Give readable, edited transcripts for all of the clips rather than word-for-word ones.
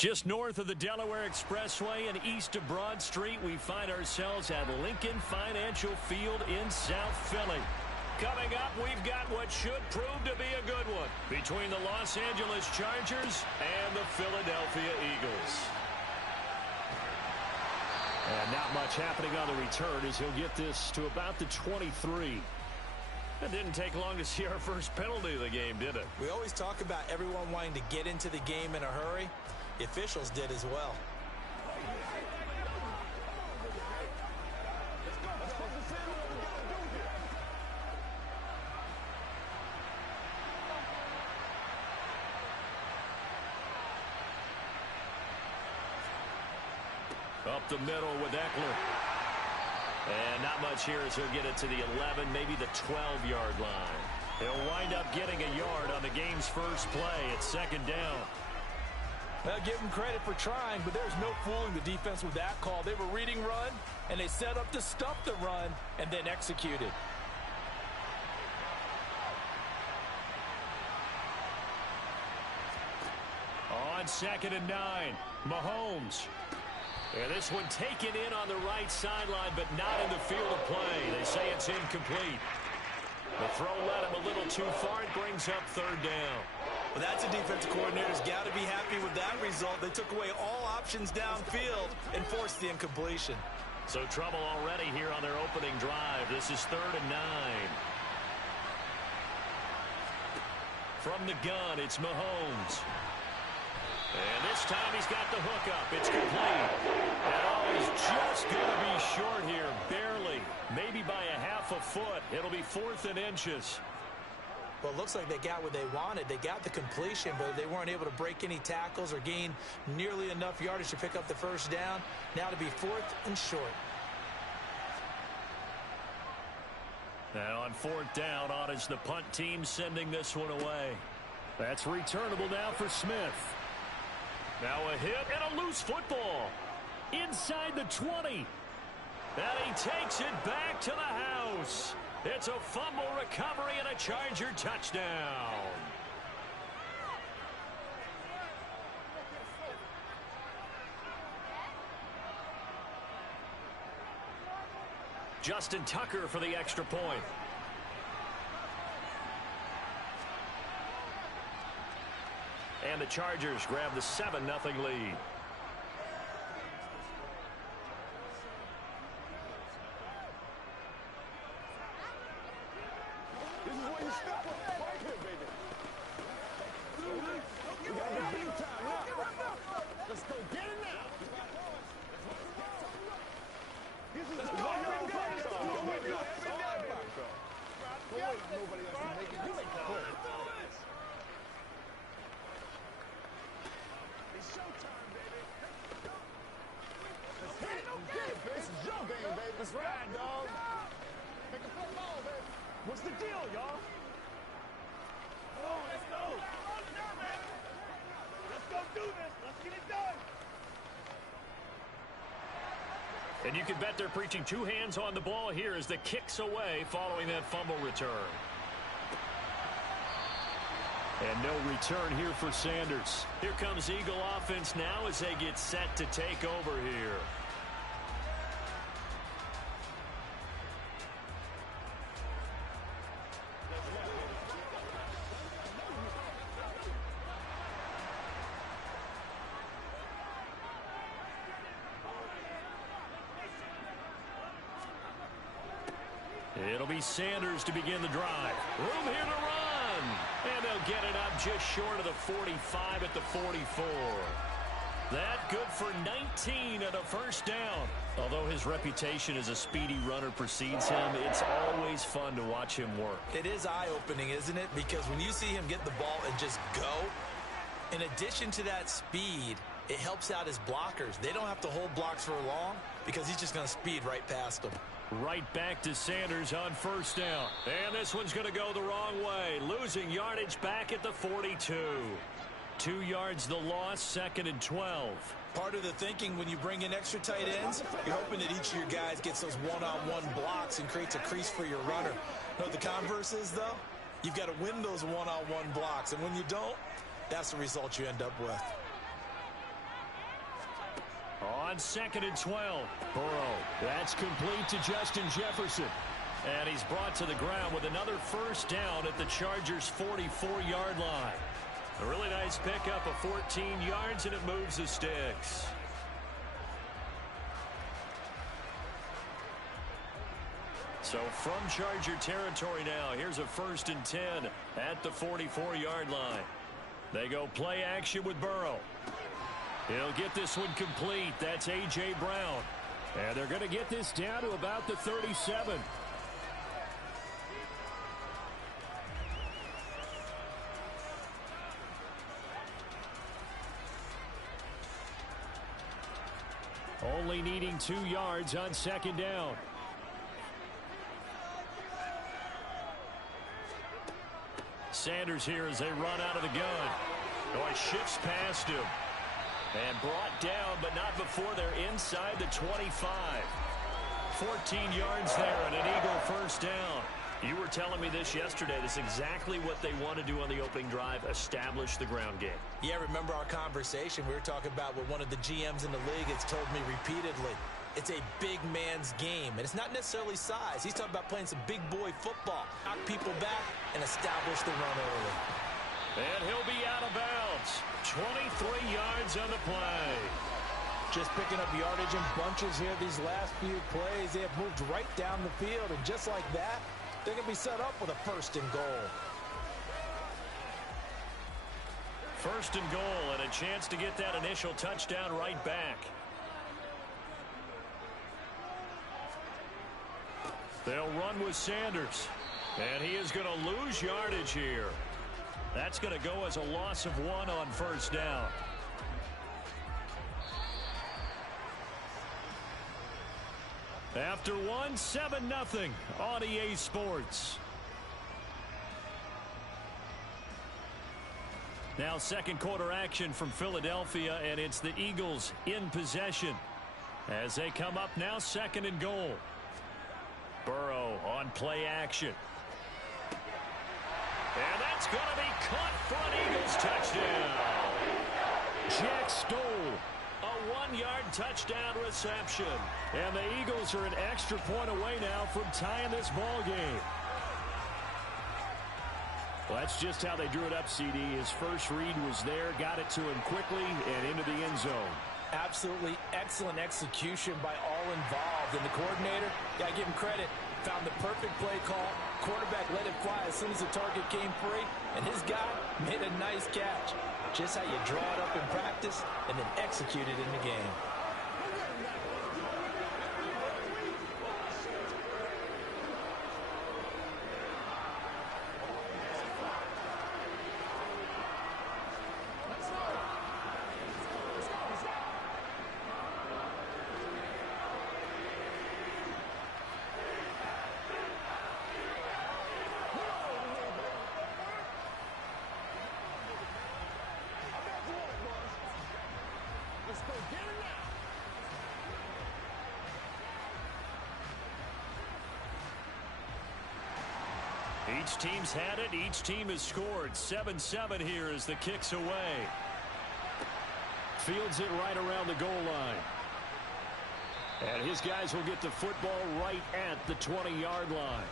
Just north of the Delaware Expressway and east of Broad Street, we find ourselves at Lincoln Financial Field in South Philly. Coming up, we've got what should prove to be a good one between the Los Angeles Chargers and the Philadelphia Eagles. And not much happening on the return as he'll get this to about the 23. It didn't take long to see our first penalty of the game, did it? We always talk about everyone wanting to get into the game in a hurry. The officials did as well. Up the middle with Eckler. And not much here as he'll get it to the 11, maybe the 12-yard line. He'll wind up getting a yard on the game's first play at second down. Well, give them credit for trying, but there's no fooling the defense with that call. They were reading run, and they set up to stuff the run and then executed. On 2nd and 9, Mahomes. And this one taken in on the right sideline, but not in the field of play. They say it's incomplete. The throw led him a little too far. It brings up third down. Well, that's a defensive coordinator's got to be happy with that result. They took away all options downfield and forced the incompletion. So trouble already here on their opening drive. This is 3rd and 9. From the gun, it's Mahomes. And this time he's got the hook up. It's complete. And he's just going to be short here, barely. Maybe by a half a foot. It'll be 4th and inches. Well, it looks like they got what they wanted. They got the completion, but they weren't able to break any tackles or gain nearly enough yardage to pick up the first down. Now to be 4th and short. And on 4th down, on is the punt team sending this one away. That's returnable now for Smith. Now a hit and a loose football. Inside the 20. And he takes it back to the house. It's a fumble recovery and a Charger touchdown. Justin Tucker for the extra point. And the Chargers grab the 7-0 lead. This is where you step up right here, baby. We got the big time now. Let's go get it now. This is the one y'all focus on. Nobody else can make it. You make that play. It's showtime, baby. Let's hit it. Get it, bitch. It's your game, baby. Let's ride, dog. Make a flip ball, baby. What's the deal, y'all? Oh, let's go. Let's go do this. Let's get it done. And you can bet they're preaching 2 hands on the ball here as the kick's away following that fumble return. And no return here for Sanders. Here comes Eagle offense now as they get set to take over here. It'll be Sanders to begin the drive. Room here to run. And they'll get it up just short of the 45 at the 44. That good for 19 and a first down. Although his reputation as a speedy runner precedes him, it's always fun to watch him work. It is eye-opening, isn't it? Because when you see him get the ball and just go, in addition to that speed, it helps out his blockers. They don't have to hold blocks for long because he's just going to speed right past them. Right back to Sanders on first down. And this one's going to go the wrong way. Losing yardage back at the 42. 2 yards the loss, 2nd and 12. Part of the thinking when you bring in extra tight ends, you're hoping that each of your guys gets those one-on-one blocks and creates a crease for your runner. You know what the converse is, though? You've got to win those one-on-one blocks. And when you don't, that's the result you end up with. On 2nd and 12. Burrow. That's complete to Justin Jefferson. And he's brought to the ground with another first down at the Chargers' 44-yard line. A really nice pickup of 14 yards, and it moves the sticks. So from Charger territory now, here's a 1st and 10 at the 44-yard line. They go play action with Burrow. He'll get this one complete. That's A.J. Brown. And they're going to get this down to about the 37. Only needing 2 yards on 2nd down. Sanders here as they run out of the gun. Oh, he shifts past him. And brought down, but not before they're inside the 25. 14 yards there and an Eagle first down. You were telling me this yesterday. This is exactly what they want to do on the opening drive, establish the ground game. Yeah, remember our conversation. We were talking about what one of the GMs in the league has told me repeatedly. It's a big man's game, and it's not necessarily size. He's talking about playing some big boy football. Knock people back and establish the run early. And he'll be out of bounds. 23 yards on the play. Just picking up yardage in bunches here these last few plays. They have moved right down the field, and just like that, they're going to be set up with a 1st and goal. 1st and goal, and a chance to get that initial touchdown right back. They'll run with Sanders. And he is going to lose yardage here. That's going to go as a loss of 1 on 1st down. After 1, 7-0 on EA Sports. Now 2nd quarter action from Philadelphia, and it's the Eagles in possession. As they come up now, 2nd and goal. Burrow on play action. And that's going to be caught for an Eagles touchdown. Jack Stoll, a 1-yard touchdown reception. And the Eagles are an extra point away now from tying this ball game. Well, that's just how they drew it up, CD. His first read was there, got it to him quickly, and into the end zone. Absolutely excellent execution by all involved. And the coordinator, got to give him credit, found the perfect play call. Quarterback let it fly as soon as the target came free, and his guy made a nice catch. Just how you draw it up in practice and then execute it in the game. Each team's had it. Each team has scored. 7-7 here as the kick's away. Fields it right around the goal line. And his guys will get the football right at the 20-yard line.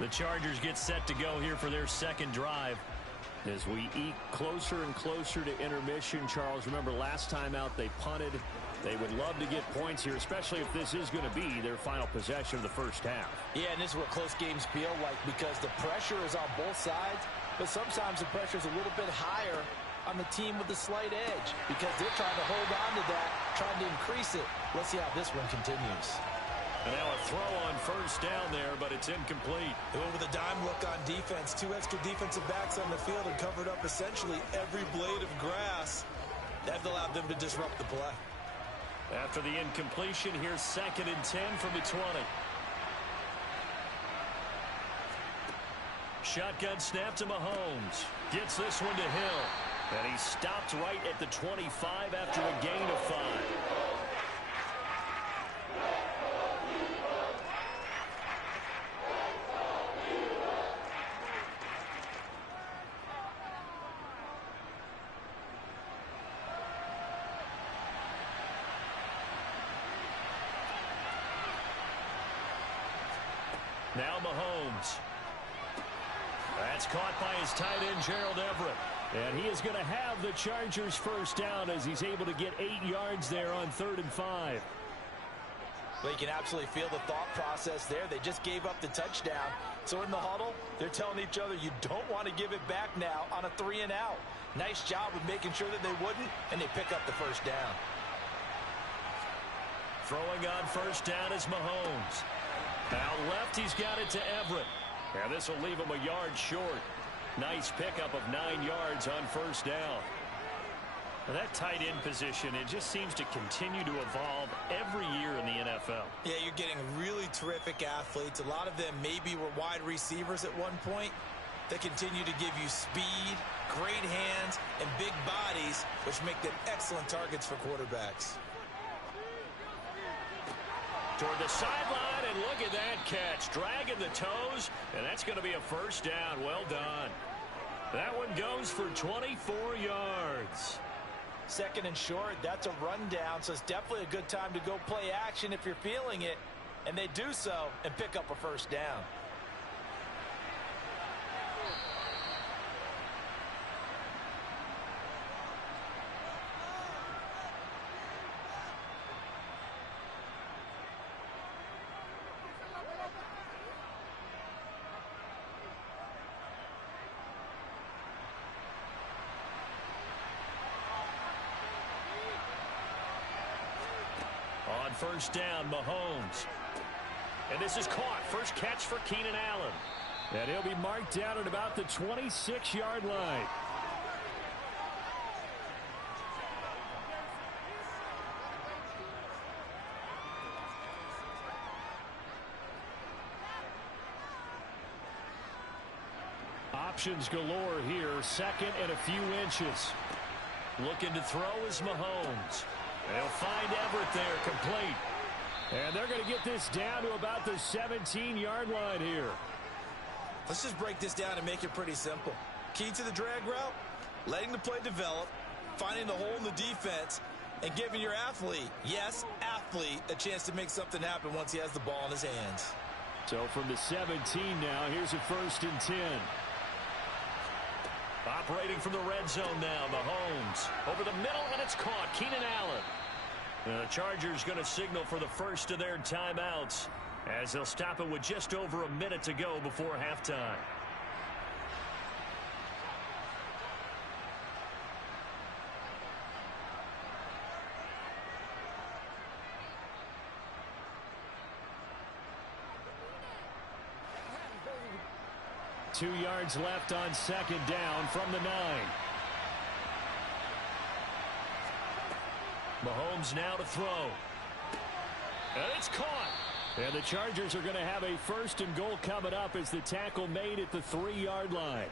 The Chargers get set to go here for their 2nd drive. As we eke closer and closer to intermission, Charles, remember last time out they punted. They would love to get points here, especially if this is going to be their final possession of the first half. Yeah, and this is what close games feel like because the pressure is on both sides, but sometimes the pressure is a little bit higher on the team with the slight edge because they're trying to hold on to that, trying to increase it. Let's see how this one continues. And now a throw on first down there, but it's incomplete. They went with a dime look on defense. 2 extra defensive backs on the field and covered up essentially every blade of grass. That allowed them to disrupt the play. After the incompletion, here's 2nd and 10 from the 20. Shotgun snap to Mahomes. Gets this one to Hill. And he stopped right at the 25 after a gain of 5. Now Mahomes. That's caught by his tight end, Gerald Everett. And he is going to have the Chargers first down as he's able to get 8 yards there on 3rd and 5. Well, you can absolutely feel the thought process there. They just gave up the touchdown. So in the huddle, they're telling each other, you don't want to give it back now on a 3-and-out. Nice job of making sure that they wouldn't, and they pick up the first down. Throwing on first down is Mahomes. Out left, he's got it to Everett. And this will leave him a yard short. Nice pickup of 9 yards on first down. Well, that tight end position, it just seems to continue to evolve every year in the NFL. Yeah, you're getting really terrific athletes. A lot of them maybe were wide receivers at one point. They continue to give you speed, great hands, and big bodies, which make them excellent targets for quarterbacks. Toward the sideline, and look at that catch. Dragging the toes, and that's going to be a first down. Well done. That one goes for 24 yards. 2nd and short, that's a rundown, so it's definitely a good time to go play action if you're feeling it. And they do so and pick up a first down. On first down, Mahomes. And this is caught. First catch for Keenan Allen. And he'll be marked down at about the 26-yard line. Options galore here. 2nd and a few inches. Looking to throw is Mahomes. They'll find Everett there, complete. And they're going to get this down to about the 17-yard line here. Let's just break this down and make it pretty simple. Key to the drag route, letting the play develop, finding the hole in the defense, and giving your athlete, yes, athlete, a chance to make something happen once he has the ball in his hands. So from the 17 now, here's a 1st and 10. Operating from the red zone now, Mahomes. Over the middle, and it's caught. Keenan Allen. The Chargers going to signal for the first of their timeouts as they'll stop it with just over a minute to go before halftime. Two yards left on 2nd down from the 9. Mahomes now to throw. And it's caught. And the Chargers are going to have a 1st and goal coming up as the tackle made at the 3-yard line.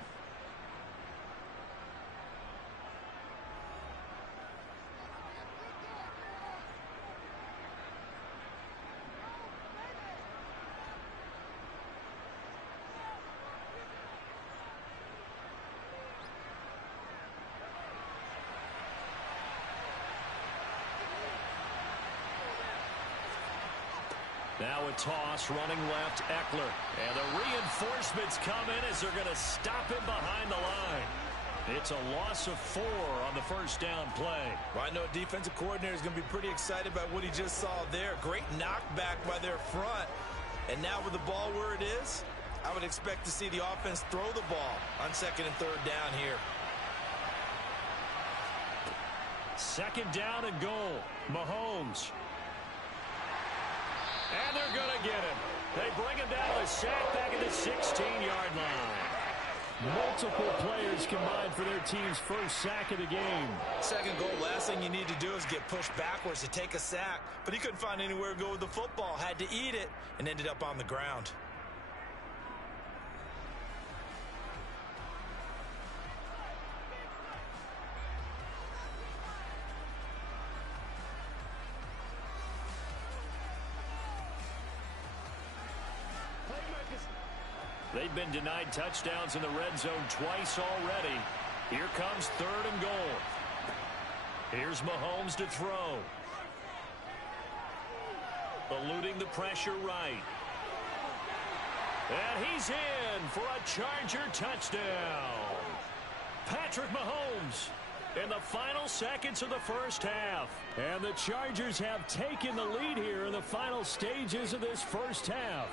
Now a toss, running left, Eckler. And the reinforcements come in as they're going to stop him behind the line. It's a loss of 4 on the first down play. Well, I know a defensive coordinator is going to be pretty excited about what he just saw there. Great knockback by their front. And now with the ball where it is, I would expect to see the offense throw the ball on 2nd and 3rd down here. 2nd down and goal. Mahomes. And they're going to get him. They bring him down to sack back at the 16-yard line. Multiple players combined for their team's first sack of the game. 2nd goal, last thing you need to do is get pushed backwards to take a sack. But he couldn't find anywhere to go with the football. Had to eat it and ended up on the ground. They've been denied touchdowns in the red zone twice already. Here comes 3rd and goal. Here's Mahomes to throw. Eluding the pressure right. And he's in for a Charger touchdown. Patrick Mahomes in the final seconds of the first half. And the Chargers have taken the lead here in the final stages of this first half.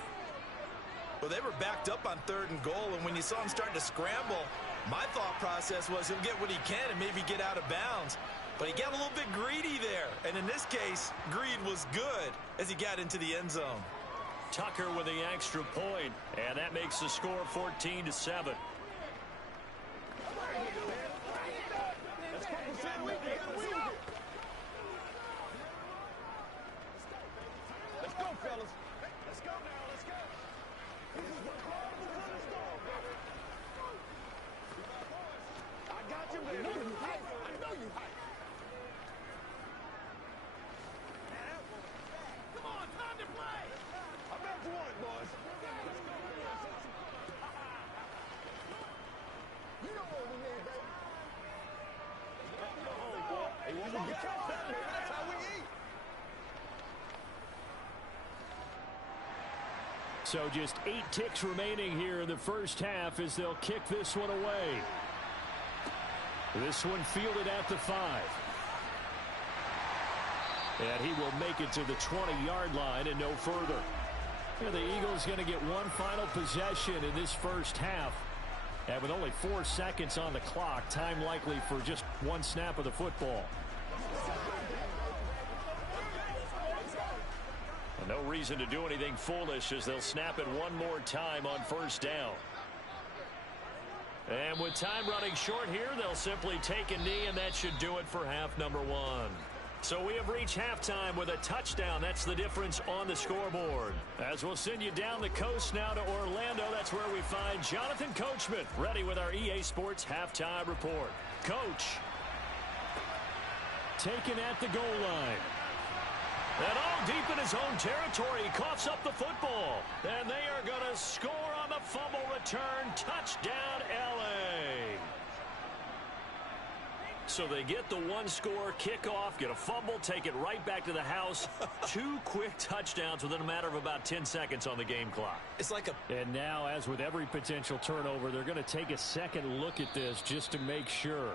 Well, they were backed up on 3rd and goal, and when you saw him starting to scramble, my thought process was he'll get what he can and maybe get out of bounds. But he got a little bit greedy there. And in this case, greed was good as he got into the end zone. Tucker with the extra point, and that makes the score 14-7. So just 8 ticks remaining here in the first half as they'll kick this one away. This one fielded at the 5. And he will make it to the 20-yard line and no further. And the Eagles going to get one final possession in this first half. And with only 4 seconds on the clock, time likely for just one snap of the football. No reason to do anything foolish as they'll snap it one more time on first down. And with time running short here, they'll simply take a knee, and that should do it for half number 1. So we have reached halftime with a touchdown. That's the difference on the scoreboard. As we'll send you down the coast now to Orlando, that's where we find Jonathan Coachman, ready with our EA Sports halftime report. Coach, taken at the goal line. And all deep in his own territory, he coughs up the football. And they are going to score on the fumble return. Touchdown, L.A. So they get the one-score kickoff, get a fumble, take it right back to the house. 2 quick touchdowns within a matter of about 10 seconds on the game clock. It's like a... And now, as with every potential turnover, they're going to take a second look at this just to make sure.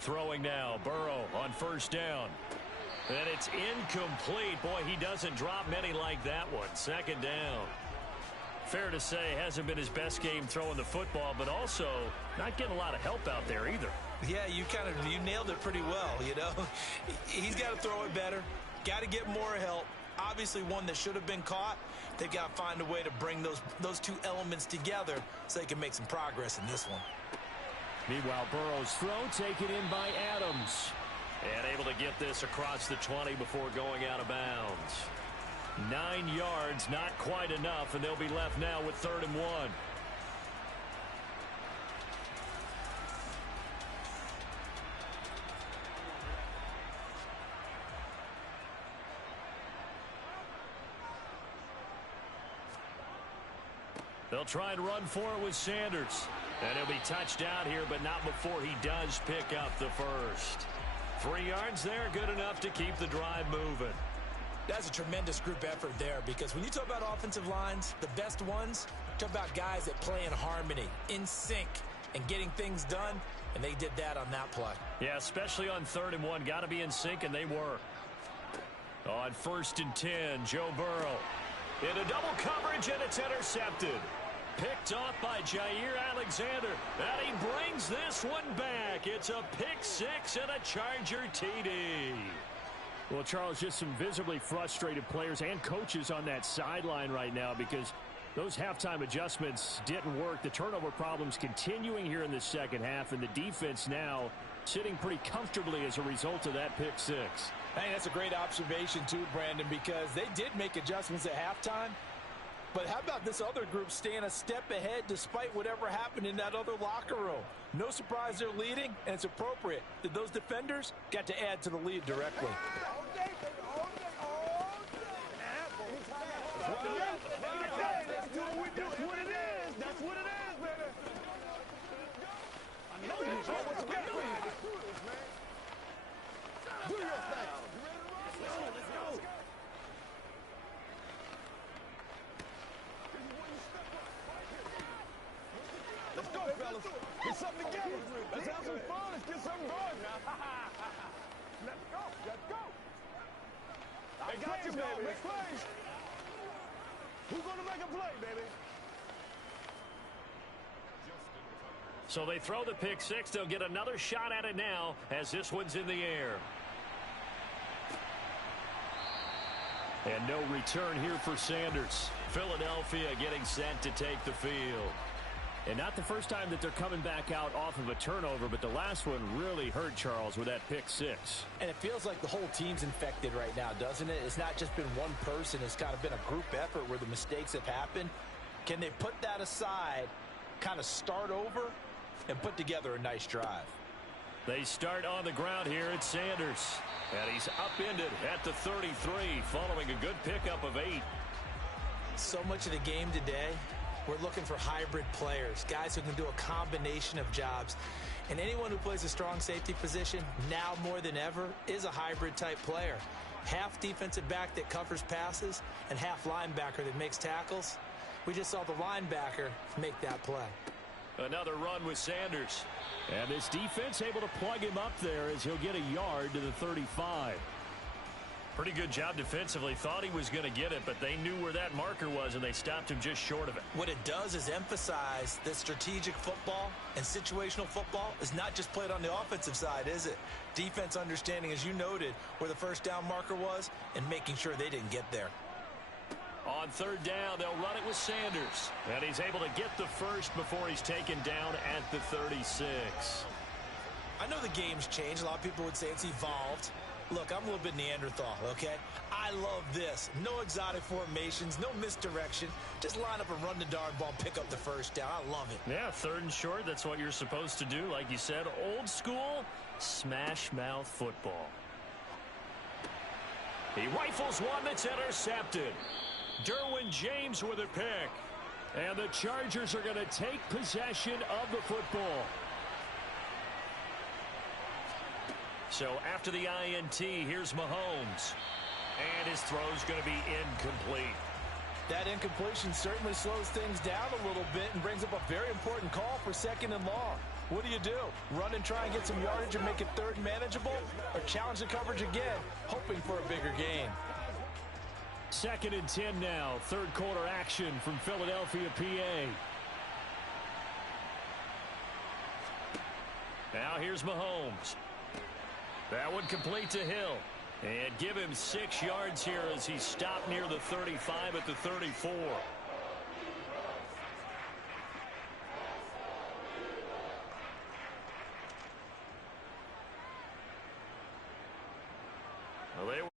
Throwing now, Burrow on first down. And it's incomplete. Boy, he doesn't drop many like that one. Second down. Fair to say, hasn't been his best game throwing the football, but also not getting a lot of help out there either. Yeah, you nailed it pretty well, you know. He's got to throw it better. Got to get more help. Obviously one that should have been caught. They've got to find a way to bring those 2 elements together so they can make some progress in this one. Meanwhile, Burrow's throw taken in by Adams. And able to get this across the 20 before going out of bounds. 9 yards, not quite enough, and they'll be left now with 3rd and 1. They'll try and run for it with Sanders. And he'll be touched out here, but not before he does pick up the first. 3 yards there, good enough to keep the drive moving. That's a tremendous group effort there, because when you talk about offensive lines, the best ones, talk about guys that play in harmony, in sync, and getting things done, and they did that on that play. Yeah, especially on 3rd and 1. Got to be in sync, and they were. On 1st and 10, Joe Burrow. Into double coverage, and it's intercepted. Picked off by Jair Alexander. And he brings this one back. It's a pick 6 and a Charger TD. Well, Charles, just some visibly frustrated players and coaches on that sideline right now because those halftime adjustments didn't work. The turnover problems continuing here in the second half, and the defense now sitting pretty comfortably as a result of that pick 6. I think that's a great observation too, Brandon, because they did make adjustments at halftime. But how about this other group staying a step ahead despite whatever happened in that other locker room? No surprise they're leading, and it's appropriate that those defenders got to add to the lead directly. That's what it is, baby. I know you know what you got to man. Do your thing. Let's go. Let's go, fellas. Get something together. Let's have some fun. Let's get something going now. Let's go. Let's go. I got you, baby. Make plays. Who's going to make a play, baby? So they throw the pick six. They'll get another shot at it now as this one's in the air. And no return here for Sanders. Philadelphia getting set to take the field. And not the first time that they're coming back out off of a turnover, but the last one really hurt Charles with that pick six. And it feels like the whole team's infected right now, doesn't it? It's not just been one person. It's kind of been a group effort where the mistakes have happened. Can they put that aside, kind of start over, and put together a nice drive? They start on the ground here at Sanders. And he's upended at the 33 following a good pickup of 8. So much of the game today, we're looking for hybrid players, guys who can do a combination of jobs. And anyone who plays a strong safety position, now more than ever, is a hybrid type player. Half defensive back that covers passes and half linebacker that makes tackles. We just saw the linebacker make that play. Another run with Sanders. And this defense able to plug him up there as he'll get a yard to the 35. Pretty good job defensively. Thought he was going to get it, but they knew where that marker was, and they stopped him just short of it. What it does is emphasize that strategic football and situational football is not just played on the offensive side, is it? Defense understanding, as you noted, where the first down marker was and making sure they didn't get there. On third down, they'll run it with Sanders. And he's able to get the first before he's taken down at the 36. I know the game's changed. A lot of people would say it's evolved. Look, I'm a little bit Neanderthal, okay? I love this. No exotic formations, no misdirection. Just line up and run the darn ball, pick up the first down. I love it. Yeah, third and short, that's what you're supposed to do. Like you said, old school, smash mouth football. He rifles one that's intercepted. Derwin James with a pick. And the Chargers are going to take possession of the football. So after the INT, here's Mahomes. And his throw's going to be incomplete. That incompletion certainly slows things down a little bit and brings up a very important call for second and long. What do? Run and try and get some yardage and make it third and manageable? Or challenge the coverage again, hoping for a bigger gain? Second and 10 now. Third quarter action from Philadelphia, PA. Now here's Mahomes. That one complete to Hill. And give him 6 yards here as he stopped near the 35 at the 34. Well, they were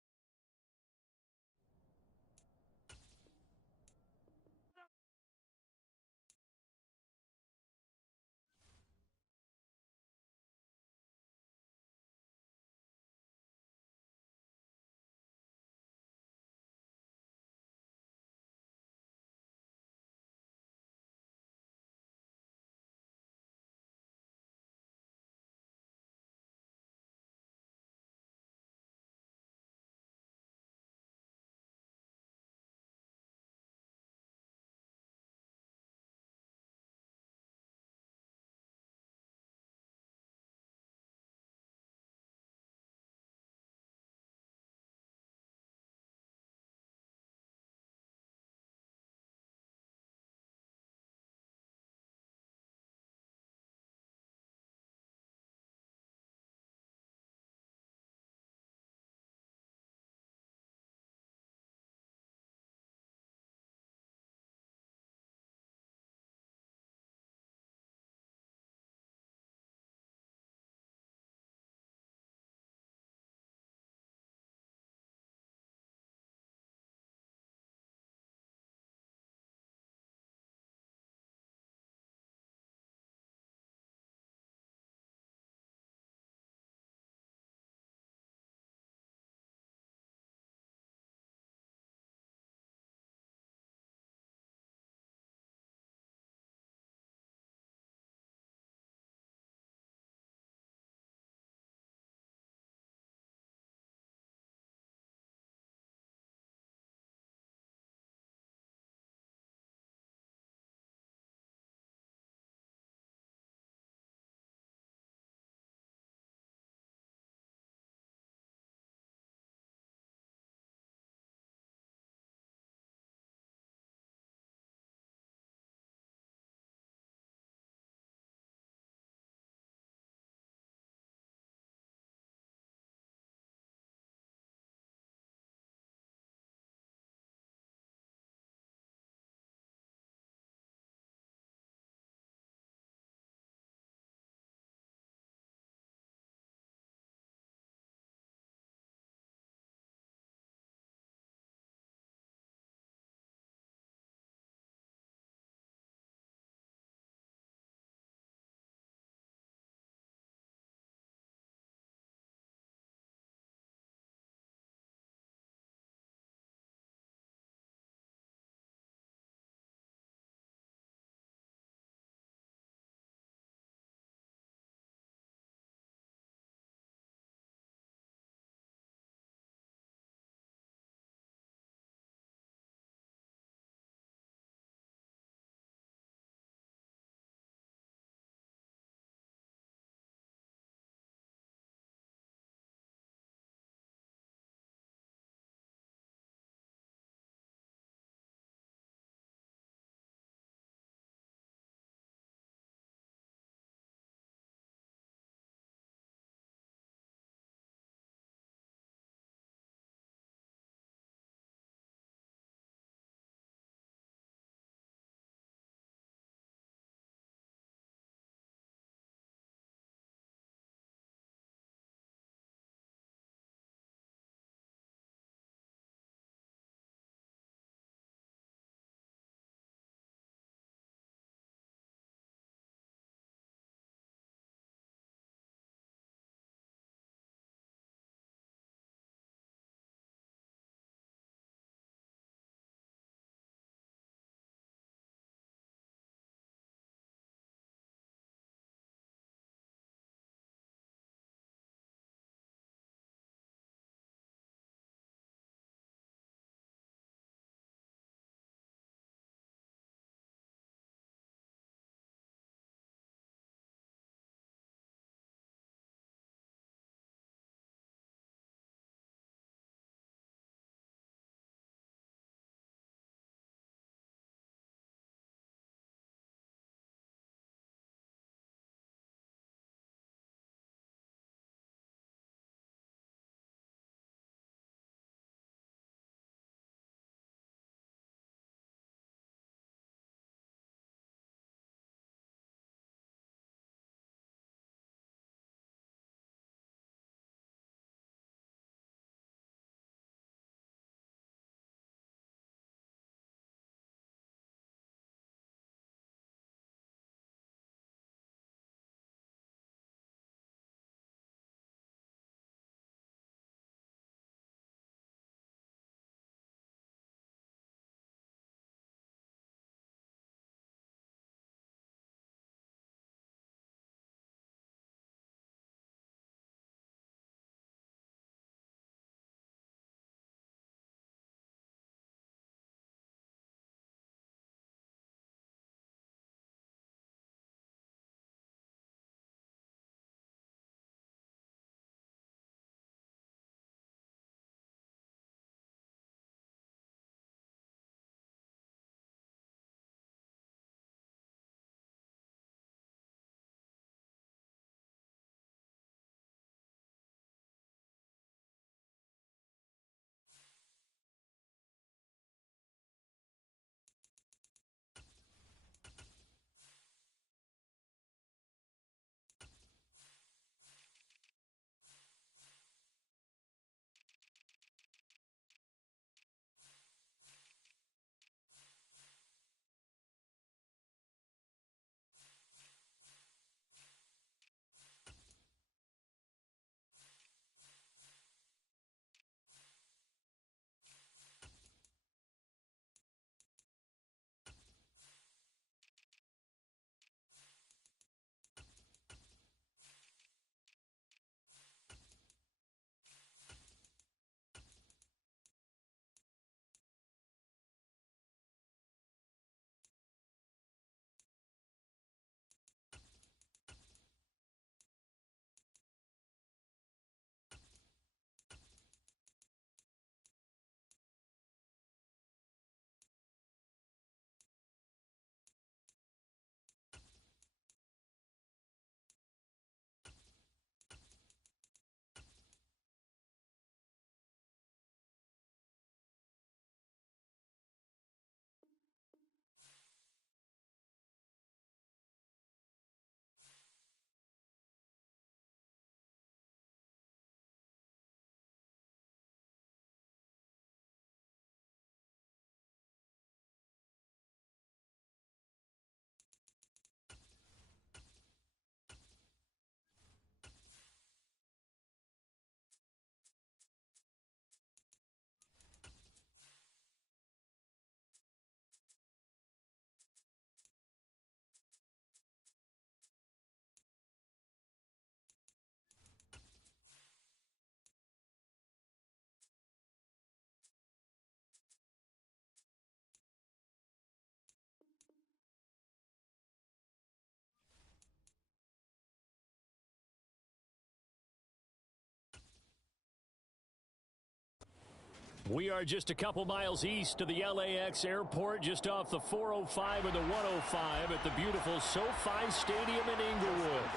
We are just a couple miles east of the LAX airport, just off the 405 and the 105 at the beautiful SoFi Stadium in Inglewood.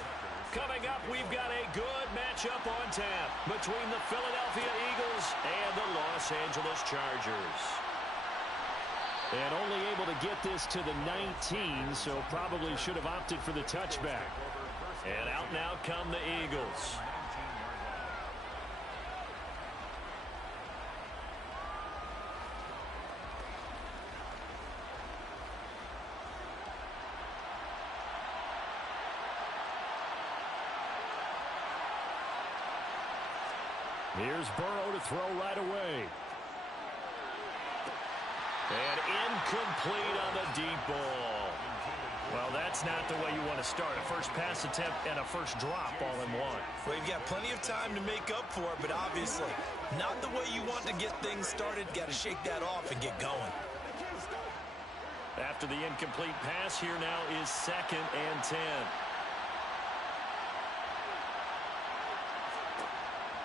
Coming up, we've got a good matchup on tap between the Philadelphia Eagles and the Los Angeles Chargers. And only able to get this to the 19, so probably should have opted for the touchback. And out now come the Eagles. Here's Burrow to throw right away. And incomplete on the deep ball. Well, that's not the way you want to start. A first pass attempt and a first drop all in one. Well, you've got plenty of time to make up for it, but obviously not the way you want to get things started. Got to shake that off and get going. After the incomplete pass, here now is 2nd and 10.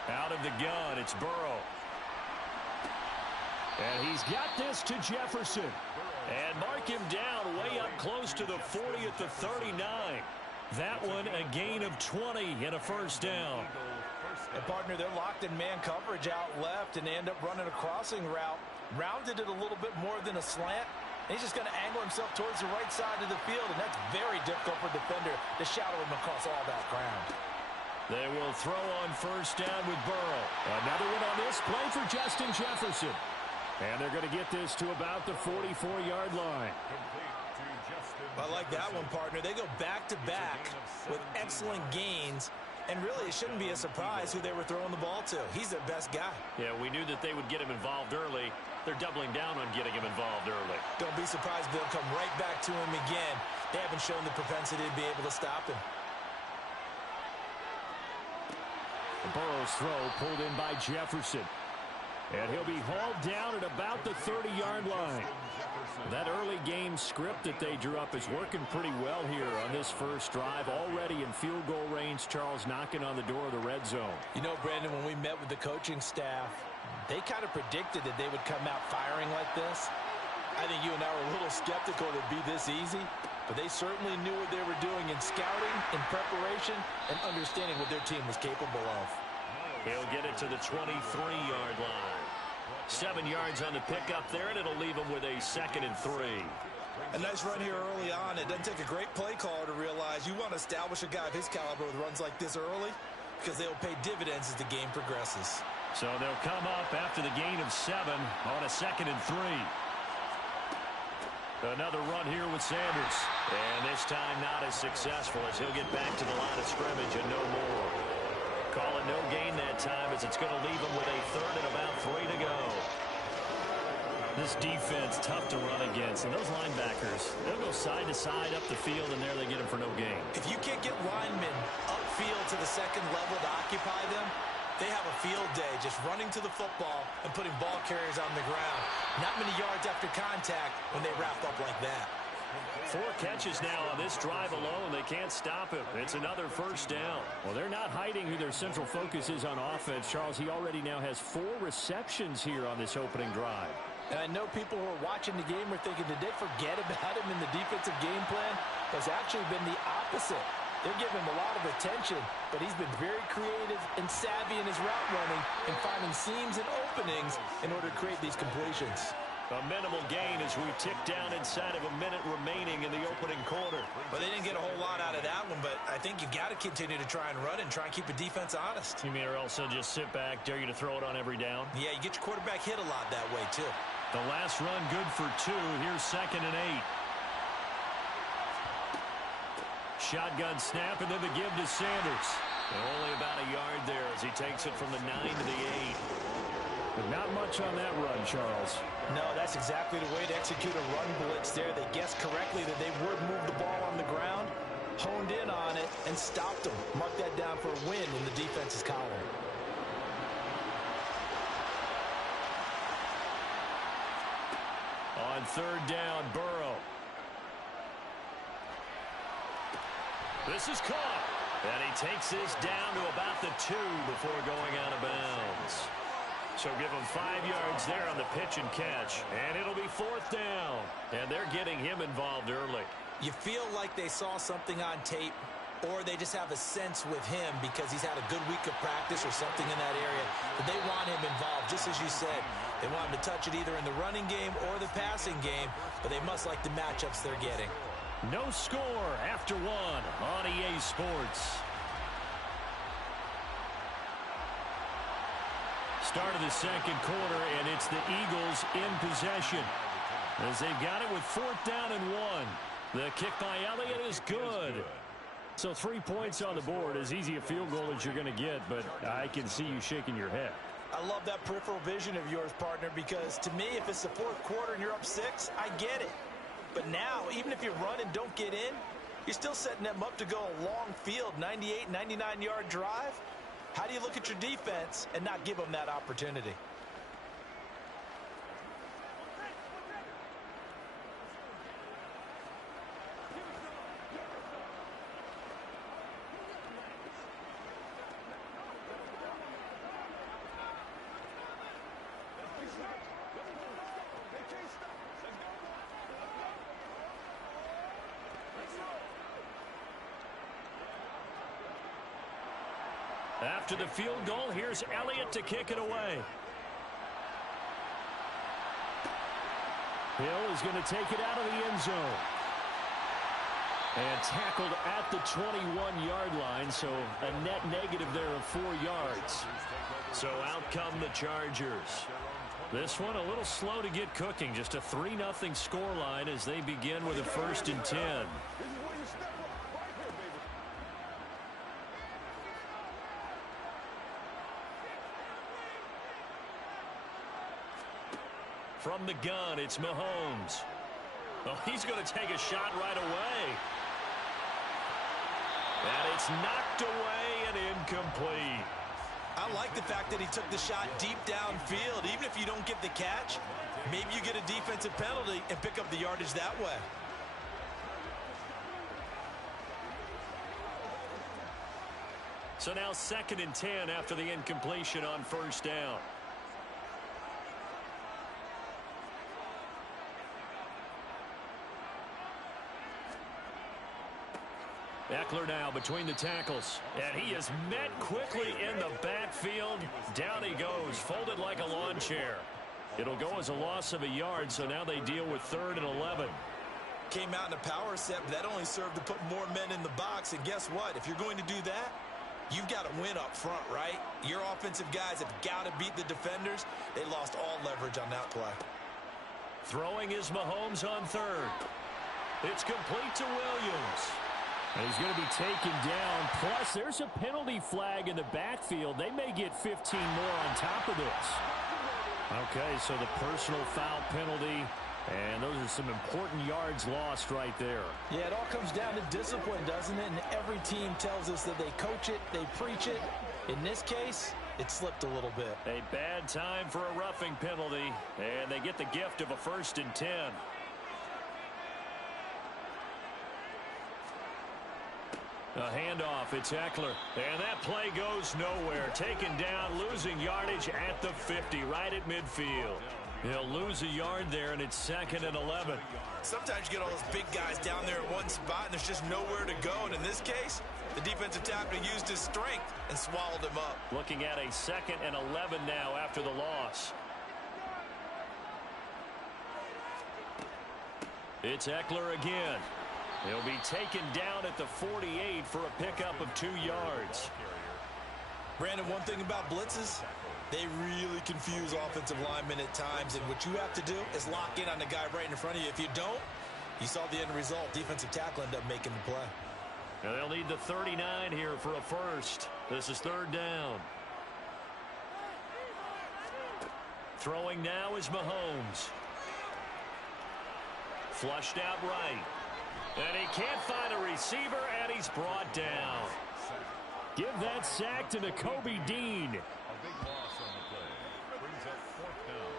Out of the gun, it's Burrow. And he's got this to Jefferson. And mark him down way up close to the 40 at the 39. That one a gain of 20 and a first down. And partner, they're locked in man coverage out left and they end up running a crossing route. Rounded it a little bit more than a slant. And he's just going to angle himself towards the right side of the field. And that's very difficult for a defender to shadow him across all that ground. They will throw on first down with Burrow. Another one on this play for Justin Jefferson. And they're going to get this to about the 44-yard line. I like that one, partner. They go back-to-back with excellent gains. And really, it shouldn't be a surprise who they were throwing the ball to. He's their best guy. Yeah, we knew that they would get him involved early. They're doubling down on getting him involved early. Don't be surprised if they'll come right back to him again. They haven't shown the propensity to be able to stop him. Burrow's throw pulled in by Jefferson. And he'll be hauled down at about the 30-yard line. That early game script that they drew up is working pretty well here on this first drive. Already in field goal range, Charles knocking on the door of the red zone. You know, Brandon, when we met with the coaching staff, they kind of predicted that they would come out firing like this. I think you and I were a little skeptical it would be this easy, but they certainly knew what they were doing in scouting, in preparation, and understanding what their team was capable of. He'll get it to the 23-yard line. 7 yards on the pickup there, and it'll leave him with a 2nd and 3. A nice run here early on. It doesn't take a great play caller to realize you want to establish a guy of his caliber with runs like this early because they'll pay dividends as the game progresses. So they'll come up after the gain of 7 on a 2nd and 3. Another run here with Sanders. And this time not as successful as he'll get back to the line of scrimmage and no more. Call it no gain that time as it's going to leave him with a 3rd and about 3 to go. This defense tough to run against, and those linebackers, they'll go side to side up the field, and there they get him for no gain. If you can't get linemen upfield to the 2nd level to occupy them, they have a field day just running to the football and putting ball carriers on the ground. Not many yards after contact when they wrap up like that. 4 catches now on this drive alone. They can't stop him. It's another first down. Well, they're not hiding who their central focus is on offense. Charles, he already now has 4 receptions here on this opening drive. And I know people who are watching the game are thinking, did they forget about him in the defensive game plan? It's actually been the opposite. They're giving him a lot of attention, but he's been very creative and savvy in his route running and finding seams and openings in order to create these completions. A minimal gain as we tick down inside of a minute remaining in the opening quarter. But they didn't get a whole lot out of that one, but I think you've got to continue to try and run and try and keep the defense honest. You mean or else they'll just sit back, dare you to throw it on every down? Yeah, you get your quarterback hit a lot that way, too. The last run good for 2. Here's 2nd and 8. Shotgun snap and then the give to Sanders. And only about a yard there as he takes it from the 9 to the 8. But not much on that run, Charles. No, that's exactly the way to execute a run blitz there. They guessed correctly that they would move the ball on the ground, honed in on it, and stopped them. Mark that down for a win in the defense's column. On 3rd down, Burrow. This is caught. And he takes this down to about the 2 before going out of bounds. So give him 5 yards there on the pitch and catch. And it'll be 4th down. And they're getting him involved early. You feel like they saw something on tape, or they just have a sense with him because he's had a good week of practice or something in that area. But they want him involved, just as you said. They want him to touch it either in the running game or the passing game, but they must like the matchups they're getting. No score after 1 on EA Sports. Start of the second quarter, and it's the Eagles in possession as they've got it with 4th down and 1. The kick by Elliott is good. So 3 points on the board, as easy a field goal as you're going to get, but I can see you shaking your head. I love that peripheral vision of yours, partner, because to me, if it's the 4th quarter and you're up 6, I get it. But now, even if you run and don't get in, you're still setting them up to go a long field, 98, 99-yard drive. How do you look at your defense and not give them that opportunity? After the field goal, here's Elliott to kick it away. Hill is going to take it out of the end zone. And tackled at the 21-yard line, so a net negative there of 4 yards. So out come the Chargers. This one a little slow to get cooking. Just a 3-0 scoreline as they begin with a 1st and 10. From the gun, it's Mahomes. Oh, he's going to take a shot right away. And it's knocked away and incomplete. I like the fact that he took the shot deep downfield. Even if you don't get the catch, maybe you get a defensive penalty and pick up the yardage that way. So now 2nd and 10 after the incompletion on 1st down. Eckler now between the tackles. And he is met quickly in the backfield. Down he goes, folded like a lawn chair. It'll go as a loss of a yard, so now they deal with 3rd and 11. Came out in a power set, but that only served to put more men in the box. And guess what? If you're going to do that, you've got to win up front, right? Your offensive guys have got to beat the defenders. They lost all leverage on that play. Throwing is Mahomes on 3rd. It's complete to Williams. And he's going to be taken down. Plus, there's a penalty flag in the backfield. They may get 15 more on top of this. Okay, so the personal foul penalty, and those are some important yards lost right there. Yeah, it all comes down to discipline, doesn't it? And every team tells us that they coach it, they preach it. In this case, it slipped a little bit. A bad time for a roughing penalty, and they get the gift of a 1st and 10. A handoff, it's Eckler. And that play goes nowhere. Taken down, losing yardage at the 50, right at midfield. He'll lose a yard there, and it's 2nd and 11. Sometimes you get all those big guys down there in one spot, and there's just nowhere to go. And in this case, the defensive tackle used his strength and swallowed him up. Looking at a 2nd and 11 now after the loss. It's Eckler again. He'll be taken down at the 48 for a pickup of 2 yards. Brandon, one thing about blitzes, they really confuse offensive linemen at times, and what you have to do is lock in on the guy right in front of you. If you don't, you saw the end result. Defensive tackle ended up making the play. Now they'll need the 39 here for a 1st. This is 3rd down. Throwing now is Mahomes. Flushed out right. And he can't find a receiver, and he's brought down. Give that sack to Nakobe Dean. A big loss on the play. Brings up 4th down.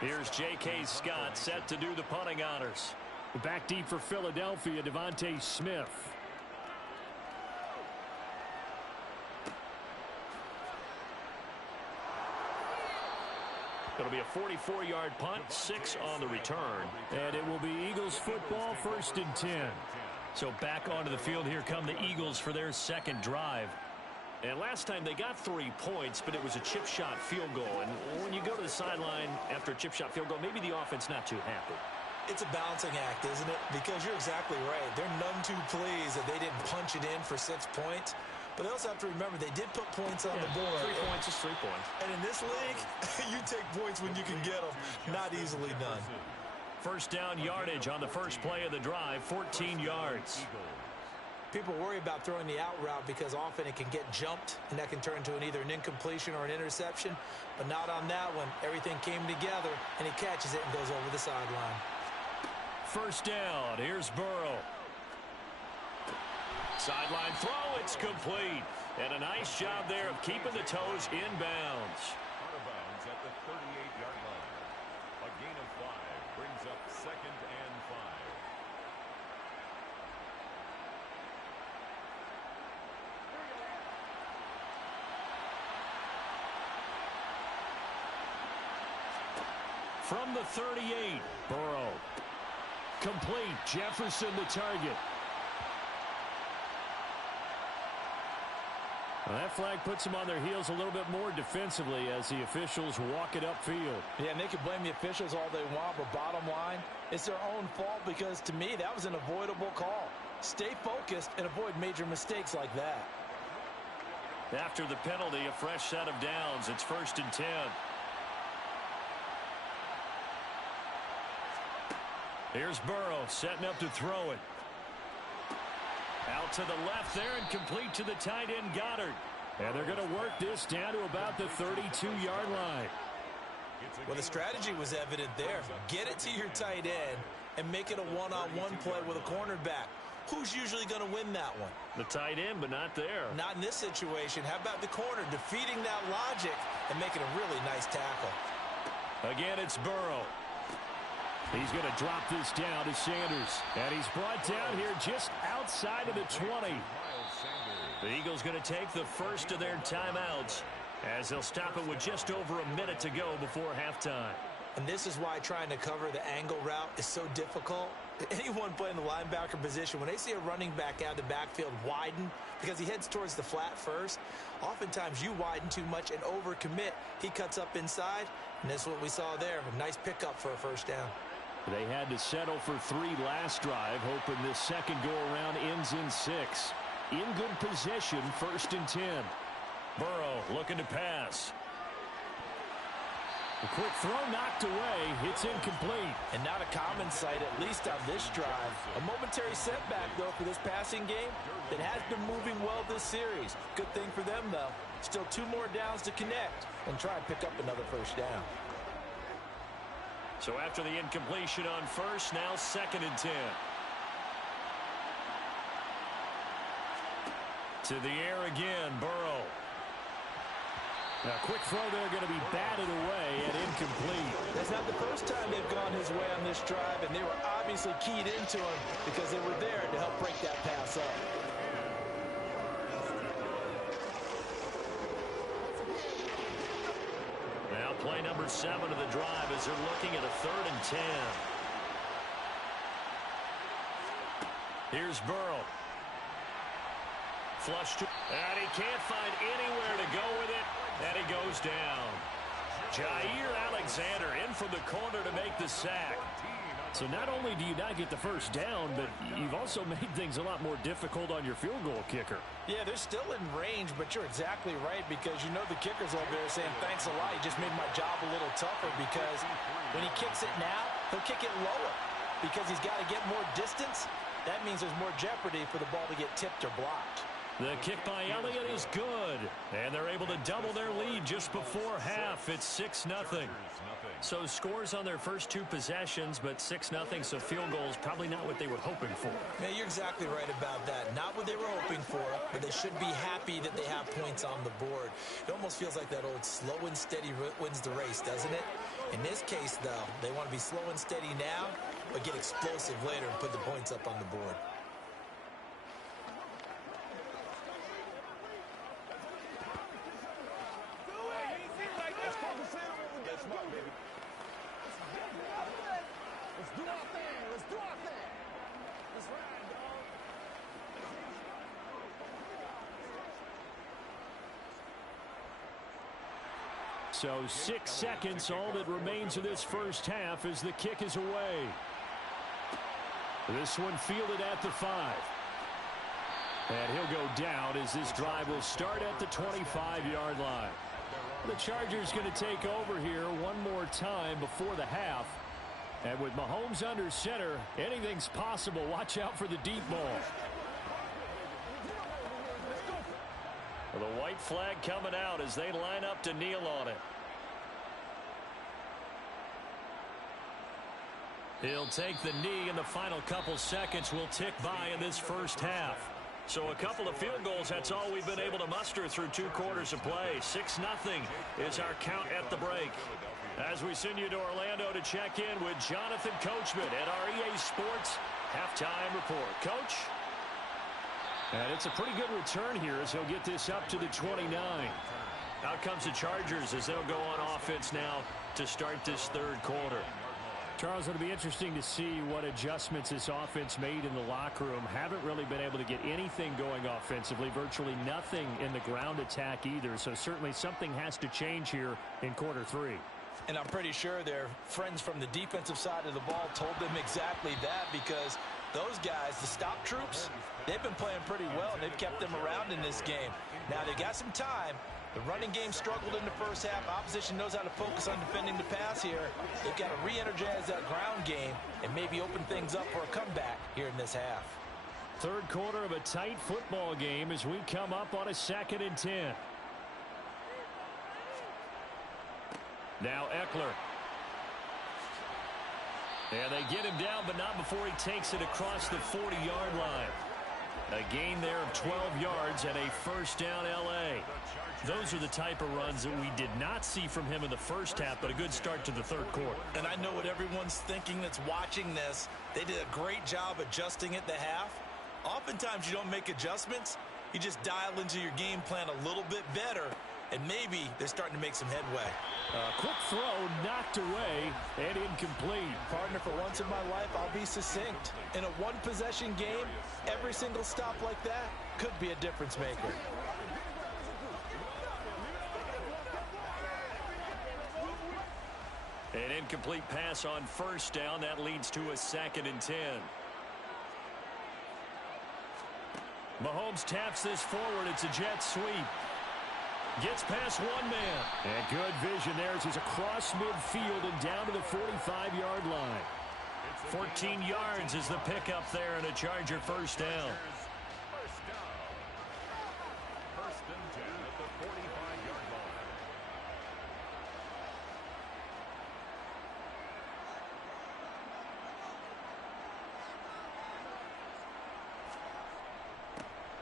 Here's J.K. Scott set to do the punting honors. Back deep for Philadelphia, Devontae Smith. It'll be a 44-yard punt, 6 on the return. And it will be Eagles football, 1st and 10. So back onto the field, here come the Eagles for their second drive. And last time they got 3 points, but it was a chip shot field goal. And when you go to the sideline after a chip shot field goal, maybe the offense not too happy. It's a balancing act, isn't it? Because you're exactly right. They're none too pleased that they didn't punch it in for 6 points. But they also have to remember they did put points on the board. 3 points is 3 points. And in this league, you take points when you can get them. Not easily done. First down yardage on the first play of the drive, 14 yards. People worry about throwing the out route because often it can get jumped, and that can turn into either an incompletion or an interception. But not on that one. Everything came together, and he catches it and goes over the sideline. First down. Here's Burrow. Sideline throw. It's complete. And a nice job there of keeping the toes inbounds. Out of bounds at the 38-yard line. A gain of 5 brings up 2nd and 5. From the 38, Burrow. Complete. Jefferson the target. Well, that flag puts them on their heels a little bit more defensively as the officials walk it upfield. Yeah, and they can blame the officials all they want, but bottom line, it's their own fault because, to me, that was an avoidable call. Stay focused and avoid major mistakes like that. After the penalty, a fresh set of downs. It's 1st and 10. Here's Burrow setting up to throw it. Out to the left there and complete to the tight end Goddard. And they're going to work this down to about the 32-yard line. Well, the strategy was evident there. Get it to your tight end and make it a one-on-one play with a cornerback. Who's usually going to win that one? The tight end, but not there. Not in this situation. How about the corner defeating that logic and making a really nice tackle? Again, it's Burrow. He's going to drop this down to Sanders. And he's brought down here just outside of the 20. The Eagles going to take the first of their timeouts as they'll stop it with just over a minute to go before halftime. And this is why trying to cover the angle route is so difficult. Anyone playing the linebacker position, when they see a running back out of the backfield widen because he heads towards the flat first, oftentimes you widen too much and overcommit. He cuts up inside, and that's what we saw there. A nice pickup for a first down. They had to settle for 3 last drive, hoping this second go-around ends in 6. In good position, 1st and 10. Burrow looking to pass. A quick throw knocked away. It's incomplete. And not a common sight, at least on this drive. A momentary setback, though, for this passing game that has been moving well this series. Good thing for them, though. Still 2 more downs to connect and try and pick up another first down. So after the incompletion on first, now 2nd and 10. To the air again, Burrow. A quick throw there going to be batted away and incomplete. That's not the first time they've gone his way on this drive, and they were obviously keyed into him because they were there to help break that pass up. Now play number 7 of the drive as they're looking at a 3rd and 10. Here's Burrow. Flush to, and he can't find anywhere to go with it, and he goes down. Jair Alexander in from the corner to make the sack. So not only do you not get the first down, but you've also made things a lot more difficult on your field goal kicker. Yeah, they're still in range, but you're exactly right because you know the kicker's over there saying, thanks a lot, you just made my job a little tougher because when he kicks it now, he'll kick it lower because he's got to get more distance. That means there's more jeopardy for the ball to get tipped or blocked. The kick by Elliott is good. And they're able to double their lead just before half. It's 6-0. So scores on their first two possessions, but 6-0, so field goal is probably not what they were hoping for. Yeah, you're exactly right about that. Not what they were hoping for, but they should be happy that they have points on the board. It almost feels like that old slow and steady wins the race, doesn't it? In this case, though, they want to be slow and steady now, but get explosive later and put the points up on the board. So 6 seconds, all that remains of this first half as the kick is away. This one fielded at the 5. And he'll go down as this drive will start at the 25-yard line. The Chargers going to take over here one more time before the half. And with Mahomes under center, anything's possible. Watch out for the deep ball. The white flag coming out as they line up to kneel on it. He'll take the knee, and the final couple seconds will tick by in this first half. So a couple of field goals, that's all we've been able to muster through 2 quarters of play. 6-0 is our count at the break. As we send you to Orlando to check in with Jonathan Coachman at our EA Sports Halftime Report. Coach? And it's a pretty good return here as he'll get this up to the 29. Out comes the Chargers as they'll go on offense now to start this third quarter. Charles, it'll be interesting to see what adjustments this offense made in the locker room. Haven't really been able to get anything going offensively, virtually nothing in the ground attack either. So certainly something has to change here in quarter 3. And I'm pretty sure their friends from the defensive side of the ball told them exactly that, because those guys, the stop troops, they've been playing pretty well, and they've kept them around in this game. Now, they got some time. The running game struggled in the first half. Opposition knows how to focus on defending the pass here. They've got to re-energize that ground game and maybe open things up for a comeback here in this half. Third quarter of a tight football game as we come up on a 2nd and 10. Now Eckler. And they get him down, but not before he takes it across the 40-yard line. A gain there of 12 yards and a first down L.A. Those are the type of runs that we did not see from him in the first half, but a good start to the third quarter. And I know what everyone's thinking that's watching this. They did a great job adjusting at the half. Oftentimes you don't make adjustments. You just dial into your game plan a little bit better, and maybe they're starting to make some headway. A quick throw knocked away and incomplete. Partner, for once in my life, I'll be succinct. In a one-possession game, every single stop like that could be a difference maker. An incomplete pass on first down. That leads to a 2nd and 10. Mahomes taps this forward. It's a jet sweep. Gets past one man. And good vision there as he's across midfield and down to the 45-yard line. 14 yards is the pickup there and a Charger first down. First and 10 at the 45-yard line.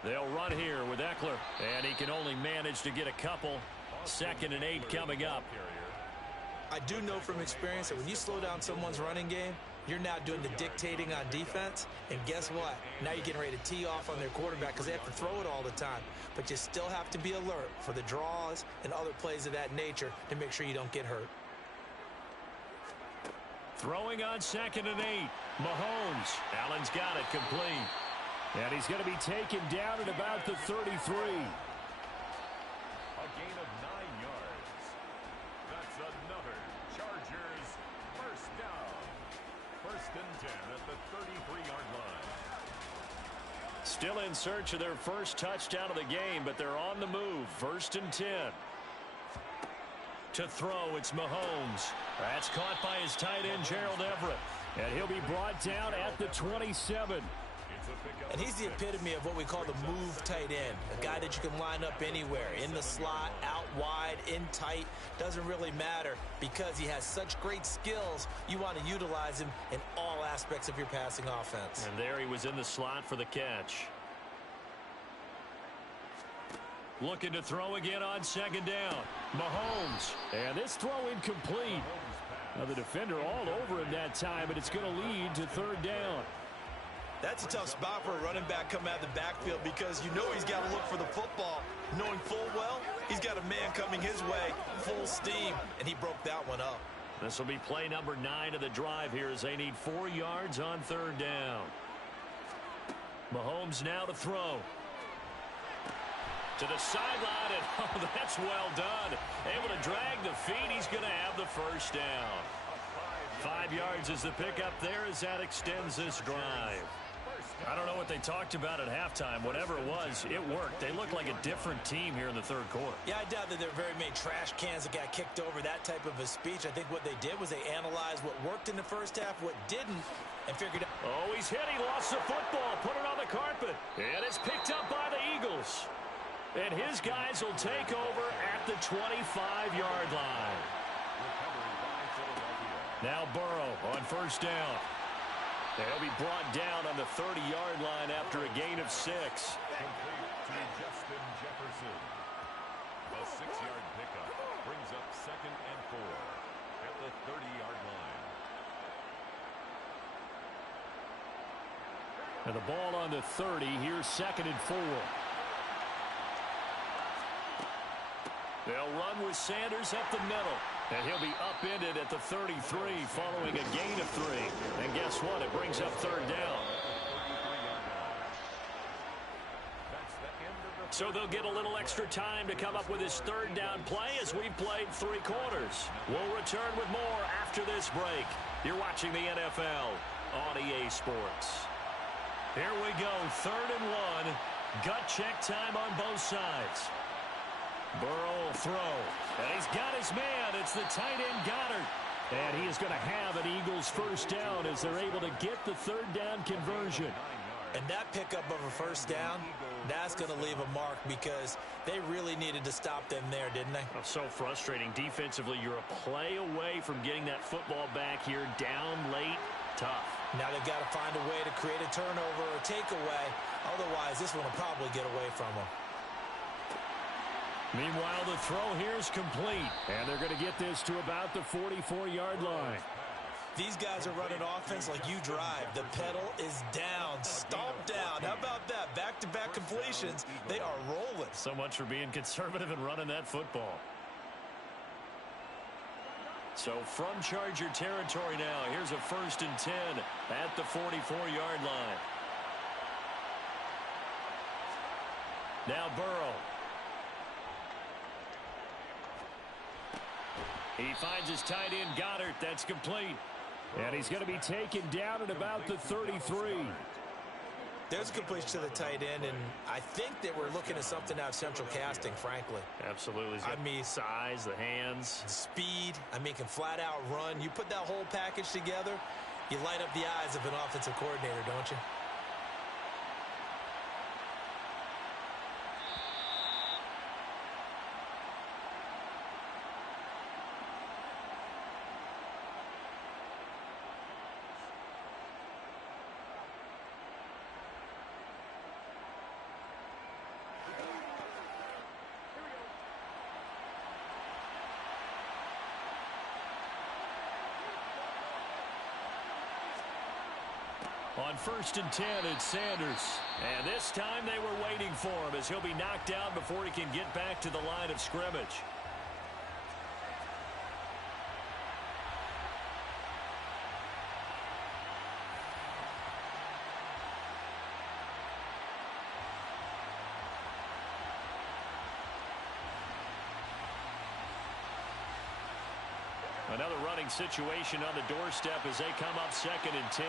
They'll run here with Eckler, and he can only manage to get a couple. 2nd and 8 coming up. I do know from experience that when you slow down someone's running game, you're now doing the dictating on defense. And guess what? Now you're getting ready to tee off on their quarterback because they have to throw it all the time. But you still have to be alert for the draws and other plays of that nature to make sure you don't get hurt. Throwing on 2nd and 8. Mahomes. Allen's got it complete. And he's going to be taken down at about the 33. A gain of 9 yards. That's another Chargers first down. First and 10 at the 33-yard line. Still in search of their first touchdown of the game, but they're on the move. 1st and 10. To throw, it's Mahomes. That's caught by his tight end, Gerald Everett. And he'll be brought down at the 27. And he's the epitome of what we call the move tight end, a guy that you can line up anywhere, in the slot, out wide, in tight, doesn't really matter because he has such great skills. You want to utilize him in all aspects of your passing offense. And there he was in the slot for the catch. Looking to throw again on second down. Mahomes. And this throw incomplete. Now the defender all over him that time, but it's going to lead to third down. That's a tough spot for a running back coming out of the backfield because you know he's got to look for the football, knowing full well he's got a man coming his way, full steam, and he broke that one up. This will be play number 9 of the drive here as they need 4 yards on third down. Mahomes now to throw. To the sideline, and oh, that's well done. Able to drag the feet. He's going to have the first down. 5 yards is the pickup there as that extends this drive. I don't know what they talked about at halftime. Whatever it was, it worked. They look like a different team here in the third quarter. Yeah, I doubt that there are very many trash cans that got kicked over, that type of a speech. I think what they did was they analyzed what worked in the first half, what didn't, and figured out. Oh, he's hit. He lost the football. Put it on the carpet. And it's picked up by the Eagles. And his guys will take over at the 25-yard line. Now Burrow on first down. He'll be brought down on the 30-yard line after a gain of 6. Complete to Justin Jefferson. The 6-yard pickup brings up 2nd and 4 at the 30-yard line. And the ball on the 30. Here's 2nd and 4. They'll run with Sanders up the middle. And he'll be upended at the 33 following a gain of 3. And guess what? It brings up third down. So they'll get a little extra time to come up with his third down play as we've played 3 quarters. We'll return with more after this break. You're watching the NFL on EA Sports. Here we go, 3rd and 1. Gut check time on both sides. Burrow will throw. And he's got his man. It's the tight end Goddard. And he is going to have an Eagles first down as they're able to get the third down conversion. And that pickup of a first down, that's going to leave a mark because they really needed to stop them there, didn't they? Oh, so frustrating. Defensively, you're a play away from getting that football back here. Down late, tough. Now they've got to find a way to create a turnover or takeaway. Otherwise, this one will probably get away from them. Meanwhile, the throw here is complete. And they're going to get this to about the 44-yard line. These guys are running offense like you drive. The pedal is down, stomped down. How about that? Back-to-back completions. They are rolling. So much for being conservative and running that football. So from Charger territory now, here's a 1st and 10 at the 44-yard line. Now Burrow. He finds his tight end Goddard. That's complete. And he's going to be taken down at about the 33. There's a completion to the tight end, and I think that we're looking at something out of central casting, frankly. Absolutely. I mean, size, the hands. Speed. I mean, can flat out run. You put that whole package together, you light up the eyes of an offensive coordinator, don't you? On 1st and 10, it's Sanders. And this time they were waiting for him as he'll be knocked down before he can get back to the line of scrimmage. Another running situation on the doorstep as they come up 2nd and 10.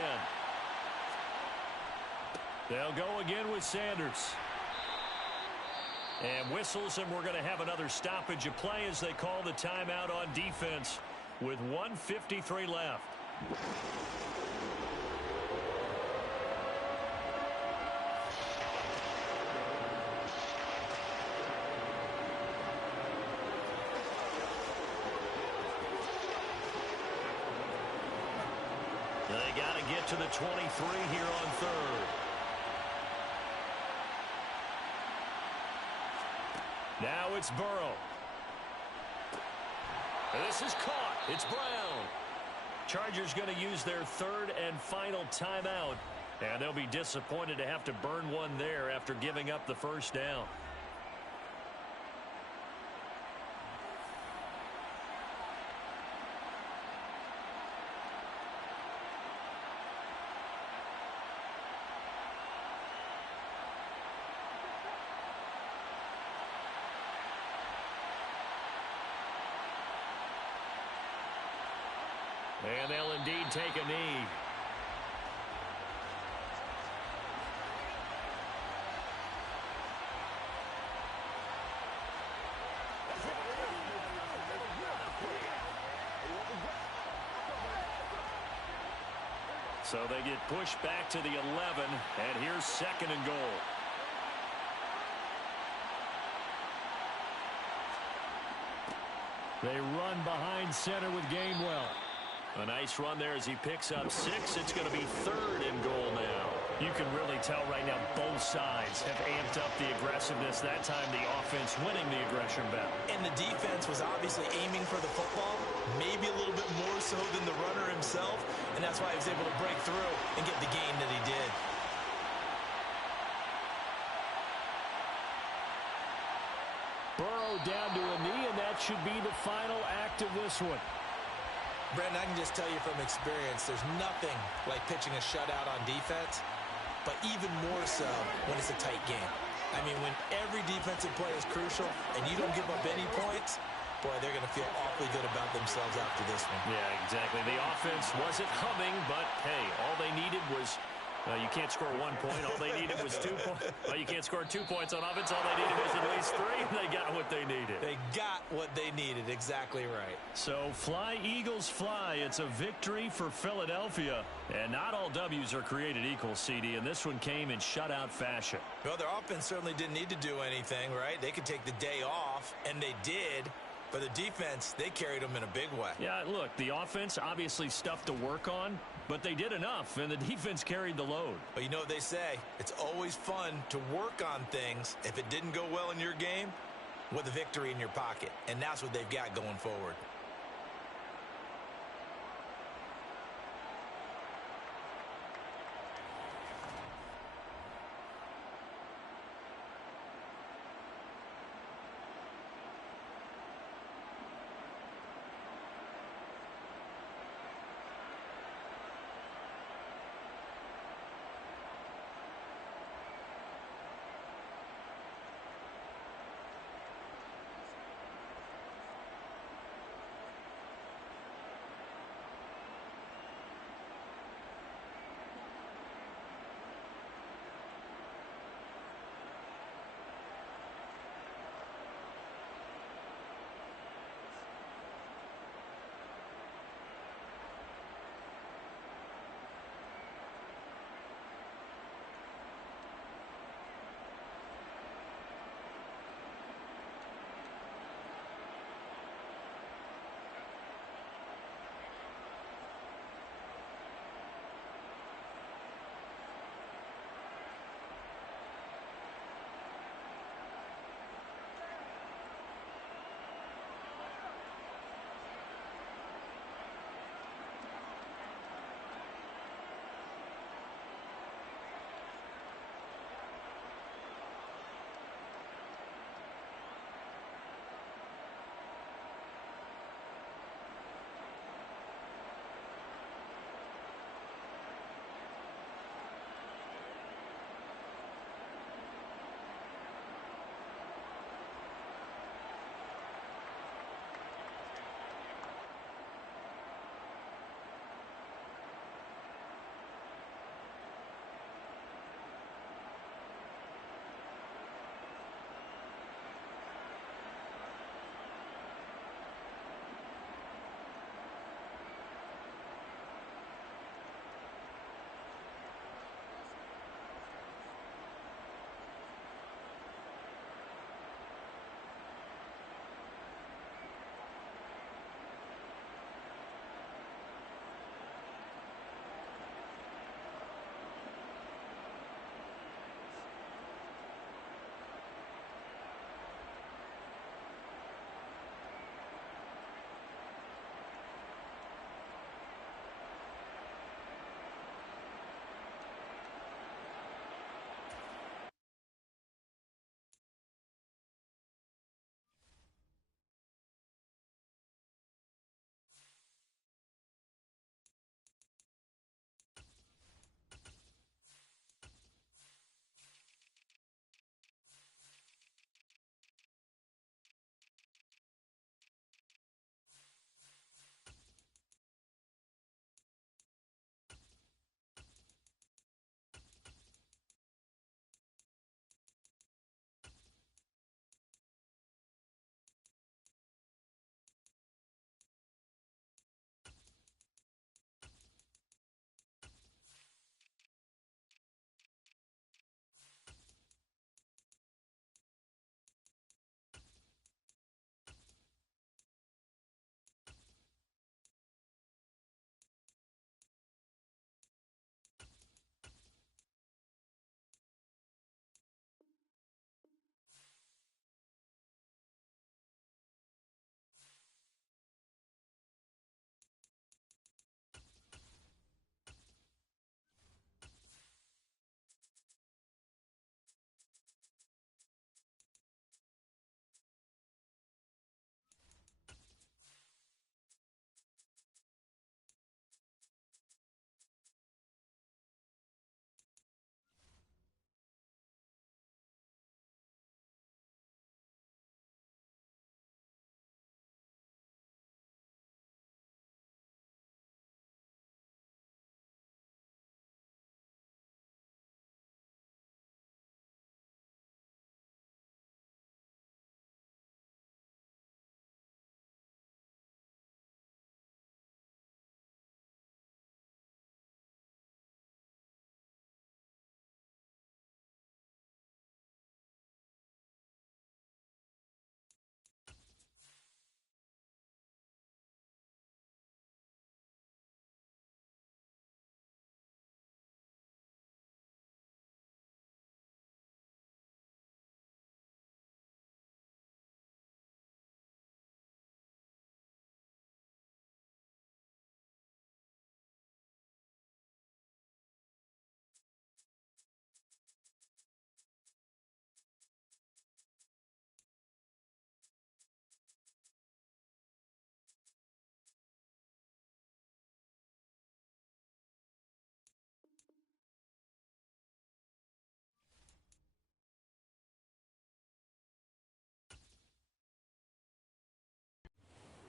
They'll go again with Sanders. And whistles, and we're going to have another stoppage of play as they call the timeout on defense with 1:53 left. to the 23 here on third. Now it's Burrow. This is caught. It's Brown. Chargers going to use their third and final timeout. And they'll be disappointed to have to burn one there after giving up the first down. And they'll indeed take a knee. So they get pushed back to the 11, and here's second and goal. They run behind center with Gainwell. A nice run there as he picks up 6. It's going to be third and goal now. You can really tell right now both sides have amped up the aggressiveness. That time the offense winning the aggression battle. And the defense was obviously aiming for the football, maybe a little bit more so than the runner himself, and that's why he was able to break through and get the gain that he did. Burrow down to a knee, and that should be the final act of this one. Brandon, I can just tell you from experience, there's nothing like pitching a shutout on defense, but even more so when it's a tight game. I mean, when every defensive play is crucial and you don't give up any points, boy, they're going to feel awfully good about themselves after this one. Yeah, exactly. The offense wasn't humming, but, hey, all they needed was you can't score 1 point. All they needed was 2 points. Well, you can't score 2 points on offense. All they needed was at least 3, and they got what they needed. They got what they needed. Exactly right. So fly, Eagles, fly. It's a victory for Philadelphia. And not all W's are created equal, CD, and this one came in shutout fashion. Well, their offense certainly didn't need to do anything, right? They could take the day off, and they did. But the defense, they carried them in a big way. Yeah, look, the offense, obviously stuff to work on, but they did enough, and the defense carried the load. But you know what they say, it's always fun to work on things if it didn't go well in your game with a victory in your pocket. And that's what they've got going forward.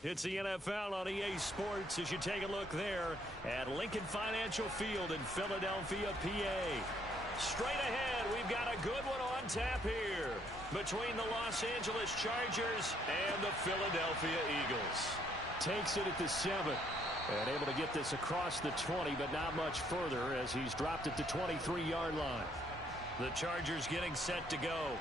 It's the NFL on EA Sports as you take a look there at Lincoln Financial Field in Philadelphia, PA. Straight ahead, we've got a good one on tap here between the Los Angeles Chargers and the Philadelphia Eagles. Takes it at the 7. And able to get this across the 20, but not much further as he's dropped it to 23-yard line. The Chargers getting set to go.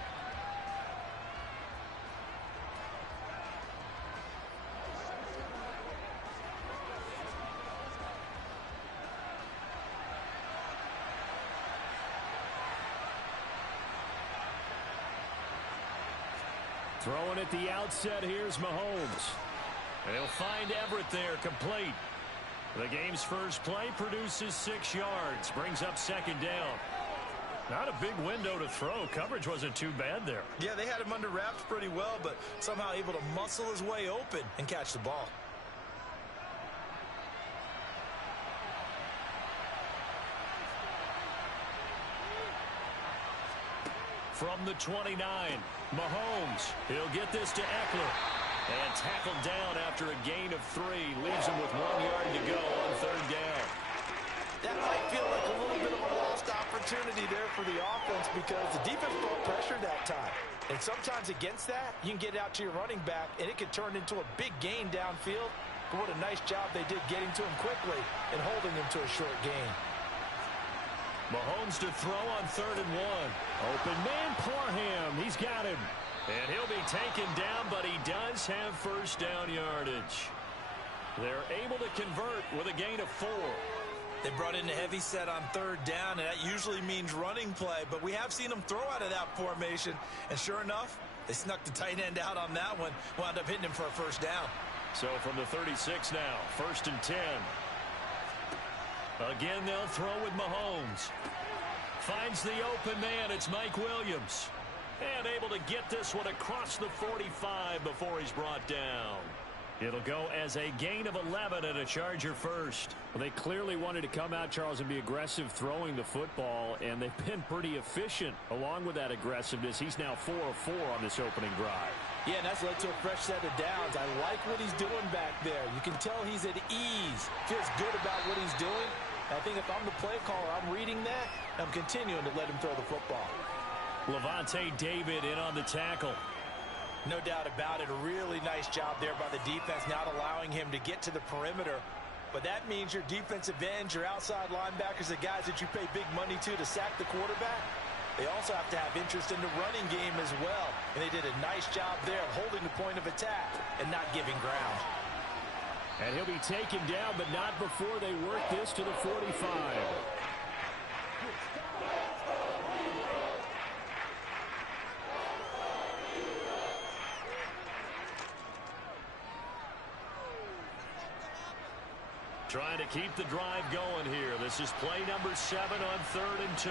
Throwing at the outset, here's Mahomes. They'll find Everett there, complete. The game's first play produces 6 yards, brings up second down. Not a big window to throw. Coverage wasn't too bad there. Yeah, they had him under wraps pretty well, but somehow able to muscle his way open and catch the ball. From the 29, Mahomes. He'll get this to Eckler. And tackled down after a gain of 3. Leaves him with 1 yard to go on third down. That might feel like a little bit of a lost opportunity there for the offense because the defense brought pressure that time. And sometimes against that, you can get out to your running back, and it can turn into a big gain downfield. But what a nice job they did getting to him quickly and holding him to a short gain. Mahomes to throw on 3rd and 1. Open man, Parham. He's got him. And he'll be taken down, but he does have first down yardage. They're able to convert with a gain of 4. They brought in a heavy set on 3rd down, and that usually means running play. But we have seen them throw out of that formation. And sure enough, they snuck the tight end out on that one. Wound up hitting him for a first down. So from the 36 now, 1st and 10. Again, they'll throw with Mahomes. Finds the open man. It's Mike Williams. And able to get this one across the 45 before he's brought down. It'll go as a gain of 11 and a Charger first. Well, they clearly wanted to come out, Charles, and be aggressive throwing the football, and they've been pretty efficient along with that aggressiveness. He's now 4 of 4 on this opening drive. Yeah, and that's led to a fresh set of downs. I like what he's doing back there. You can tell he's at ease. Feels good about what he's doing. I think if I'm the play caller, I'm reading that. I'm continuing to let him throw the football. Lavonte David in on the tackle. No doubt about it. A really nice job there by the defense, not allowing him to get to the perimeter. But that means your defensive ends, your outside linebackers, the guys that you pay big money to sack the quarterback, they also have to have interest in the running game as well. And they did a nice job there of holding the point of attack and not giving ground. And he'll be taken down, but not before they work this to the 45. Trying to keep the drive going here. This is play number 7 on 3rd and 2.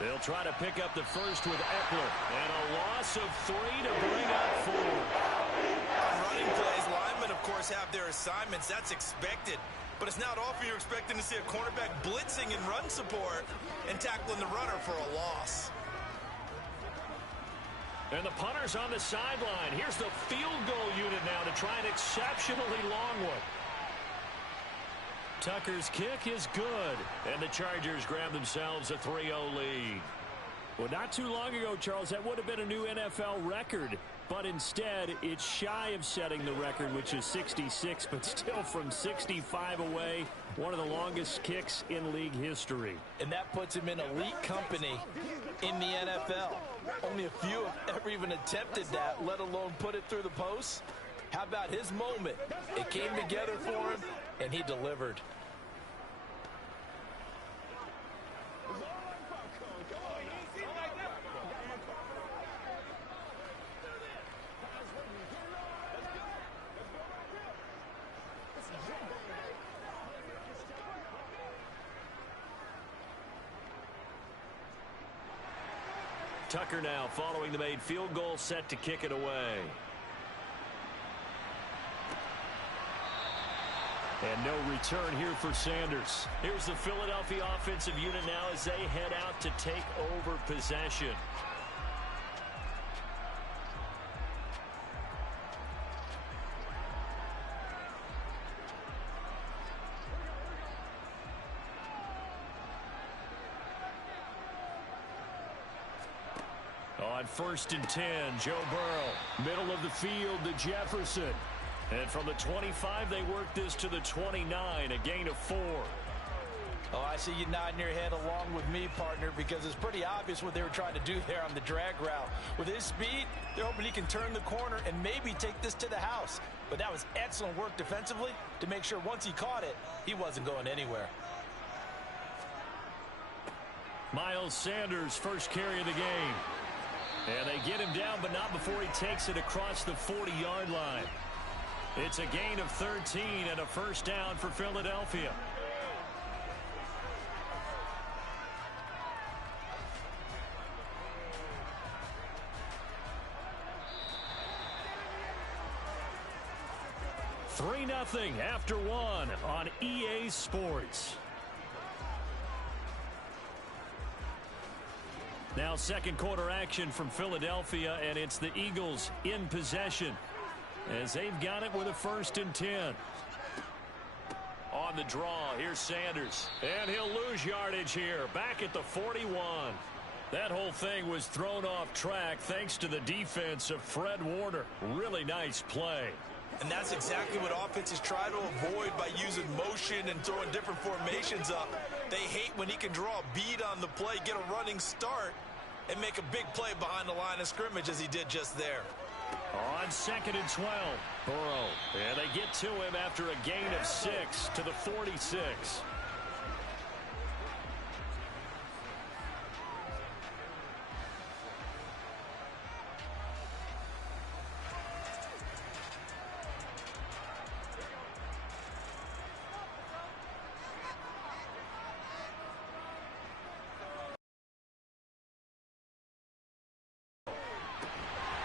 They'll try to pick up the first with Eckler. And a loss of 3 to bring up 4. On running plays, linemen, of course, have their assignments. That's expected. But it's not often you're expecting to see a cornerback blitzing in run support and tackling the runner for a loss. And the punter's on the sideline. Here's the field goal unit now to try an exceptionally long one. Tucker's kick is good. And the Chargers grab themselves a 3-0 lead. Well, not too long ago, Charles, that would have been a new NFL record. But instead, it's shy of setting the record, which is 66, but still from 65 away, one of the longest kicks in league history. And that puts him in elite company in the NFL. Only a few have ever even attempted that, let alone put it through the post. How about his moment? It came together for him, and he delivered. Tucker now following the made field goal, set to kick it away. And no return here for Sanders. Here's the Philadelphia offensive unit now as they head out to take over possession. On 1st and 10, Joe Burrow. Middle of the field to Jefferson. And from the 25, they work this to the 29, a gain of 4. Oh, I see you nodding your head along with me, partner, because it's pretty obvious what they were trying to do there on the drag route. With his speed, they're hoping he can turn the corner and maybe take this to the house. But that was excellent work defensively to make sure once he caught it, he wasn't going anywhere. Miles Sanders, first carry of the game. And they get him down, but not before he takes it across the 40-yard line. It's a gain of 13 and a first down for Philadelphia. Three 3-0 after one on EA Sports. Now second quarter action from Philadelphia, and it's the Eagles in possession as they've got it with a 1st and 10. On the draw, here's Sanders. And he'll lose yardage here, back at the 41. That whole thing was thrown off track thanks to the defense of Fred Warner. Really nice play. And that's exactly what offenses try to avoid by using motion and throwing different formations up. They hate when he can draw a bead on the play, get a running start, and make a big play behind the line of scrimmage as he did just there. On 2nd and 12, Burrow. And they get to him after a gain of 6 to the 46.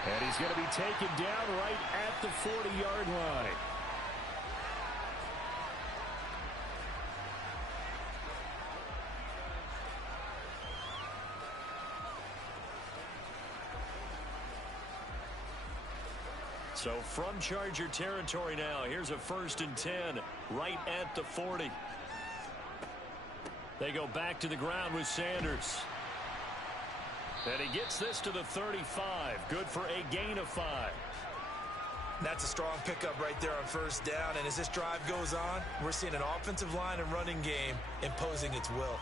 And he's going to be taken down right at the 40-yard line. So from Charger territory now, here's a 1st and 10 right at the 40. They go back to the ground with Sanders. And he gets this to the 35. Good for a gain of 5. That's a strong pickup right there on 1st down. And as this drive goes on, we're seeing an offensive line and running game imposing its will.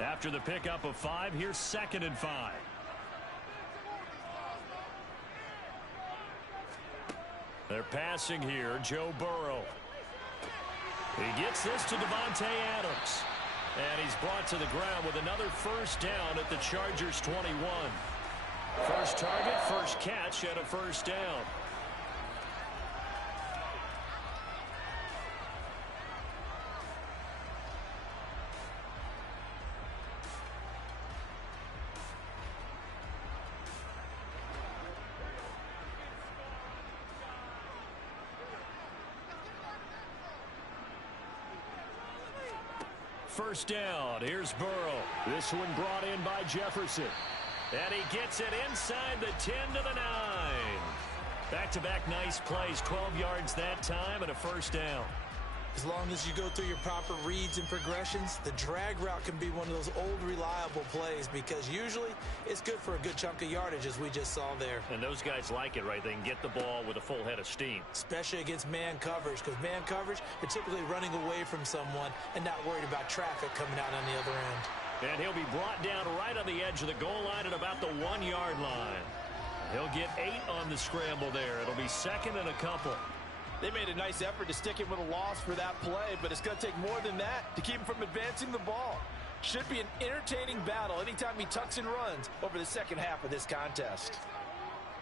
After the pickup of 5, here's 2nd and 5. They're passing here, Joe Burrow. He gets this to Davante Adams. And he's brought to the ground with another 1st down at the Chargers 21. First target, first catch, and a 1st down. First down. Here's Burrow. This one brought in by Jefferson. And he gets it inside the 10 to the 9. Back-to-back nice plays. 12 yards that time and a 1st down. As long as you go through your proper reads and progressions, the drag route can be one of those old reliable plays because usually it's good for a good chunk of yardage as we just saw there. And those guys like it, right? They can get the ball with a full head of steam. Especially against man coverage, because man coverage, they're typically running away from someone and not worried about traffic coming out on the other end. And he'll be brought down right on the edge of the goal line at about the 1-yard line. He'll get 8 on the scramble there. It'll be 2nd and a couple. They made a nice effort to stick him with a loss for that play, but it's going to take more than that to keep him from advancing the ball. Should be an entertaining battle anytime he tucks and runs over the second half of this contest.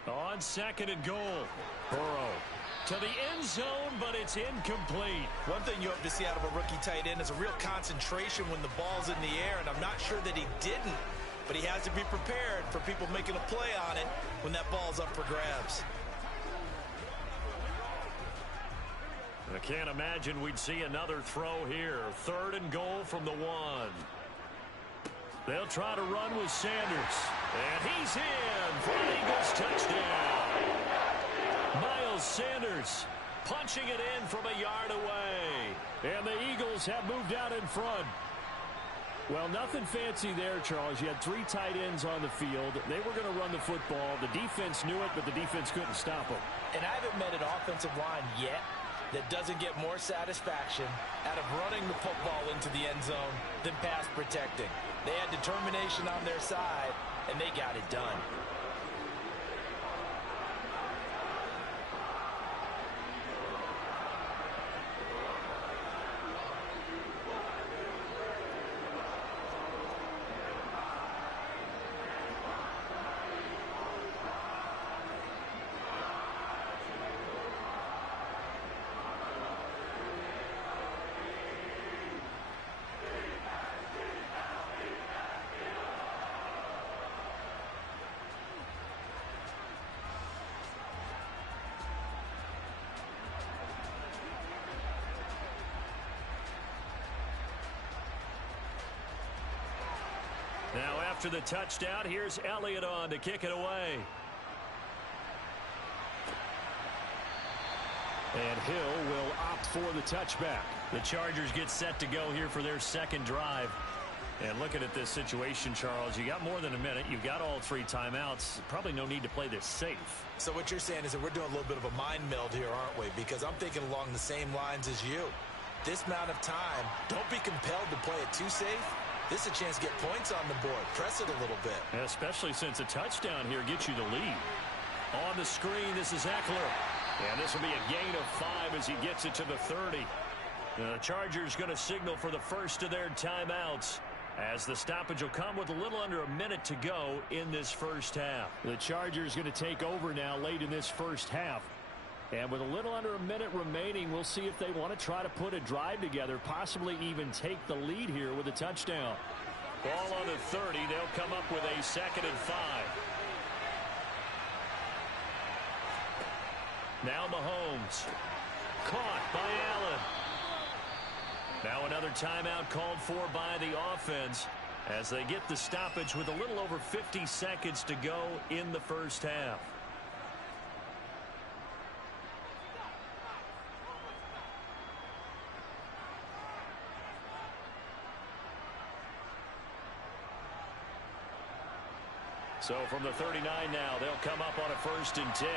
On 2nd and goal, Burrow to the end zone, but it's incomplete. One thing you hope to see out of a rookie tight end is a real concentration when the ball's in the air, and I'm not sure that he didn't, but he has to be prepared for people making a play on it when that ball's up for grabs. I can't imagine we'd see another throw here. 3rd and goal from the 1. They'll try to run with Sanders. And he's in for an Eagles touchdown. Miles Sanders punching it in from a yard away. And the Eagles have moved out in front. Well, nothing fancy there, Charles. You had 3 tight ends on the field. They were going to run the football. The defense knew it, but the defense couldn't stop them. And I haven't met an offensive line yet that doesn't get more satisfaction out of running the football into the end zone than pass protecting. They had determination on their side, and they got it done. Now after the touchdown, here's Elliott on to kick it away. And Hill will opt for the touchback. The Chargers get set to go here for their second drive. And looking at this situation, Charles, you got more than a minute. You've got all 3 timeouts. Probably no need to play this safe. So what you're saying is that we're doing a little bit of a mind meld here, aren't we? Because I'm thinking along the same lines as you. This amount of time, don't be compelled to play it too safe. This is a chance to get points on the board. Press it a little bit. Especially since a touchdown here gets you the lead. On the screen, this is Eckler. And this will be a gain of 5 as he gets it to the 30. The Chargers going to signal for the first of their timeouts, as the stoppage will come with a little under a minute to go in this first half. The Chargers going to take over now late in this first half. And with a little under a minute remaining, we'll see if they want to try to put a drive together, possibly even take the lead here with a touchdown. Ball on the 30. They'll come up with a 2nd and 5. Now Mahomes. Caught by Allen. Now another timeout called for by the offense as they get the stoppage with a little over 50 seconds to go in the first half. So from the 39 now, they'll come up on a 1st and 10.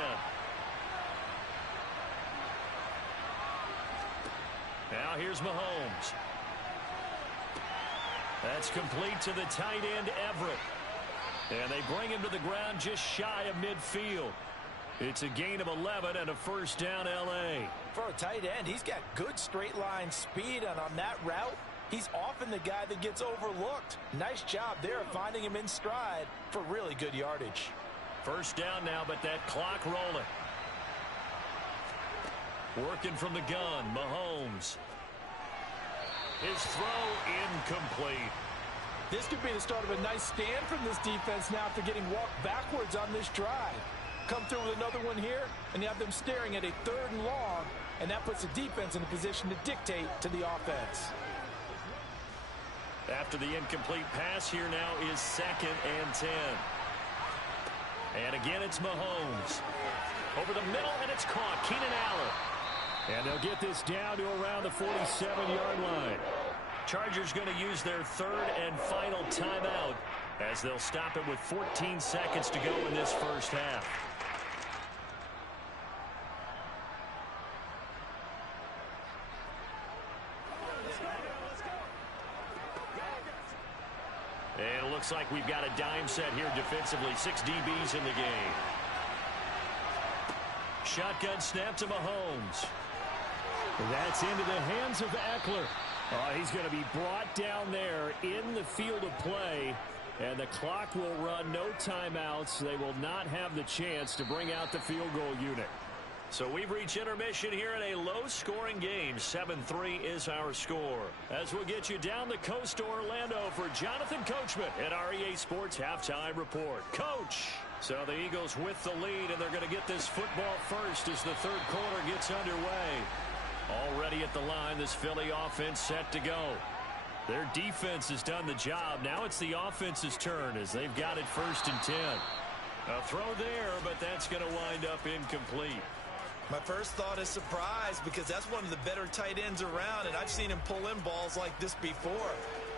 Now here's Mahomes. That's complete to the tight end, Everett. And they bring him to the ground just shy of midfield. It's a gain of 11 and a 1st down, L.A. For a tight end, he's got good straight line speed, and on that route, he's often the guy that gets overlooked. Nice job there of finding him in stride for really good yardage. 1st down now, but that clock rolling. Working from the gun, Mahomes. His throw incomplete. This could be the start of a nice stand from this defense now after getting walked backwards on this drive. Come through with another one here, and you have them staring at a 3rd and long, and that puts the defense in a position to dictate to the offense. After the incomplete pass, here now is 2nd and 10. And again, it's Mahomes. Over the middle, and it's caught. Keenan Allen. And they'll get this down to around the 47-yard line. Chargers going to use their 3rd and final timeout as they'll stop it with 14 seconds to go in this first half. And it looks like we've got a dime set here defensively. 6 DBs in the game. Shotgun snap to Mahomes. That's into the hands of Eckler. He's going to be brought down there in the field of play, and the clock will run. No timeouts. They will not have the chance to bring out the field goal unit. So we've reached intermission here in a low-scoring game. 7-3 is our score. As we'll get you down the coast to Orlando for Jonathan Coachman at our EA Sports Halftime Report. Coach! So the Eagles with the lead, and they're going to get this football first as the 3rd quarter gets underway. Already at the line, this Philly offense set to go. Their defense has done the job. Now it's the offense's turn as they've got it 1st and 10. A throw there, but that's going to wind up incomplete. My first thought is surprise, because that's one of the better tight ends around, and I've seen him pull in balls like this before.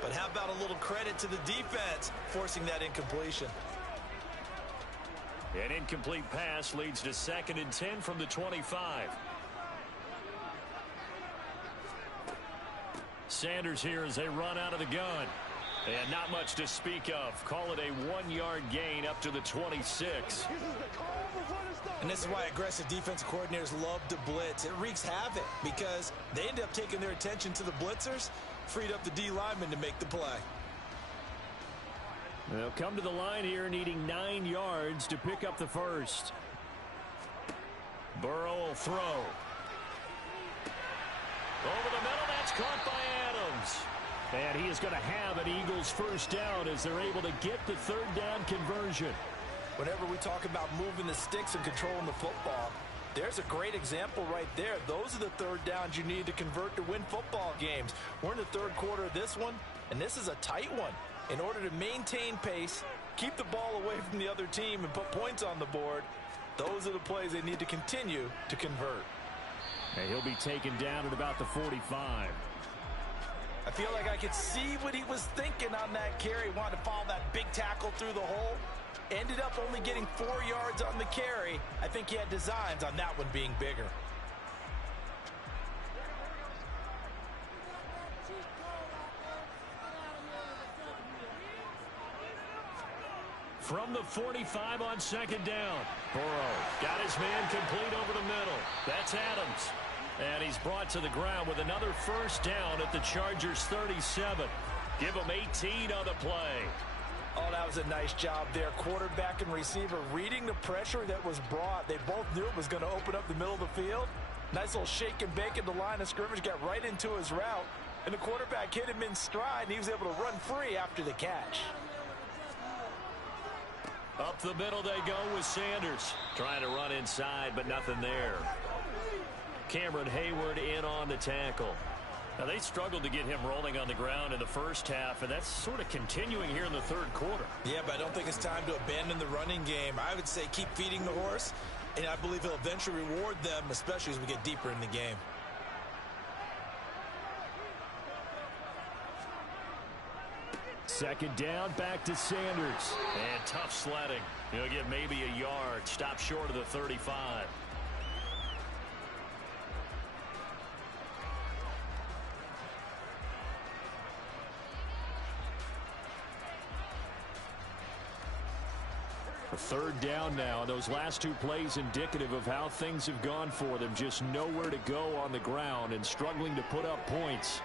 But how about a little credit to the defense forcing that incompletion? An incomplete pass leads to 2nd and 10 from the 25. Sanders here as they run out of the gun. And not much to speak of. Call it a 1-yard gain up to the 26. And this is why aggressive defensive coordinators love to blitz. It wreaks havoc because they end up taking their attention to the blitzers, freed up the D lineman to make the play. They'll come to the line here needing 9 yards to pick up the first. Burrow will throw. Over the middle, that's caught by Adams. And he is going to have an Eagles first down as they're able to get the 3rd down conversion. Whenever we talk about moving the sticks and controlling the football, there's a great example right there. Those are the 3rd downs you need to convert to win football games. We're in the 3rd quarter of this one, and this is a tight one. In order to maintain pace, keep the ball away from the other team, and put points on the board, those are the plays they need to continue to convert. And he'll be taken down at about the 45. I feel like I could see what he was thinking on that carry. Wanted to follow that big tackle through the hole. Ended up only getting 4 yards on the carry. I think he had designs on that one being bigger. From the 45 on 2nd down. Burrow got his man complete over the middle. That's Adams. And he's brought to the ground with another first down at the Chargers 37. Give him 18 on the play. Oh, that was a nice job there. Quarterback and receiver reading the pressure that was brought. They both knew it was going to open up the middle of the field. Nice little shake and bake at the line of scrimmage. Got right into his route. And the quarterback hit him in stride, and he was able to run free after the catch. Up the middle they go with Sanders. Trying to run inside, but nothing there. Cameron Hayward in on the tackle. Now, they struggled to get him rolling on the ground in the first half, and that's sort of continuing here in the 3rd quarter. Yeah, but I don't think it's time to abandon the running game. I would say keep feeding the horse, and I believe he'll eventually reward them, especially as we get deeper in the game. Second down, back to Sanders. And tough sledding. He'll get maybe a yard. Stop short of the 35. A 3rd down now, and those last 2 plays indicative of how things have gone for them. Just nowhere to go on the ground and struggling to put up points.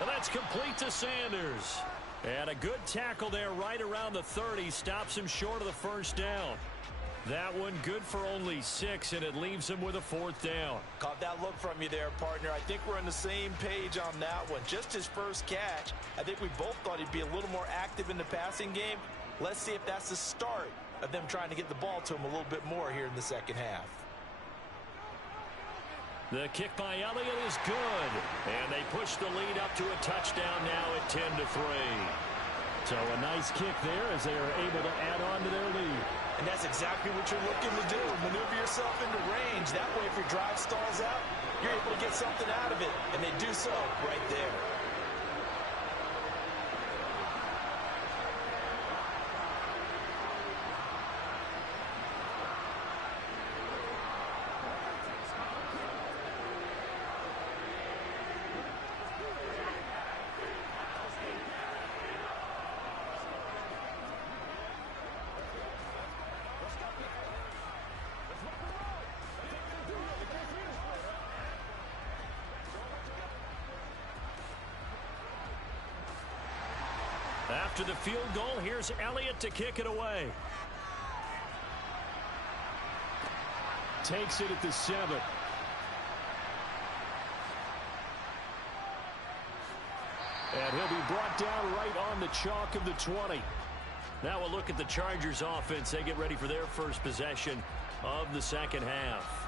And that's complete to Sanders. And a good tackle there right around the 30. Stops him short of the first down. That one good for only 6, and it leaves him with a 4th down. Caught that look from you there, partner. I think we're on the same page on that one. Just his first catch. I think we both thought he'd be a little more active in the passing game. Let's see if that's the start of them trying to get the ball to him a little bit more here in the second half. The kick by Elliott is good. And they push the lead up to a touchdown now at 10-3. So a nice kick there as they are able to add on to their lead. And that's exactly what you're looking to do. Maneuver yourself into range. That way, if your drive stalls out, you're able to get something out of it. And they do so right there. After the field goal, here's Elliott to kick it away. Takes it at the 7. And he'll be brought down right on the chalk of the 20. Now we'll look at the Chargers offense. They get ready for their first possession of the second half.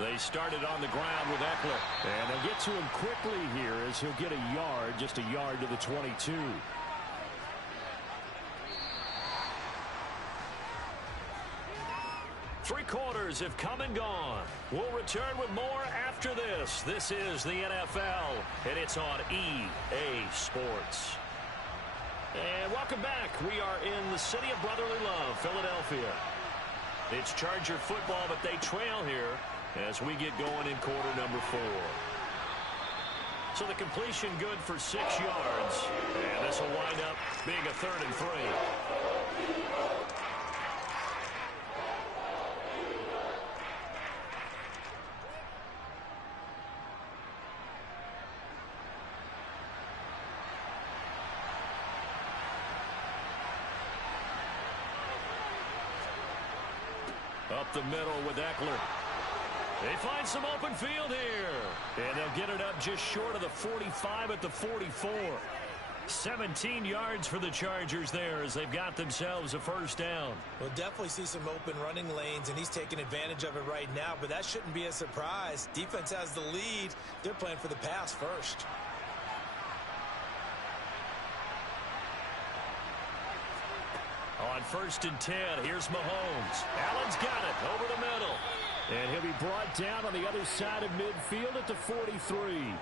They started on the ground with Eckler. And they'll get to him quickly here as he'll get a yard, just a yard to the 22. Three quarters have come and gone. We'll return with more after this. This is the NFL, and it's on EA Sports. And welcome back. We are in the city of brotherly love, Philadelphia. It's Charger football, but they trail here as we get going in quarter number 4. So the completion good for 6 yards. And this will wind up being a 3rd and 3. Up the middle with Eckler. They find some open field here. And they'll get it up just short of the 45 at the 44. 17 yards for the Chargers there as they've got themselves a first down. We'll definitely see some open running lanes, and he's taking advantage of it right now, but that shouldn't be a surprise. Defense has the lead. They're playing for the pass first. On 1st and 10, here's Mahomes. Allen's got it over the middle. And he'll be brought down on the other side of midfield at the 43.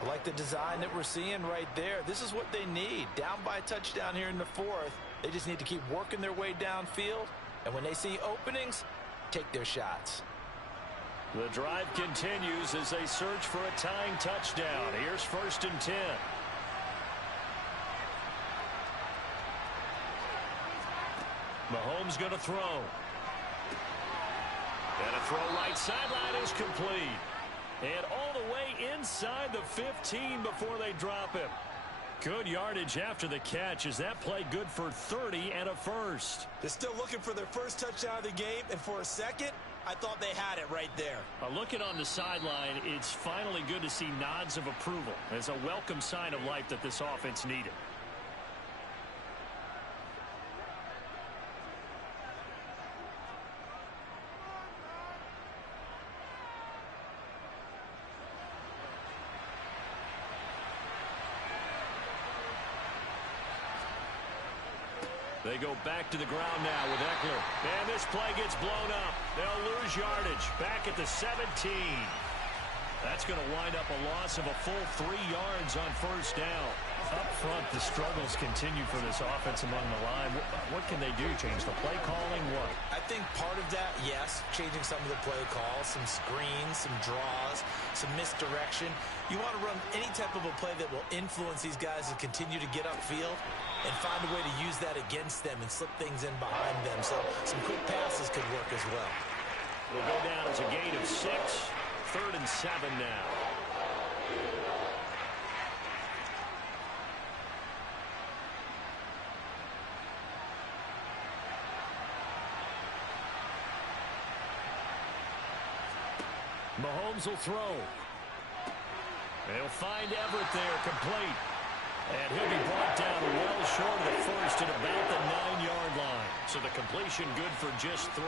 I like the design that we're seeing right there. This is what they need. Down by a touchdown here in the 4th. They just need to keep working their way downfield. And when they see openings, take their shots. The drive continues as they search for a tying touchdown. Here's 1st and 10. Mahomes going to throw. And a throw right sideline is complete. And all the way inside the 15 before they drop him. Good yardage after the catch. Is that play good for 30 and a first? They're still looking for their first touchdown of the game, and for a second, I thought they had it right there. Looking on the sideline, it's finally good to see nods of approval. It's a welcome sign of life that this offense needed. They go back to the ground now with Eckler. And this play gets blown up. They'll lose yardage. Back at the 17. That's going to wind up a loss of a full 3 yards on first down. Up front, the struggles continue for this offense among the line. What can they do? Change the play calling? What? I think part of that, yes, changing some of the play calls, some screens, some draws, some misdirection. You want to run any type of a play that will influence these guys to continue to get upfield and find a way to use that against them and slip things in behind them. So some quick passes could work as well. Will go down as a gain of 6. 3rd and 7 now. Mahomes will throw. They'll find Everett there, complete. And he'll be brought down well short of the first at about the 9-yard line. So the completion good for just 3.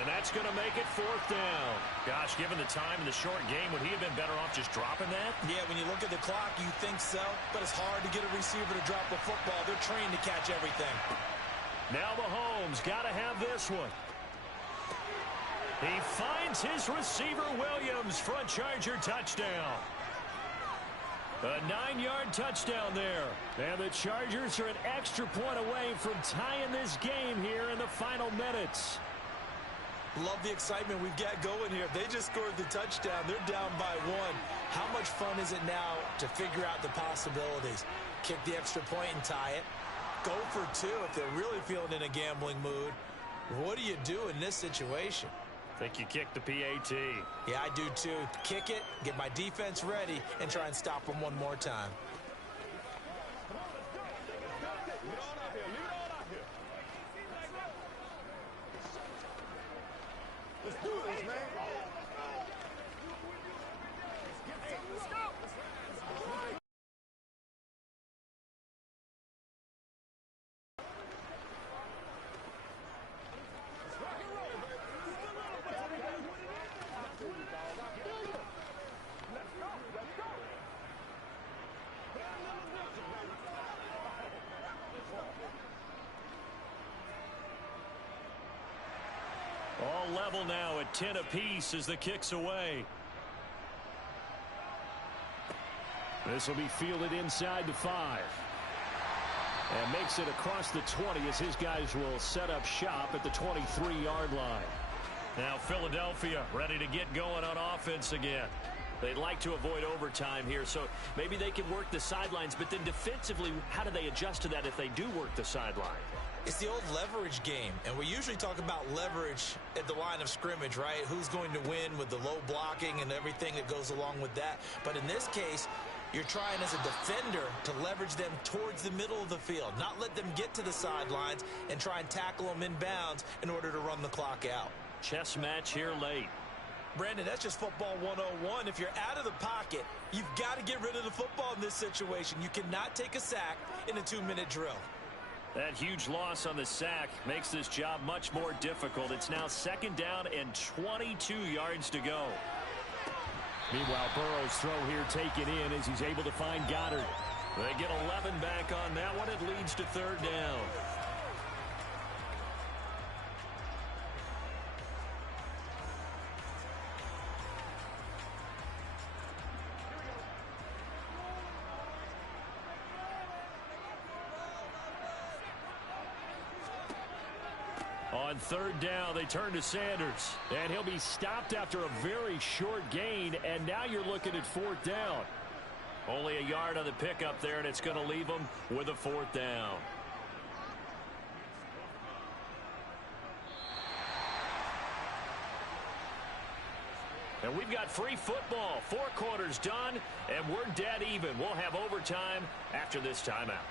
And that's going to make it 4th down. Gosh, given the time in the short game, would he have been better off just dropping that? Yeah, when you look at the clock, you think so. But it's hard to get a receiver to drop a football. They're trained to catch everything. Now Mahomes got to have this one. He finds his receiver, Williams, for a Charger touchdown. A 9-yard touchdown there. And the Chargers are an extra point away from tying this game here in the final minutes. Love the excitement we've got going here. They just scored the touchdown. They're down by 1. How much fun is it now to figure out the possibilities? Kick the extra point and tie it. Go for 2 if they're really feeling in a gambling mood. What do you do in this situation? Think you kick the PAT. Yeah, I do too. Kick it, get my defense ready, and try and stop them one more time. Let's do this, man. Let's go. still now at 10 apiece as the kick's away. This will be fielded inside the 5. And makes it across the 20 as his guys will set up shop at the 23-yard line. Now Philadelphia ready to get going on offense again. They'd like to avoid overtime here, so maybe they can work the sidelines. But then defensively, how do they adjust to that if they do work the sideline? It's the old leverage game, and we usually talk about leverage at the line of scrimmage, right? Who's going to win with the low blocking and everything that goes along with that. But in this case, you're trying as a defender to leverage them towards the middle of the field, not let them get to the sidelines and try and tackle them inbounds in order to run the clock out. Chess match here late. Brandon, that's just football 101. If you're out of the pocket, you've got to get rid of the football in this situation. You cannot take a sack in a 2-minute drill. That huge loss on the sack makes this job much more difficult. It's now 2nd down and 22 yards to go. Meanwhile, Burrow's throw here taken in as he's able to find Goddard. They get 11 back on that one. It leads to 3rd down. On 3rd down, they turn to Sanders. And he'll be stopped after a very short gain, and now you're looking at 4th down. Only a yard on the pickup there, and it's going to leave them with a 4th down. And we've got free football. 4 quarters done, and we're dead even. We'll have overtime after this timeout.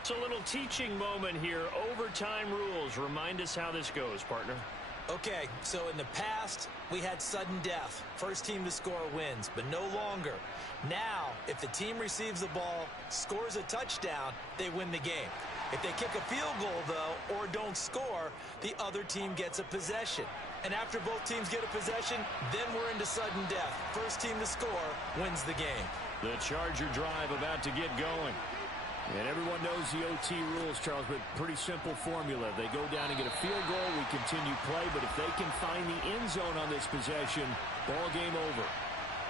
It's a little teaching moment here. Overtime rules. Remind us how this goes, partner. Okay, so in the past, we had sudden death. First team to score wins, but no longer. Now, if the team receives the ball, scores a touchdown, they win the game. If they kick a field goal, though, or don't score, the other team gets a possession. And after both teams get a possession, then we're into sudden death. First team to score wins the game. The Charger drive about to get going. And everyone knows the OT rules, Charles, but pretty simple formula. They go down and get a field goal, we continue play, but if they can find the end zone on this possession, ball game over.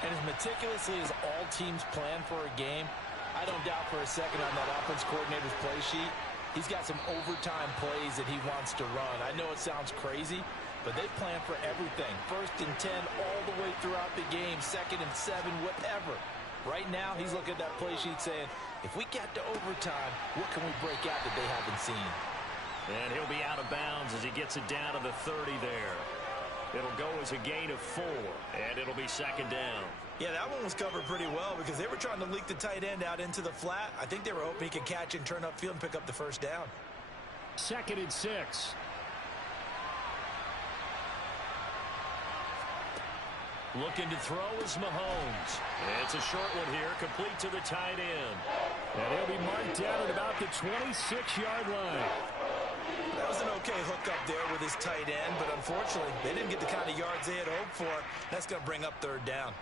And as meticulously as all teams plan for a game, I don't doubt for a second on that offense coordinator's play sheet, he's got some overtime plays that he wants to run. I know it sounds crazy, but they plan for everything. 1st and 10 all the way throughout the game, 2nd and 7, whatever. Right now, he's looking at that play sheet saying, if we get to overtime, what can we break out that they haven't seen? And he'll be out of bounds as he gets it down to the 30 there. It'll go as a gain of 4, and it'll be 2nd down. Yeah, that one was covered pretty well because they were trying to leak the tight end out into the flat. I think they were hoping he could catch and turn upfield and pick up the 1st down. 2nd and 6. Looking to throw is Mahomes. It's a short one here, complete to the tight end. And he'll be marked down at about the 26-yard line. That was an okay hook up there with his tight end, but unfortunately, they didn't get the kind of yards they had hoped for. That's going to bring up 3rd down.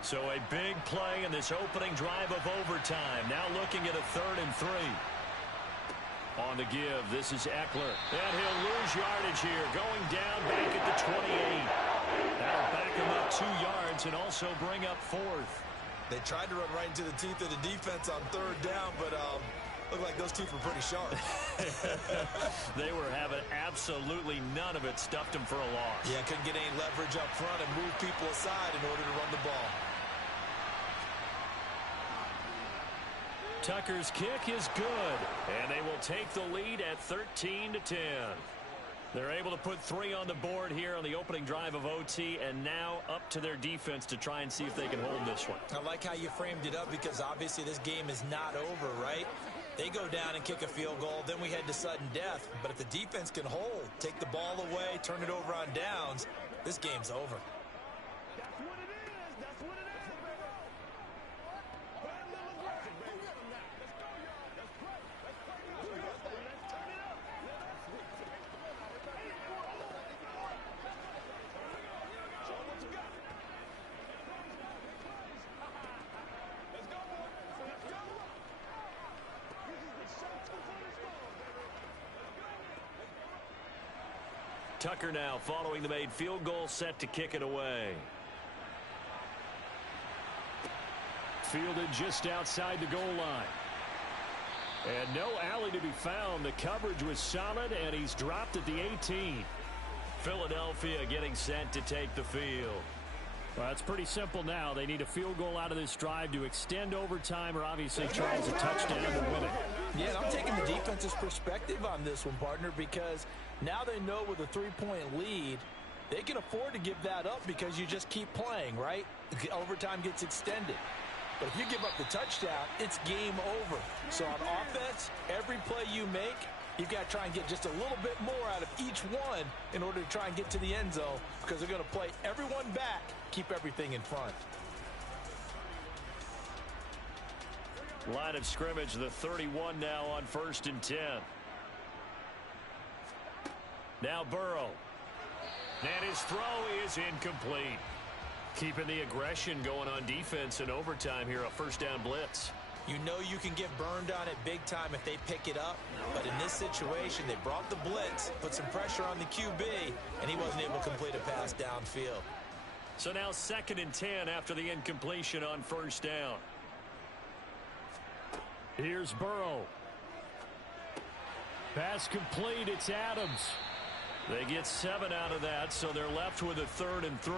So a big play in this opening drive of overtime. Now looking at a 3rd and 3. On the give, this is Eckler. And he'll lose yardage here, going down back at the 28. That'll back him up 2 yards and also bring up 4th. They tried to run right into the teeth of the defense on 3rd down, but looked like those teeth were pretty sharp. They were having absolutely none of it, stuffed them for a loss. Yeah, couldn't get any leverage up front and move people aside in order to run the ball. Tucker's kick is good, and they will take the lead at 13-10. They're able to put 3 on the board here on the opening drive of OT, and now up to their defense to try and see if they can hold this one. I like how you framed it up because obviously this game is not over, right? They go down and kick a field goal, then we head to sudden death. But if the defense can hold, take the ball away, turn it over on downs, this game's over. That's what it is. That's what it is, baby. Play a little aggressive, baby. Let's go, y'all. Let's play. Let's play. Let's turn it up. Show 'em what you got. Let's go, boy. Let's go. This is the show before the storm, baby. Let's go. Tucker now following the made field goal, set to kick it away. Fielded just outside the goal line. And no alley to be found. The coverage was solid, and he's dropped at the 18. Philadelphia getting set to take the field. Well, it's pretty simple now. They need a field goal out of this drive to extend overtime or obviously Charles a touchdown to win it. Yeah, and I'm taking the defense's perspective on this one, partner, because now they know with a 3-point lead, they can afford to give that up because you just keep playing, right? Overtime gets extended. But if you give up the touchdown, it's game over. So on offense, every play you make, you've got to try and get just a little bit more out of each one in order to try and get to the end zone because they're going to play everyone back, keep everything in front. Line of scrimmage, the 31 now on 1st and 10. Now Burrow. And his throw is incomplete. Keeping the aggression going on defense in overtime here, a first down blitz. You know you can get burned on it big time if they pick it up. But in this situation, they brought the blitz, put some pressure on the QB, and he wasn't able to complete a pass downfield. So now 2nd and 10 after the incompletion on 1st down. Here's Burrow. Pass complete. It's Adams. They get 7 out of that, so they're left with a 3rd and 3.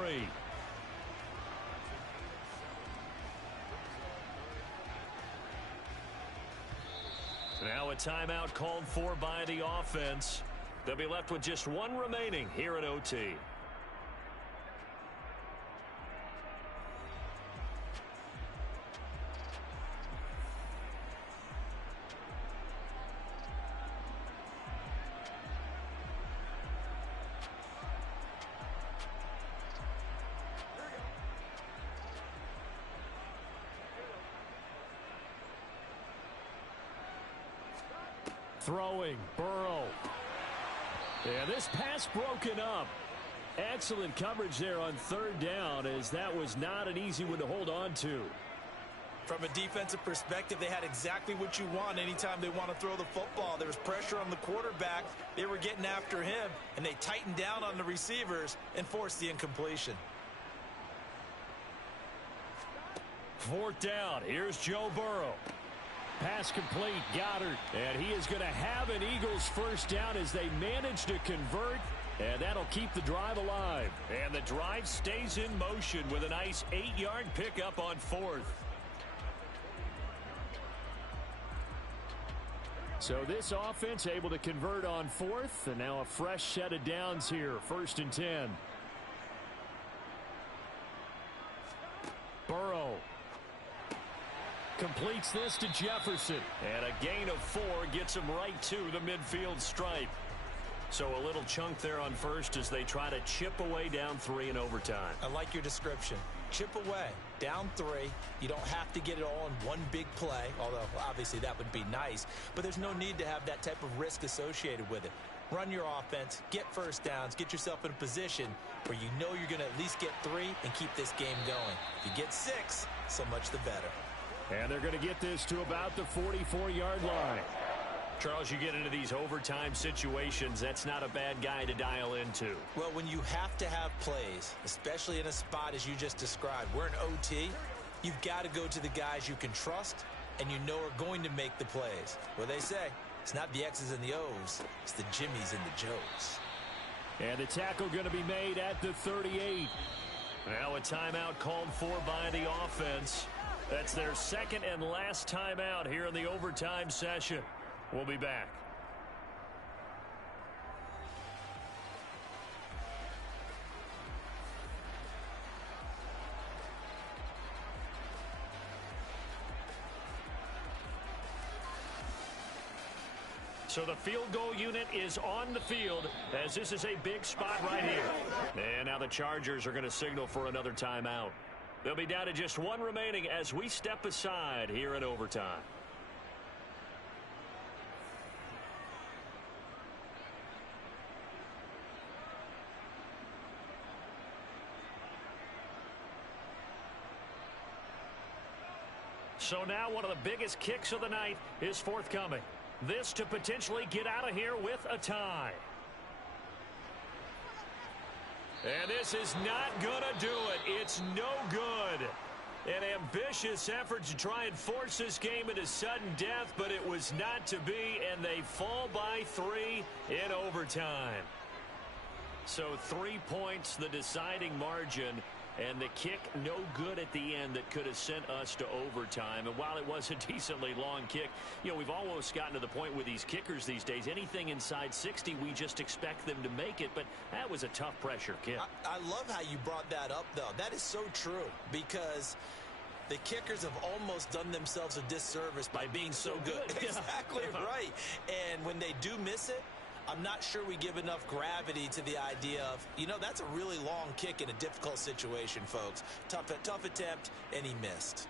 Now a timeout called for by the offense. They'll be left with just 1 remaining here at OT. Throwing, Burrow. Yeah, this pass broken up. Excellent coverage there on 3rd down, as that was not an easy one to hold on to. From a defensive perspective, they had exactly what you want anytime they want to throw the football. There was pressure on the quarterback. They were getting after him, and they tightened down on the receivers and forced the incompletion. 4th down. Here's Joe Burrow. Pass complete, Goddard. And he is going to have an Eagles first down as they manage to convert. And that'll keep the drive alive. And the drive stays in motion with a nice 8-yard pickup on 4th. So this offense able to convert on 4th. And now a fresh set of downs here. 1st and 10. Burrow. Completes this to Jefferson. And a gain of 4 gets him right to the midfield stripe. So a little chunk there on 1st as they try to chip away down 3 in overtime. I like your description. Chip away. Down 3. You don't have to get it all in one big play, although obviously that would be nice. But there's no need to have that type of risk associated with it. Run your offense, get first downs, get yourself in a position where you know you're going to at least get 3 and keep this game going. If you get 6, so much the better. And they're going to get this to about the 44-yard line. Charles, you get into these overtime situations, that's not a bad guy to dial into. Well, when you have to have plays, especially in a spot as you just described, we're in OT, you've got to go to the guys you can trust and you know are going to make the plays. Well, they say, it's not the X's and the O's, it's the Jimmies and the Joes. And the tackle going to be made at the 38. Now a timeout called for by the offense. That's their 2nd and last timeout here in the overtime session. We'll be back. So the field goal unit is on the field as this is a big spot right here. And now the Chargers are going to signal for another timeout. They'll be down to just 1 remaining as we step aside here in overtime. So now one of the biggest kicks of the night is forthcoming. This to potentially get out of here with a tie. And this is not going to do it. It's no good. An ambitious effort to try and force this game into sudden death, but it was not to be, and they fall by 3 in overtime. So 3 points, the deciding margin, and the kick no good at the end that could have sent us to overtime. And while it was a decently long kick, you know, we've almost gotten to the point with these kickers these days, anything inside 60, we just expect them to make it. But that was a tough pressure kick. I love how you brought that up, though. That is so true, because the kickers have almost done themselves a disservice by being so good. Exactly right. And when they do miss it, I'm not sure we give enough gravity to the idea of, you know, that's a really long kick in a difficult situation, folks. Tough attempt, and he missed.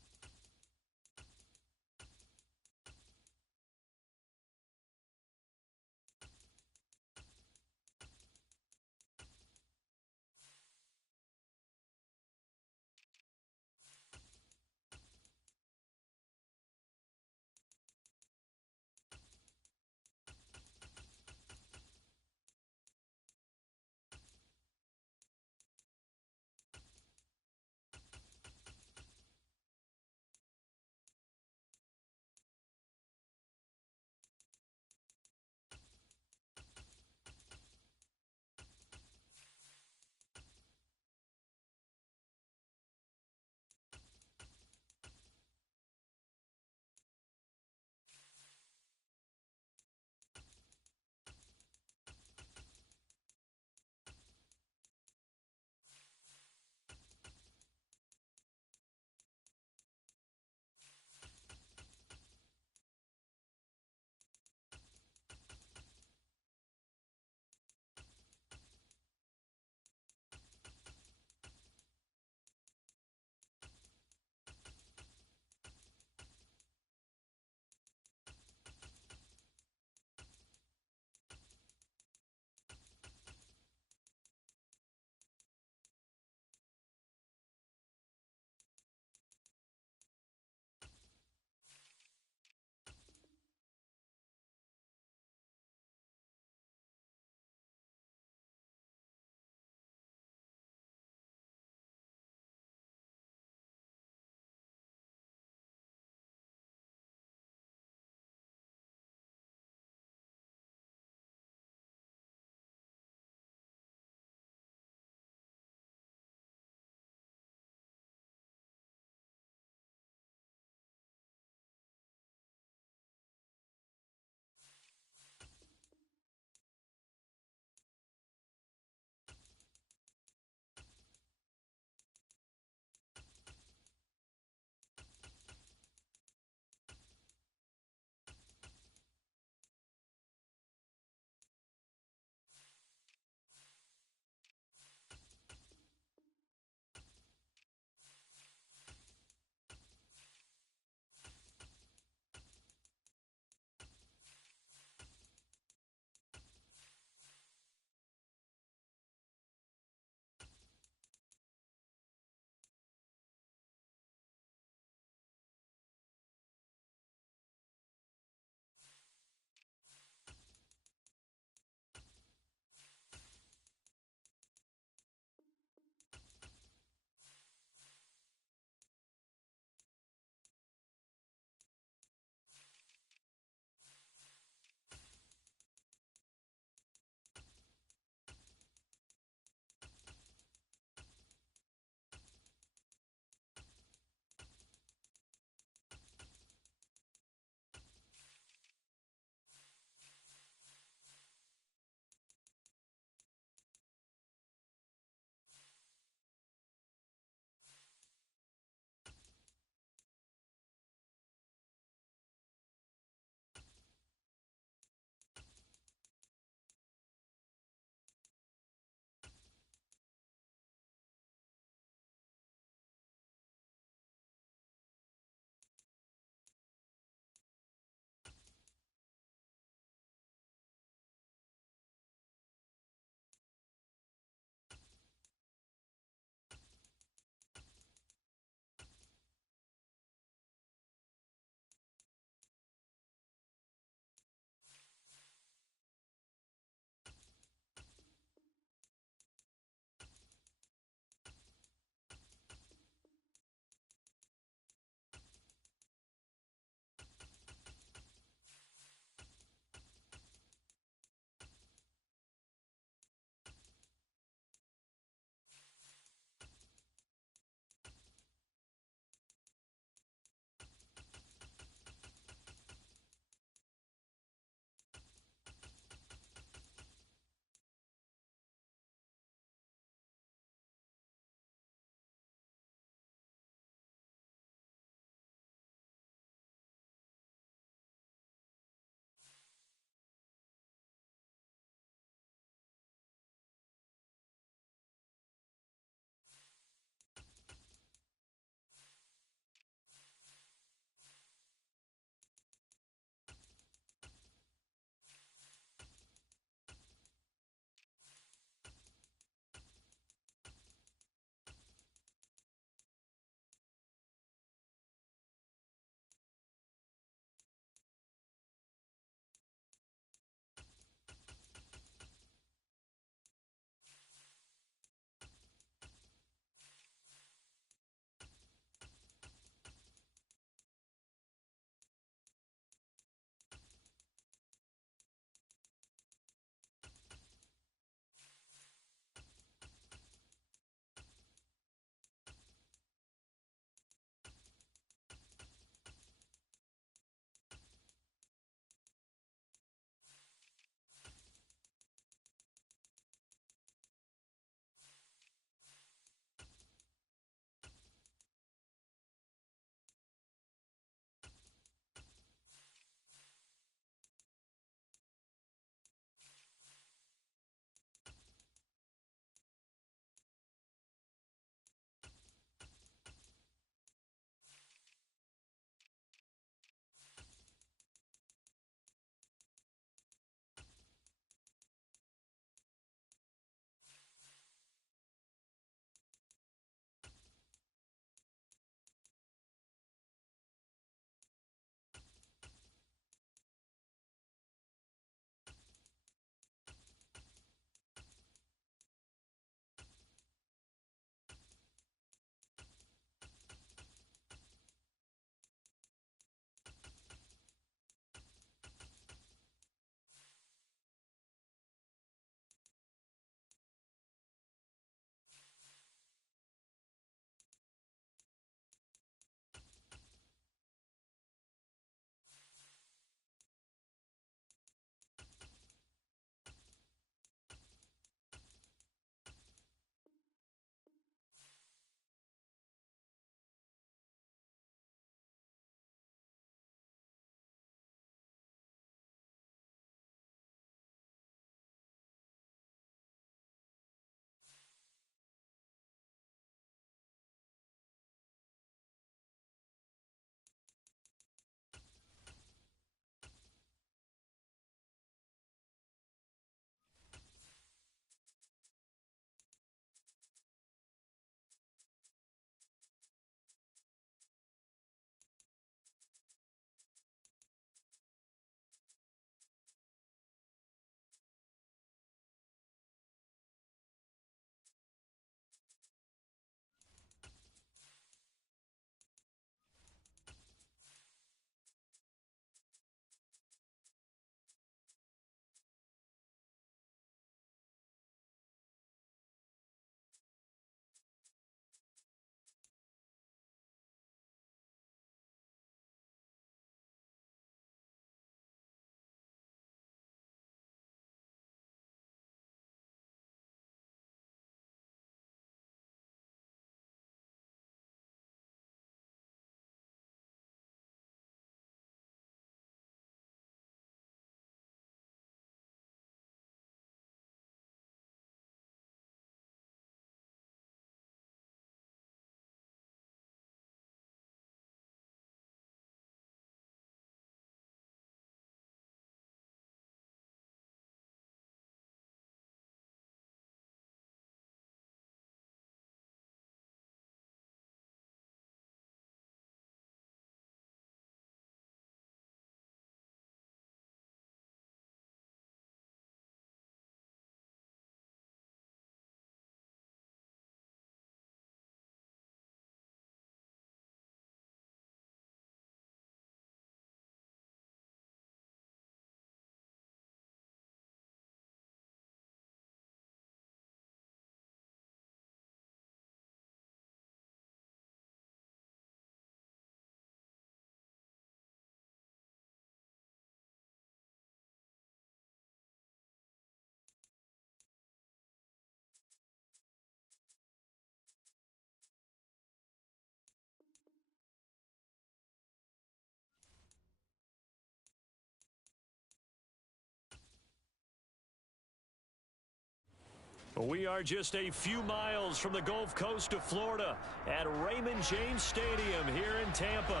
We are just a few miles from the Gulf Coast of Florida at Raymond James Stadium here in Tampa.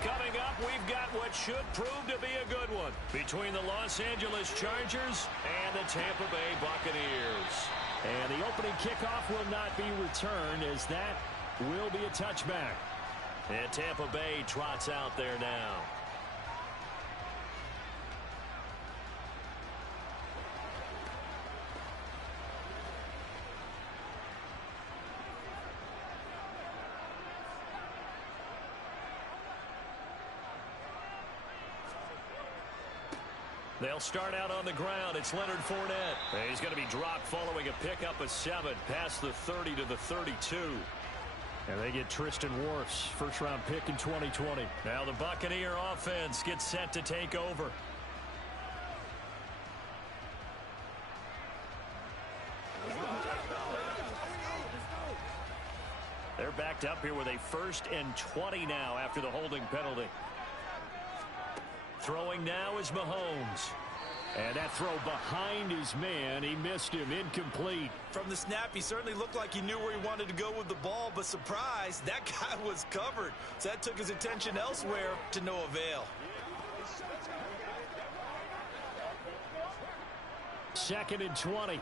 Coming up, we've got what should prove to be a good one between the Los Angeles Chargers and the Tampa Bay Buccaneers. And the opening kickoff will not be returned, as that will be a touchback. And Tampa Bay trots out there now. They'll start out on the ground. It's Leonard Fournette. He's going to be dropped following a pickup of 7 past the 30 to the 32. And they get Tristan Wirfs, first-round pick in 2020. Now the Buccaneer offense gets set to take over. They're backed up here with a 1st and 20 now after the holding penalty. Throwing now is Mahomes. And that throw behind his man, he missed him, incomplete. From the snap, he certainly looked like he knew where he wanted to go with the ball, but surprise, that guy was covered. So that took his attention elsewhere to no avail. 2nd and 20.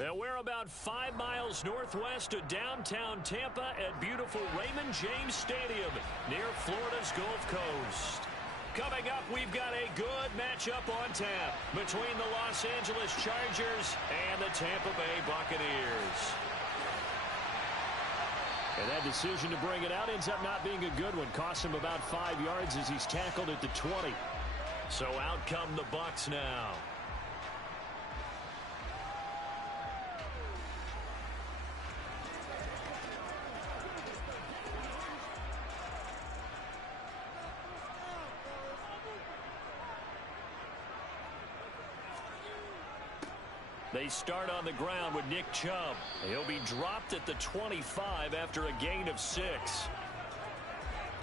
And we're about 5 miles northwest of downtown Tampa at beautiful Raymond James Stadium near Florida's Gulf Coast. Coming up, we've got a good matchup on tap between the Los Angeles Chargers and the Tampa Bay Buccaneers. And that decision to bring it out ends up not being a good one. Costs him about 5 yards as he's tackled at the 20. So out come the Bucs now. They start on the ground with Nick Chubb. He'll be dropped at the 25 after a gain of 6.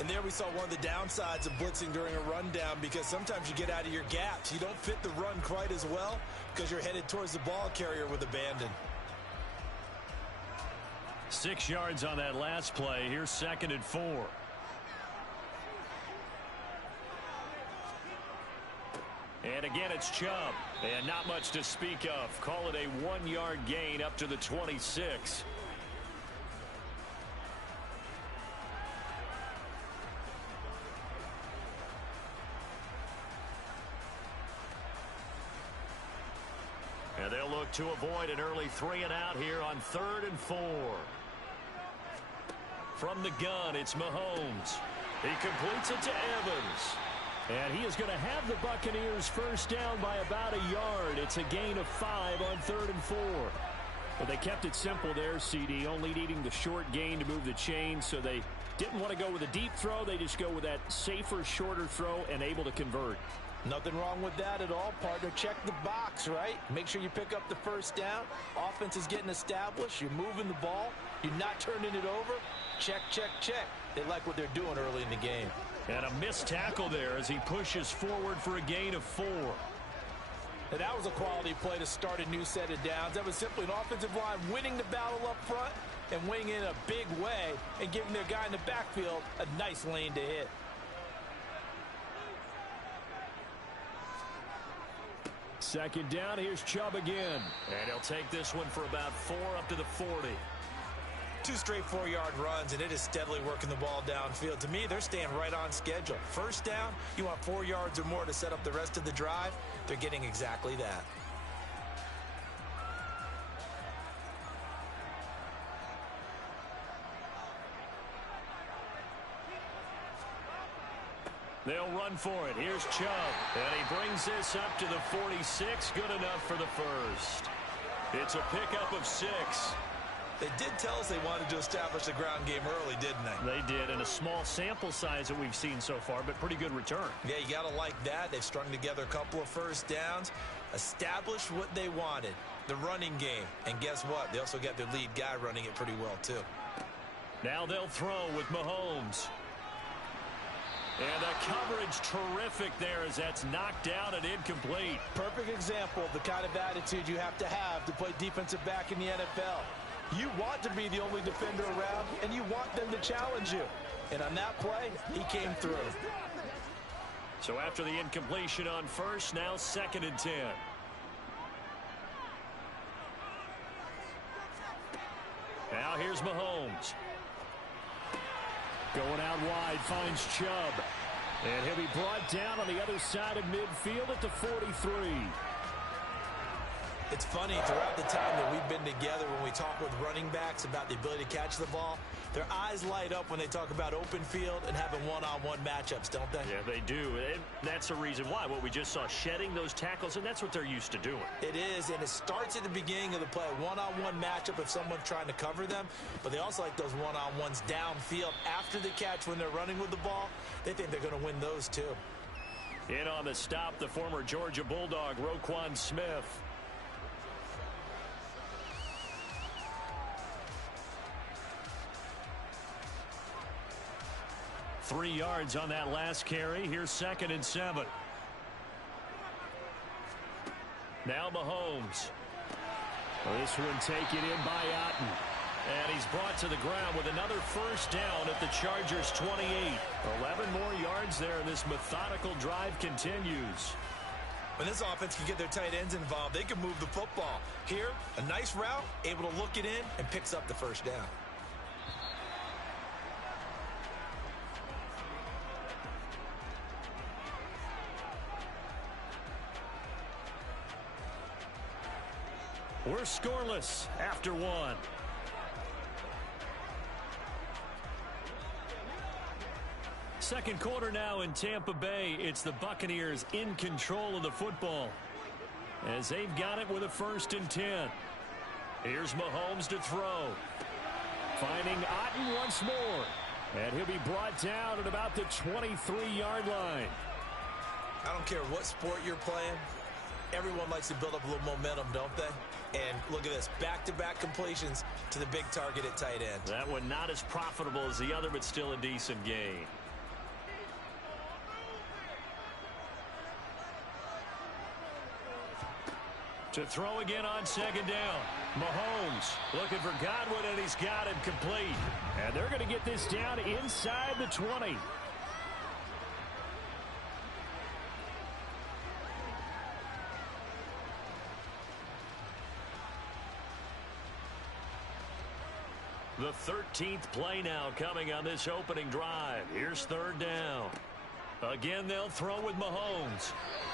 And there we saw one of the downsides of blitzing during a rundown, because sometimes you get out of your gaps. You don't fit the run quite as well because you're headed towards the ball carrier with abandon. 6 yards on that last play. Here's 2nd and 4. And again, it's Chubb. And not much to speak of. Call it a 1-yard gain up to the 26. And they'll look to avoid an early 3-and-out here on 3rd and 4. From the gun, it's Mahomes. He completes it to Evans. And he is going to have the Buccaneers first down by about a yard. It's a gain of 5 on 3rd and 4. Well, they kept it simple there, CD, only needing the short gain to move the chain, so they didn't want to go with a deep throw. They just go with that safer, shorter throw and able to convert. Nothing wrong with that at all, partner. Check the box, right? Make sure you pick up the first down. Offense is getting established. You're moving the ball. You're not turning it over. Check, check, check. They like what they're doing early in the game. And a missed tackle there as he pushes forward for a gain of 4. And that was a quality play to start a new set of downs. That was simply an offensive line winning the battle up front and winning in a big way and giving their guy in the backfield a nice lane to hit. Second down, here's Chubb again. And he'll take this one for about 4 up to the 40. 2 straight 4-yard runs, and it is steadily working the ball downfield. To me, they're staying right on schedule. First down, you want 4 yards or more to set up the rest of the drive. They're getting exactly that. They'll run for it. Here's Chubb. And he brings this up to the 46. Good enough for the first. It's a pickup of 6. They did tell us they wanted to establish the ground game early, didn't they? They did, and a small sample size that we've seen so far, but pretty good return. Yeah, you got to like that. They've strung together a couple of first downs, established what they wanted, the running game. And guess what? They also got their lead guy running it pretty well, too. Now they'll throw with Mahomes. And the coverage terrific there as that's knocked down and incomplete. Perfect example of the kind of attitude you have to play defensive back in the NFL. You want to be the only defender around, and you want them to challenge you. And on that play, he came through. So after the incompletion on first, now 2nd and 10. Now here's Mahomes. Going out wide, finds Chubb. And he'll be brought down on the other side of midfield at the 43. It's funny, throughout the time that we've been together, when we talk with running backs about the ability to catch the ball, their eyes light up when they talk about open field and having one-on-one matchups, don't they? Yeah, they do. And that's the reason why. What we just saw, shedding those tackles, and that's what they're used to doing. It is, and it starts at the beginning of the play. One-on-one matchup if someone's trying to cover them, but they also like those one-on-ones downfield after the catch when they're running with the ball. They think they're going to win those, too. In on the stop, the former Georgia Bulldog, Roquan Smith. Three yards on that last carry. Here's 2nd and 7. Now Mahomes. This one taken in by Otten. And he's brought to the ground with another first down at the Chargers' 28. 11 more yards there, and this methodical drive continues. When this offense can get their tight ends involved, they can move the football. Here, a nice route, able to look it in, and picks up the first down. We're scoreless after 1. Second quarter now in Tampa Bay. It's the Buccaneers in control of the football as they've got it with a 1st and 10. Here's Mahomes to throw. Finding Otten once more. And he'll be brought down at about the 23-yard line. I don't care what sport you're playing. Everyone likes to build up a little momentum, don't they? And look at this, back-to-back completions to the big target at tight end. That one not as profitable as the other, but still a decent gain. To throw again on second down. Mahomes looking for Godwin, and he's got him complete. And they're going to get this down inside the 20. The 13th play now coming on this opening drive. Here's third down. Again, they'll throw with Mahomes.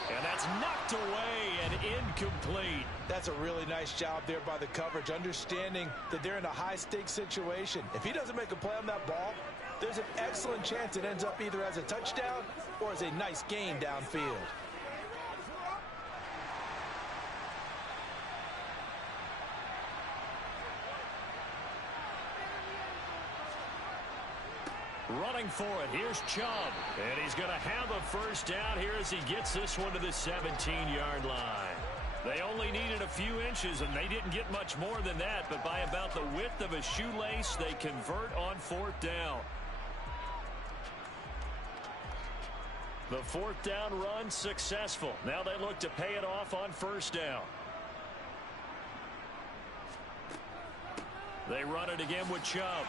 And that's knocked away and incomplete. That's a really nice job there by the coverage, understanding that they're in a high-stakes situation. If he doesn't make a play on that ball, there's an excellent chance it ends up either as a touchdown or as a nice gain downfield. Running for it, here's Chubb. And he's going to have a first down here as he gets this one to the 17-yard line. They only needed a few inches, and they didn't get much more than that, but by about the width of a shoelace, they convert on fourth down. The fourth down run successful. Now they look to pay it off on first down. They run it again with Chubb.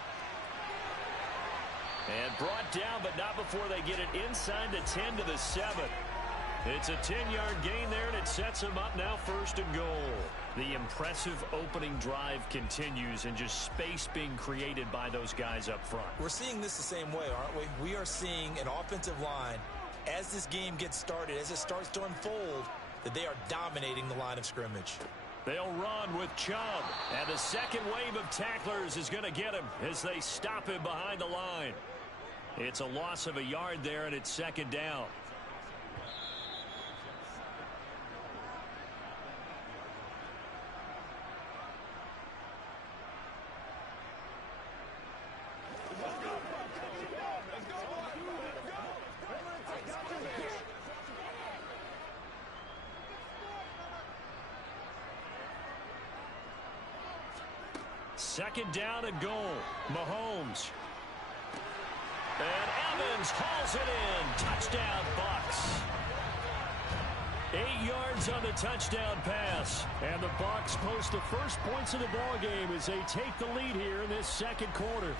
And brought down, but not before they get it inside the 10 to the 7. It's a 10-yard gain there, and it sets them up now first and goal. The impressive opening drive continues, and just space being created by those guys up front. We're seeing this the same way, aren't we? We are seeing an offensive line, as this game gets started, as it starts to unfold, that they are dominating the line of scrimmage. They'll run with Chubb, and the second wave of tacklers is going to get him as they stop him behind the line. It's a loss of a yard there, and it's second down. Second down and goal. Mahomes. And Evans hauls it in. Touchdown, Bucs. 8 yards on the touchdown pass. And the Bucs post the first points of the ball game as they take the lead here in this second quarter.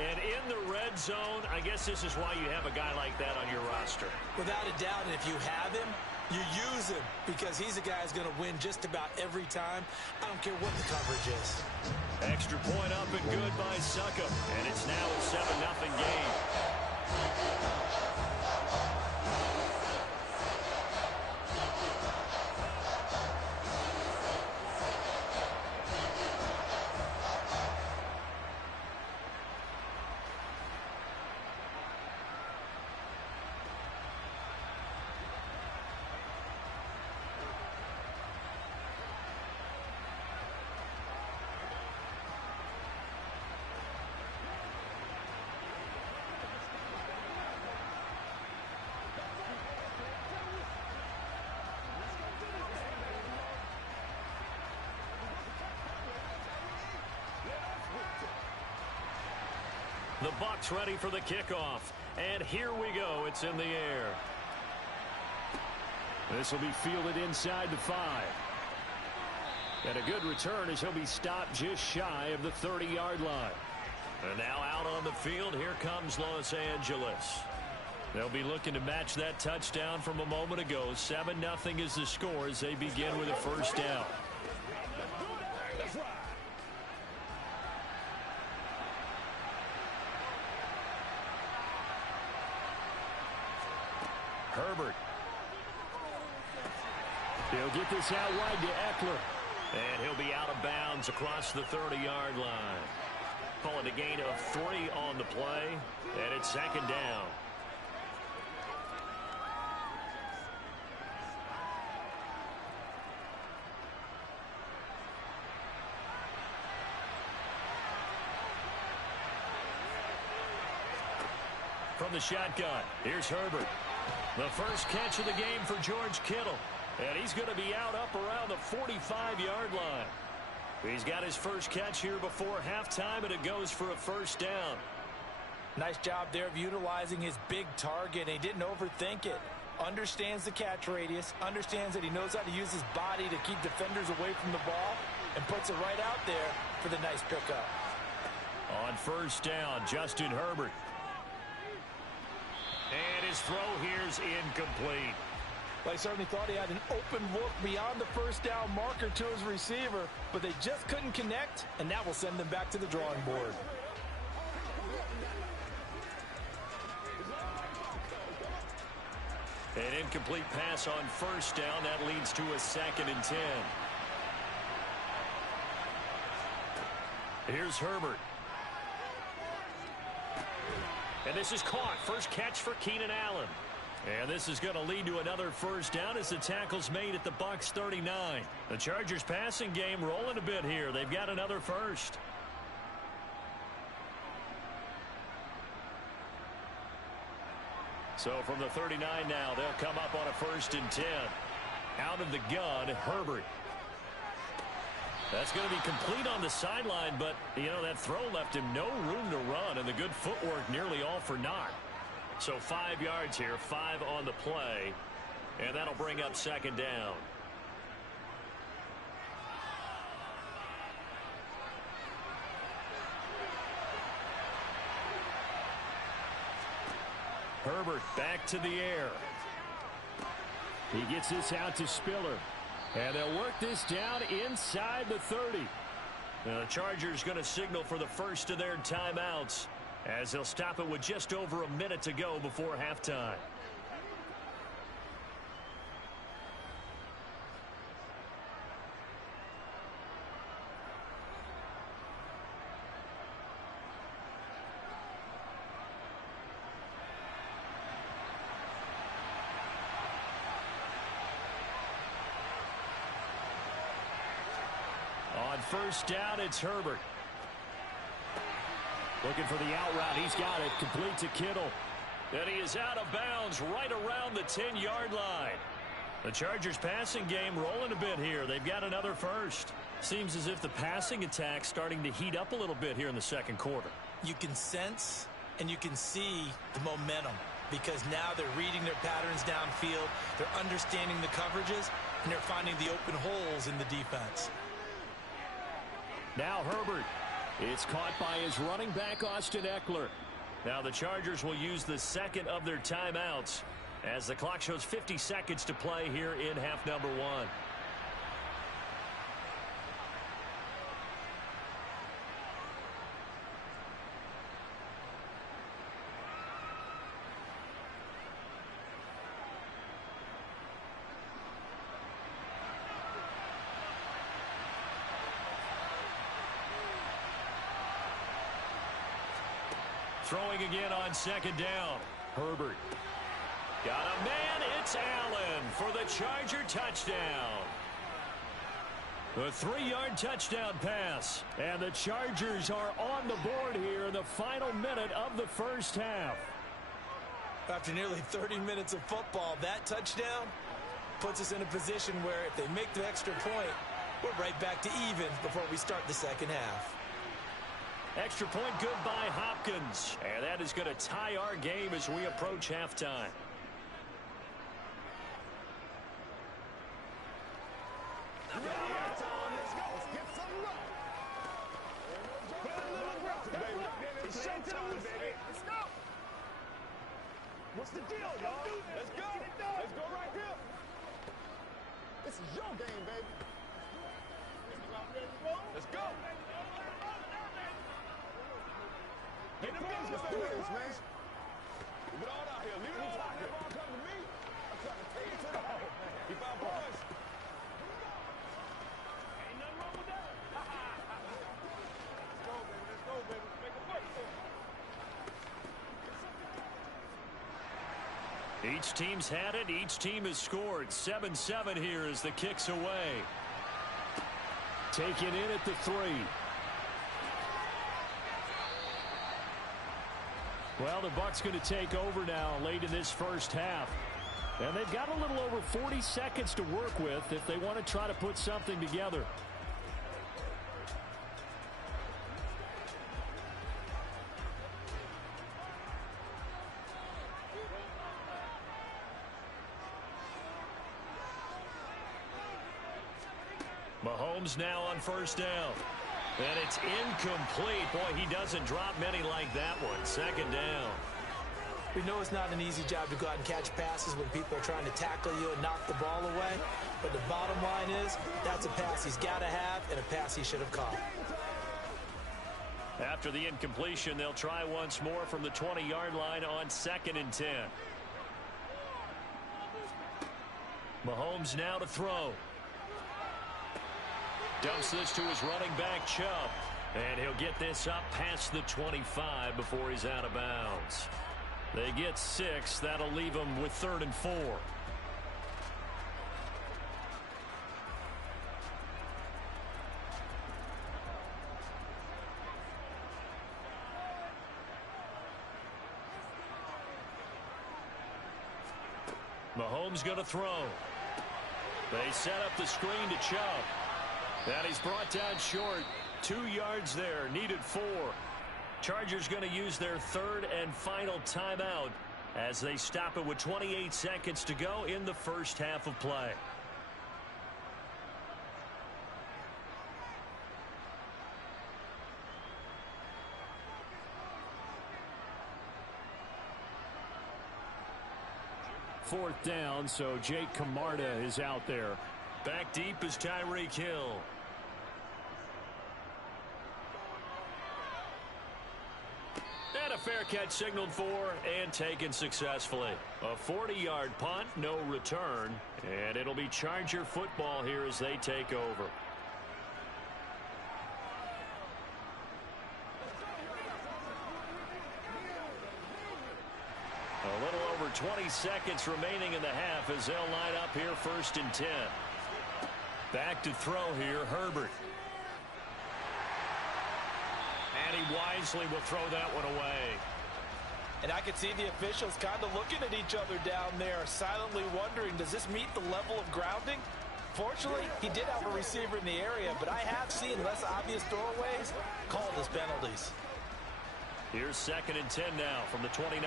And in the red zone, I guess this is why you have a guy like that on your roster. Without a doubt, and if you have him, you use him because he's a guy who's going to win just about every time. I don't care what the coverage is. Extra point up and good by Succop. And it's now a 7-0 game. The Bucs ready for the kickoff. And here we go. It's in the air. This will be fielded inside the 5. And a good return as he'll be stopped just shy of the 30-yard line. And now out on the field, here comes Los Angeles. They'll be looking to match that touchdown from a moment ago. 7-0 is the score as they begin with a first down. Herbert. He'll get this out wide to Eckler. And he'll be out of bounds across the 30-yard line. Call it a gain of 3 on the play. And it's second down. From the shotgun, here's Herbert. The first catch of the game for George Kittle. And he's going to be out up around the 45-yard line. He's got his first catch here before halftime, and it goes for a first down. Nice job there of utilizing his big target. He didn't overthink it. understands the catch radius, understands that he knows how to use his body to keep defenders away from the ball, and puts it right out there for the nice pickup. On first down, Justin Herbert. And his throw here's incomplete. Well, he certainly thought he had an open look beyond the first down marker to his receiver, but they just couldn't connect, and that will send them back to the drawing board. An incomplete pass on first down. That leads to a 2nd and 10. Here's Herbert. And this is caught. First catch for Keenan Allen. And this is going to lead to another first down as the tackle's made at the Bucs 39. The Chargers passing game rolling a bit here. They've got another first. So from the 39 now, they'll come up on a 1st and 10. Out of the gun, Herbert. That's going to be complete on the sideline, but, you know, that throw left him no room to run, and the good footwork nearly all for naught. So 5 yards here, 5 on the play, and that'll bring up 2nd down. Herbert back to the air. He gets this out to Spiller. And they'll work this down inside the 30. Now the Chargers going to signal for the first of their timeouts as they'll stop it with just over a minute to go before halftime. On first down, it's Herbert. Looking for the out route. He's got it. Complete to Kittle. And he is out of bounds right around the 10-yard line. The Chargers passing game rolling a bit here. They've got another first. Seems as if the passing attack's starting to heat up a little bit here in the second quarter. You can sense and you can see the momentum because now they're reading their patterns downfield, they're understanding the coverages, and they're finding the open holes in the defense. Now Herbert. It's caught by his running back, Austin Eckler. Now the Chargers will use the second of their timeouts as the clock shows 50 seconds to play here in half number 1. Throwing again on second down. Herbert. Got a man. It's Allen for the Charger touchdown. The 3-yard touchdown pass. And the Chargers are on the board here in the final minute of the first half. After nearly 30 minutes of football, that touchdown puts us in a position where if they make the extra point, we're right back to even before we start the second half. Extra point good by Hopkins. And that is going to tie our game as we approach halftime. What's the deal, y'all? Let's go. Let's go right here. This is your game, baby. Let's go. Get the business, man. Leave it all out here. Leave it all out here. Come to me. I'm trying to take it to the hole. Keep our boys. Ain't nothing wrong with that. Let's go, baby. Let's go, baby. Make it work for me. Each team's had it. Each team has scored. 7-7 here as the kick's away. Taken in at the 3. Well, the Bucs going to take over now late in this first half. And they've got a little over 40 seconds to work with if they want to try to put something together. Mahomes now on first down. And it's incomplete. Boy, he doesn't drop many like that one. Second down. We know it's not an easy job to go out and catch passes when people are trying to tackle you and knock the ball away. But the bottom line is, that's a pass he's got to have and a pass he should have caught. After the incompletion, they'll try once more from the 20-yard line on 2nd and 10. Mahomes now to throw. Dumps this to his running back, Chubb. And he'll get this up past the 25 before he's out of bounds. They get 6. That'll leave them with 3rd and 4. Mahomes going to throw. They set up the screen to Chubb. And he's brought down short. 2 yards there. Needed 4. Chargers going to use their 3rd and final timeout as they stop it with 28 seconds to go in the first half of play. Fourth down, so Jake Camarda is out there. Back deep is Tyreek Hill. And a fair catch signaled for and taken successfully. A 40-yard punt, no return. And it'll be Charger football here as they take over. A little over 20 seconds remaining in the half as they'll line up here 1st and 10. Back to throw here, Herbert. And he wisely will throw that one away. And I could see the officials kind of looking at each other down there, silently wondering, does this meet the level of grounding? Fortunately, he did have a receiver in the area, but I have seen less obvious throwaways called as penalties. Here's 2nd and 10 now from the 29.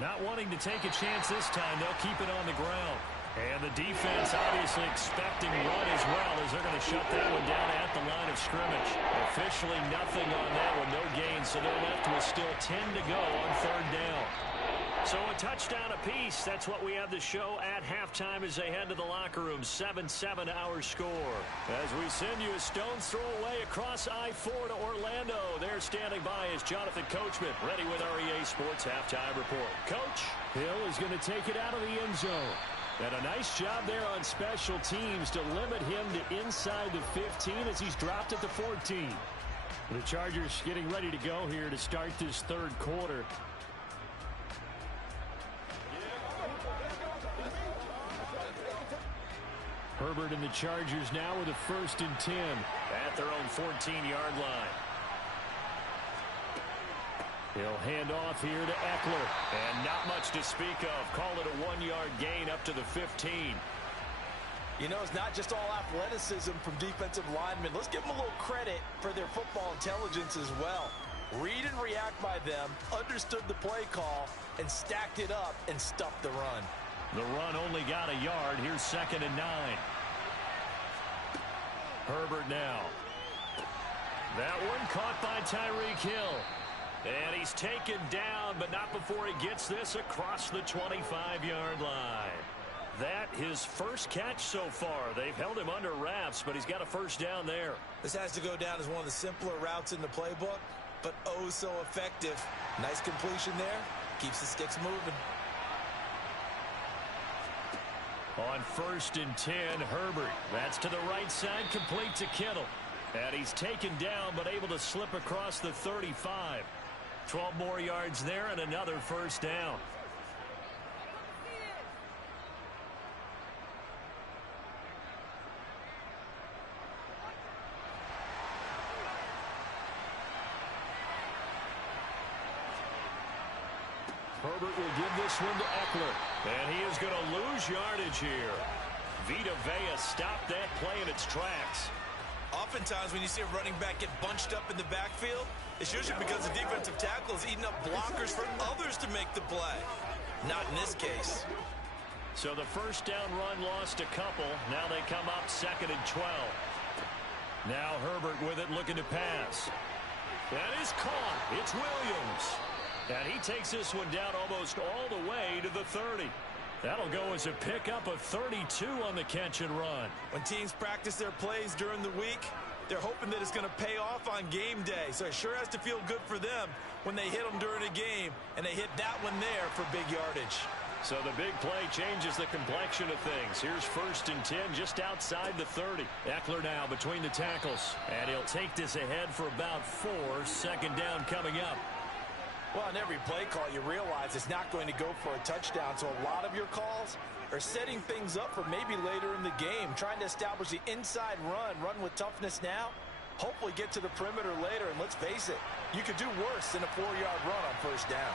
Not wanting to take a chance this time, they'll keep it on the ground. And the defense obviously expecting run as well as they're going to shut that one down at the line of scrimmage. Officially nothing on that one, no gain, so they're left with still 10 to go on 3rd down. So a touchdown apiece. That's what we have to show at halftime as they head to the locker room. 7-7 our score. As we send you a stone's throw away across I-4 to Orlando. There standing by is Jonathan Coachman, ready with our EA Sports Halftime Report. Coach? Hill is going to take it out of the end zone. And a nice job there on special teams to limit him to inside the 15 as he's dropped at the 14. The Chargers getting ready to go here to start this 3rd quarter. Herbert and the Chargers now with a 1st and 10. At their own 14-yard line. He'll hand off here to Eckler. And not much to speak of. Call it a 1-yard gain up to the 15. You know, it's not just all athleticism from defensive linemen. Let's give them a little credit for their football intelligence as well. Read and react by them, understood the play call, and stacked it up and stuffed the run. The run only got a yard. Here's 2nd and 9. Herbert now. That one caught by Tyreek Hill. And he's taken down, but not before he gets this across the 25-yard line. That his first catch so far. They've held him under wraps, but he's got a 1st down there. This has to go down as one of the simpler routes in the playbook, but oh so effective. Nice completion there. Keeps the sticks moving. On 1st and 10, Herbert. That's to the right side, complete to Kittle. And he's taken down, but able to slip across the 35. 12 more yards there and another 1st down. Herbert will give this one to Eckler. And he is going to lose yardage here. Vita Vea stopped that play in its tracks. Oftentimes when you see a running back get bunched up in the backfield, it's usually because the defensive tackle is eating up blockers for others to make the play. Not in this case. So the first down run lost a couple. Now they come up 2nd and 12. Now Herbert with it, looking to pass. That is caught. It's Williams. And he takes this one down almost all the way to the 30. That'll go as a pickup of 32 on the catch and run. When teams practice their plays during the week, they're hoping that it's going to pay off on game day. So it sure has to feel good for them when they hit them during a game, and they hit that one there for big yardage. So the big play changes the complexion of things. Here's 1st and 10 just outside the 30. Eckler now between the tackles. And he'll take this ahead for about 4. 2nd down coming up. Well, on every play call, you realize it's not going to go for a touchdown. So a lot of your calls are setting things up for maybe later in the game, trying to establish the inside run with toughness now, hopefully get to the perimeter later. And let's face it, you could do worse than a 4-yard run on 1st down.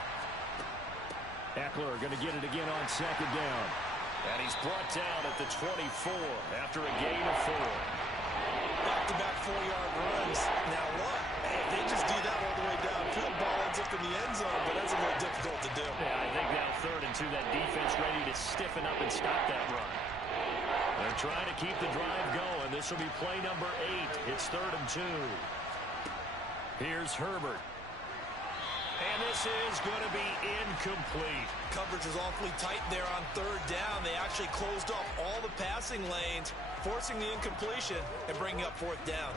Eckler going to get it again on 2nd down. And he's brought down at the 24 after a gain of 4. Back-to-back 4-yard runs. Now what? Hey, if they just do that all the way downfield, ball ends up in the end zone, but that's a little difficult to do. Yeah, I think now 3rd and 2, that defense ready to stiffen up and stop that run. They're trying to keep the drive going. This will be play number 8. It's 3rd and 2. Here's Herbert. And this is going to be incomplete. Coverage was awfully tight there on 3rd down. They actually closed off all the passing lanes, forcing the incompletion and bringing up 4th down.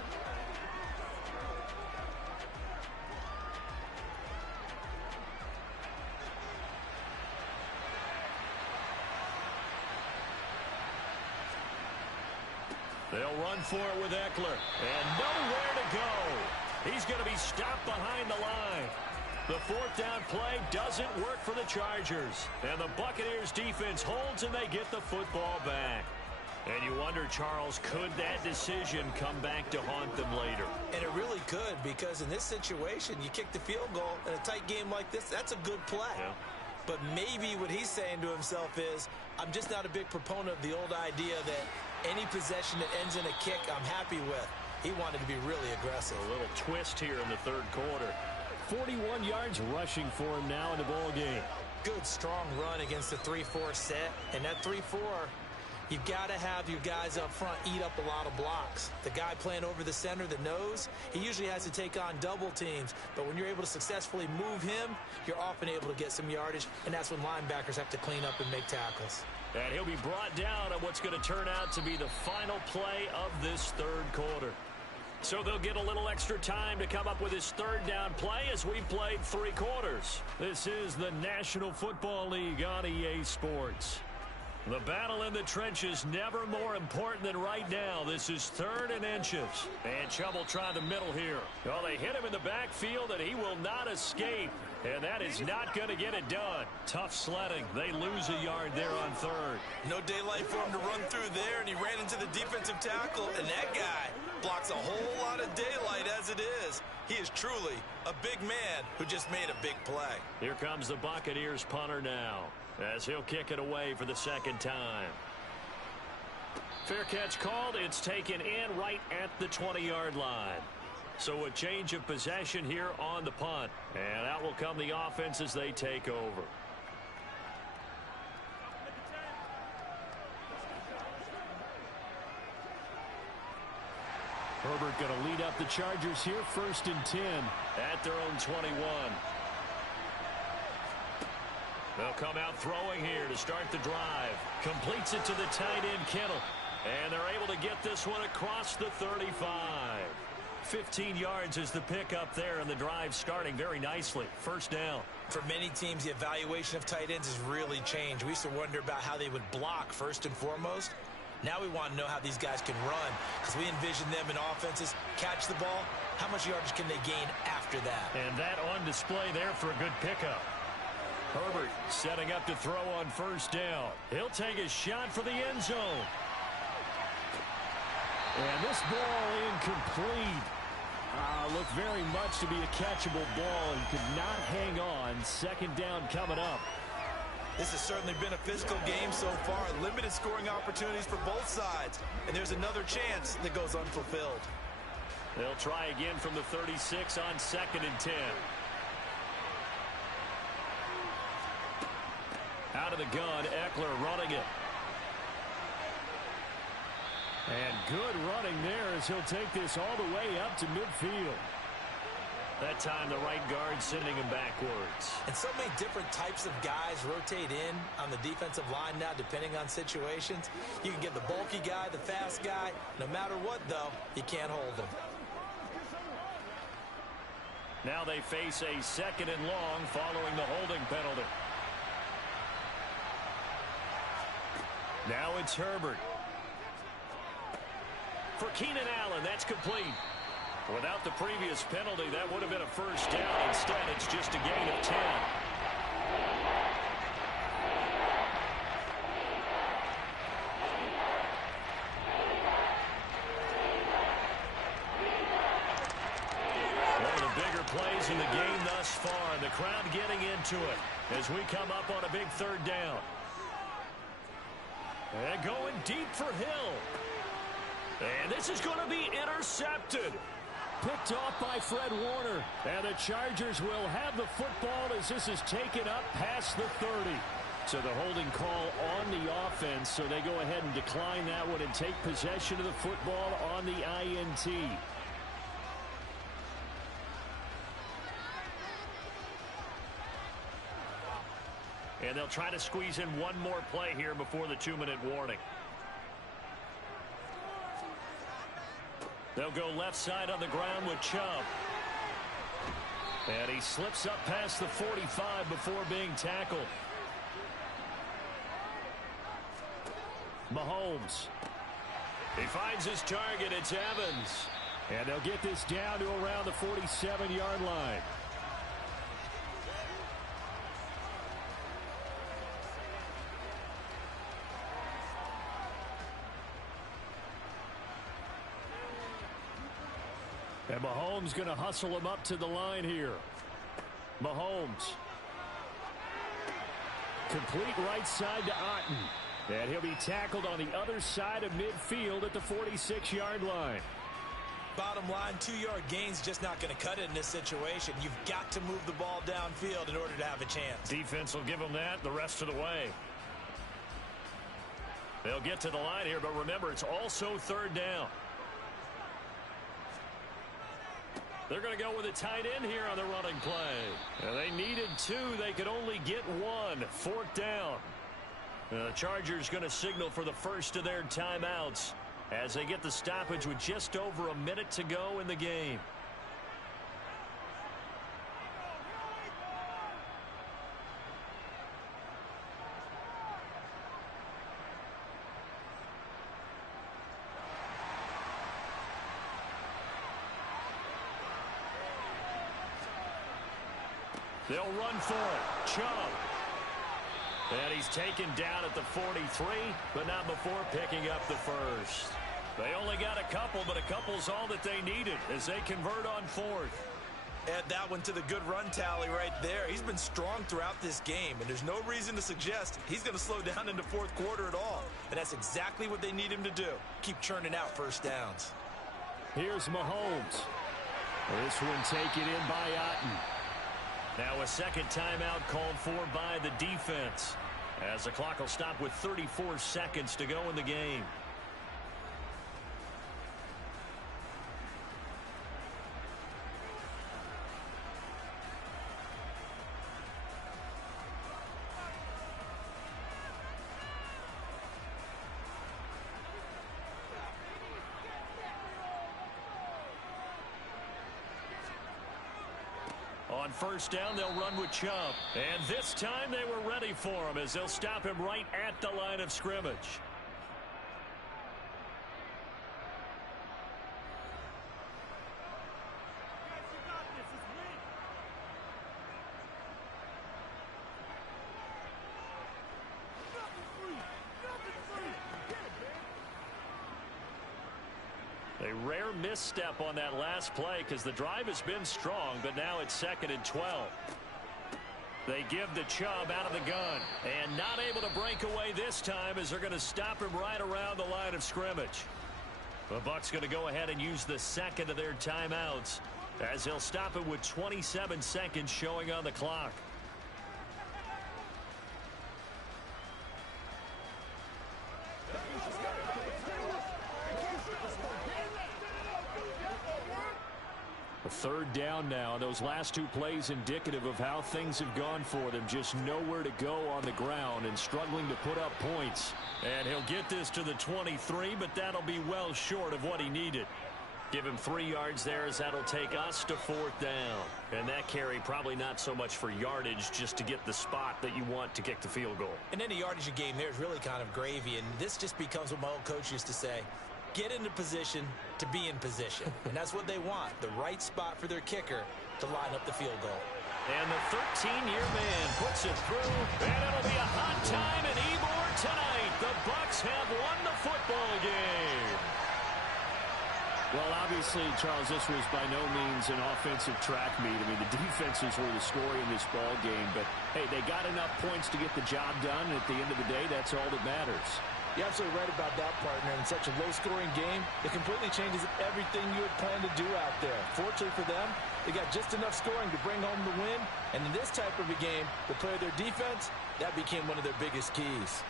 They'll run for it with Eckler. And nowhere to go. He's going to be stopped behind the line. The 4th down play doesn't work for the Chargers. And the Buccaneers defense holds and they get the football back. And you wonder, Charles, could that decision come back to haunt them later? And it really could, because in this situation, you kick the field goal in a tight game like this, that's a good play. Yeah. But maybe what he's saying to himself is, I'm just not a big proponent of the old idea that any possession that ends in a kick I'm happy with. He wanted to be really aggressive. A little twist here in the 3rd quarter. 41 yards rushing for him now in the ball game. Good, strong run against the 3-4 set. And that 3-4, you've got to have your guys up front eat up a lot of blocks. The guy playing over the center, the nose, he usually has to take on double teams. But when you're able to successfully move him, you're often able to get some yardage. And that's when linebackers have to clean up and make tackles. And he'll be brought down on what's going to turn out to be the final play of this 3rd quarter. So they'll get a little extra time to come up with his 3rd down play as we played 3 quarters. This is the National Football League on EA Sports. The battle in the trenches never more important than right now. This is 3rd and inches. And Chubb will try the middle here. Well, they hit him in the backfield, and he will not escape. And that is not going to get it done. Tough sledding. They lose a yard there on 3rd. No daylight for him to run through there, and he ran into the defensive tackle, and that guy blocks a whole lot of daylight as it is. He is truly a big man who just made a big play. Here comes the Buccaneers punter now, as he'll kick it away for the 2nd time. Fair catch called. It's taken in right at the 20-yard line. So a change of possession here on the punt. And out will come the offense as they take over. Herbert going to lead up the Chargers here, 1st and 10. At their own 21. They'll come out throwing here to start the drive. Completes it to the tight end, Kittle. And they're able to get this one across the 35. 15 yards is the pickup there, and the drive starting very nicely. 1st down. For many teams, the evaluation of tight ends has really changed. We used to wonder about how they would block first and foremost. Now we want to know how these guys can run, because we envision them in offenses catch the ball. How much yardage can they gain after that? And that on display there for a good pickup. Herbert setting up to throw on 1st down. He'll take a shot for the end zone. And this ball incomplete. Looked very much to be a catchable ball and could not hang on. 2nd down coming up. This has certainly been a physical game so far. Limited scoring opportunities for both sides. And there's another chance that goes unfulfilled. They'll try again from the 36 on 2nd and 10. Out out of the gun. Eckler running it. And good running there as he'll take this all the way up to midfield. That time the right guard sending him backwards. And so many different types of guys rotate in on the defensive line now depending on situations. You can get the bulky guy, the fast guy. No matter what, though, you can't hold them. Now they face a 2nd and long following the holding penalty. Now it's Herbert. For Keenan Allen, that's complete. Without the previous penalty, that would have been a first down. Instead, it's just a gain of 10. One of the bigger plays in the game thus far. The crowd getting into it as we come up on a big 3rd down. And going deep for Hill. And this is going to be intercepted. Picked off by Fred Warner. And the Chargers will have the football as this is taken up past the 30. So the holding call on the offense. So they go ahead and decline that one and take possession of the football on the INT. And they'll try to squeeze in one more play here before the 2-minute warning. They'll go left side on the ground with Chubb. And he slips up past the 45 before being tackled. Mahomes. He finds his target. It's Evans. And they'll get this down to around the 47-yard line. And Mahomes going to hustle him up to the line here. Mahomes. Complete right side to Otton. And he'll be tackled on the other side of midfield at the 46-yard line. Bottom line, 2-yard gain's just not going to cut it in this situation. You've got to move the ball downfield in order to have a chance. Defense will give them that the rest of the way. They'll get to the line here, but remember, it's also 3rd down. They're going to go with a tight end here on the running play. And they needed 2. They could only get 1. 4th down. The Chargers going to signal for the first of their timeouts as they get the stoppage with just over a minute to go in the game. They'll run for it. Chubb. And he's taken down at the 43, but not before picking up the first. They only got a couple, but a couple's all that they needed as they convert on 4th. Add that one to the good run tally right there. He's been strong throughout this game, and there's no reason to suggest he's going to slow down in the 4th quarter at all. And that's exactly what they need him to do. Keep churning out first downs. Here's Mahomes. This one taken in by Otton. Now a second timeout called for by the defense as the clock will stop with 34 seconds to go in the game. On first down, they'll run with Chubb. And this time they were ready for him as they'll stop him right at the line of scrimmage. A rare misstep on that last play because the drive has been strong, but now it's 2nd and 12. They give to Chubb out of the gun, and not able to break away this time as they're going to stop him right around the line of scrimmage. The Bucs going to go ahead and use the second of their timeouts as they'll stop it with 27 seconds showing on the clock. A third down now. Those last two plays indicative of how things have gone for them. Just nowhere to go on the ground and struggling to put up points. And he'll get this to the 23, but that'll be well short of what he needed. Give him 3 yards there as that'll take us to 4th down. And that carry probably not so much for yardage, just to get the spot that you want to kick the field goal. And any yardage you gain there is really kind of gravy, and this just becomes what my old coach used to say. Get into position to be in position. And that's what they want, the right spot for their kicker to line up the field goal. And the 13-year man puts it through, and it'll be a hot time in Ybor tonight. The Bucs have won the football game. Well, obviously, Charles, this was by no means an offensive track meet. I mean, the defenses were the story in this ball game. But, hey, they got enough points to get the job done. And at the end of the day, that's all that matters. You're absolutely right about that, partner. In such a low-scoring game, it completely changes everything you had planned to do out there. Fortunately for them, they got just enough scoring to bring home the win. And in this type of a game, to play their defense, that became one of their biggest keys.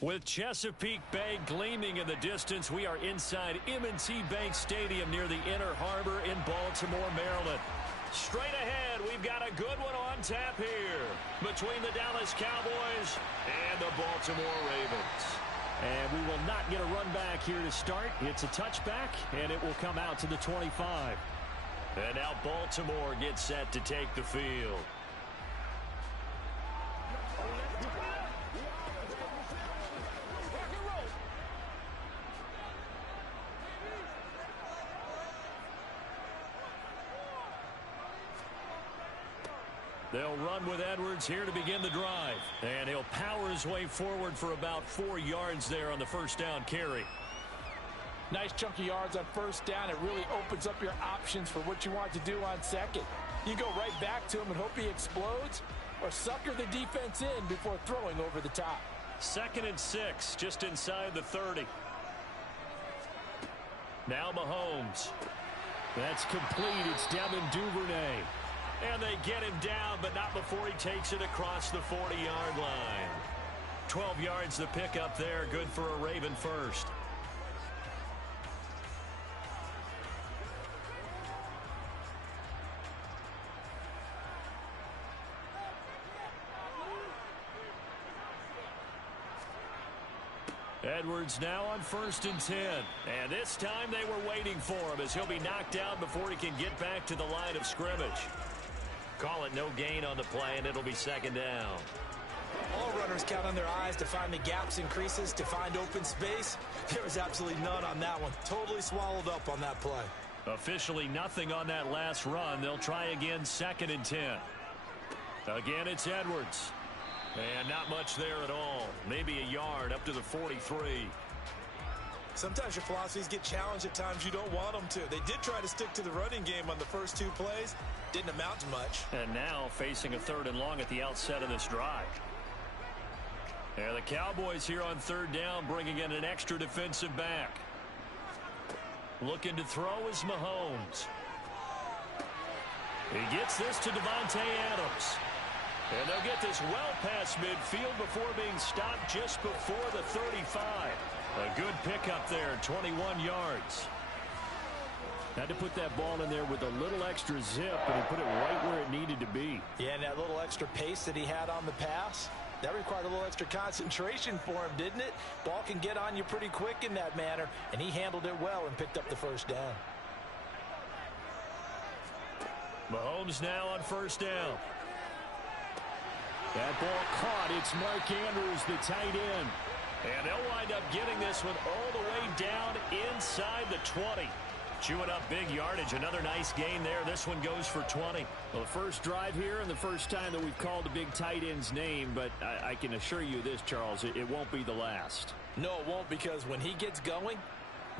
With Chesapeake Bay gleaming in the distance, we are inside M&T Bank Stadium near the Inner Harbor in Baltimore, Maryland. Straight ahead, we've got a good one on tap here between the Dallas Cowboys and the Baltimore Ravens. And we will not get a run back here to start. It's a touchback, and it will come out to the 25. And now Baltimore gets set to take the field. They'll run with Edwards here to begin the drive. And he'll power his way forward for about 4 yards there on the first down carry. Nice chunky yards on first down. It really opens up your options for what you want to do on second. You go right back to him and hope he explodes, or sucker the defense in before throwing over the top. 2nd and 6, just inside the 30. Now Mahomes. That's complete. It's Devin Duvernay. And they get him down, but not before he takes it across the 40-yard line. 12 yards to pick up there. Good for a Raven first. Edwards now on 1st and 10. And this time they were waiting for him as he'll be knocked down before he can get back to the line of scrimmage. Call it no gain on the play, and it'll be 2nd down. All runners count on their eyes to find the gaps and creases, to find open space. There was absolutely none on that one. Totally swallowed up on that play. Officially nothing on that last run. They'll try again, 2nd and 10. Again, it's Edwards. And not much there at all. Maybe a yard up to the 43. Sometimes your philosophies get challenged at times you don't want them to. They did try to stick to the running game on the first 2 plays. Didn't amount to much. And now facing a 3rd and long at the outset of this drive. And the Cowboys here on 3rd down, bringing in an extra defensive back. Looking to throw is Mahomes. He gets this to Davante Adams. And they'll get this well past midfield before being stopped just before the 35. A good pickup there, 21 yards. Had to put that ball in there with a little extra zip, and he put it right where it needed to be. Yeah, and that little extra pace that he had on the pass, that required a little extra concentration for him, didn't it? Ball can get on you pretty quick in that manner, and he handled it well and picked up the first down. Mahomes now on 1st down. That ball caught. It's Mark Andrews, the tight end. And they'll wind up getting this one all the way down inside the 20. Chewing up big yardage. Another nice gain there. This one goes for 20. Well, the first drive here and the first time that we've called a big tight end's name, but I can assure you this, Charles, it won't be the last. No, it won't, because when he gets going,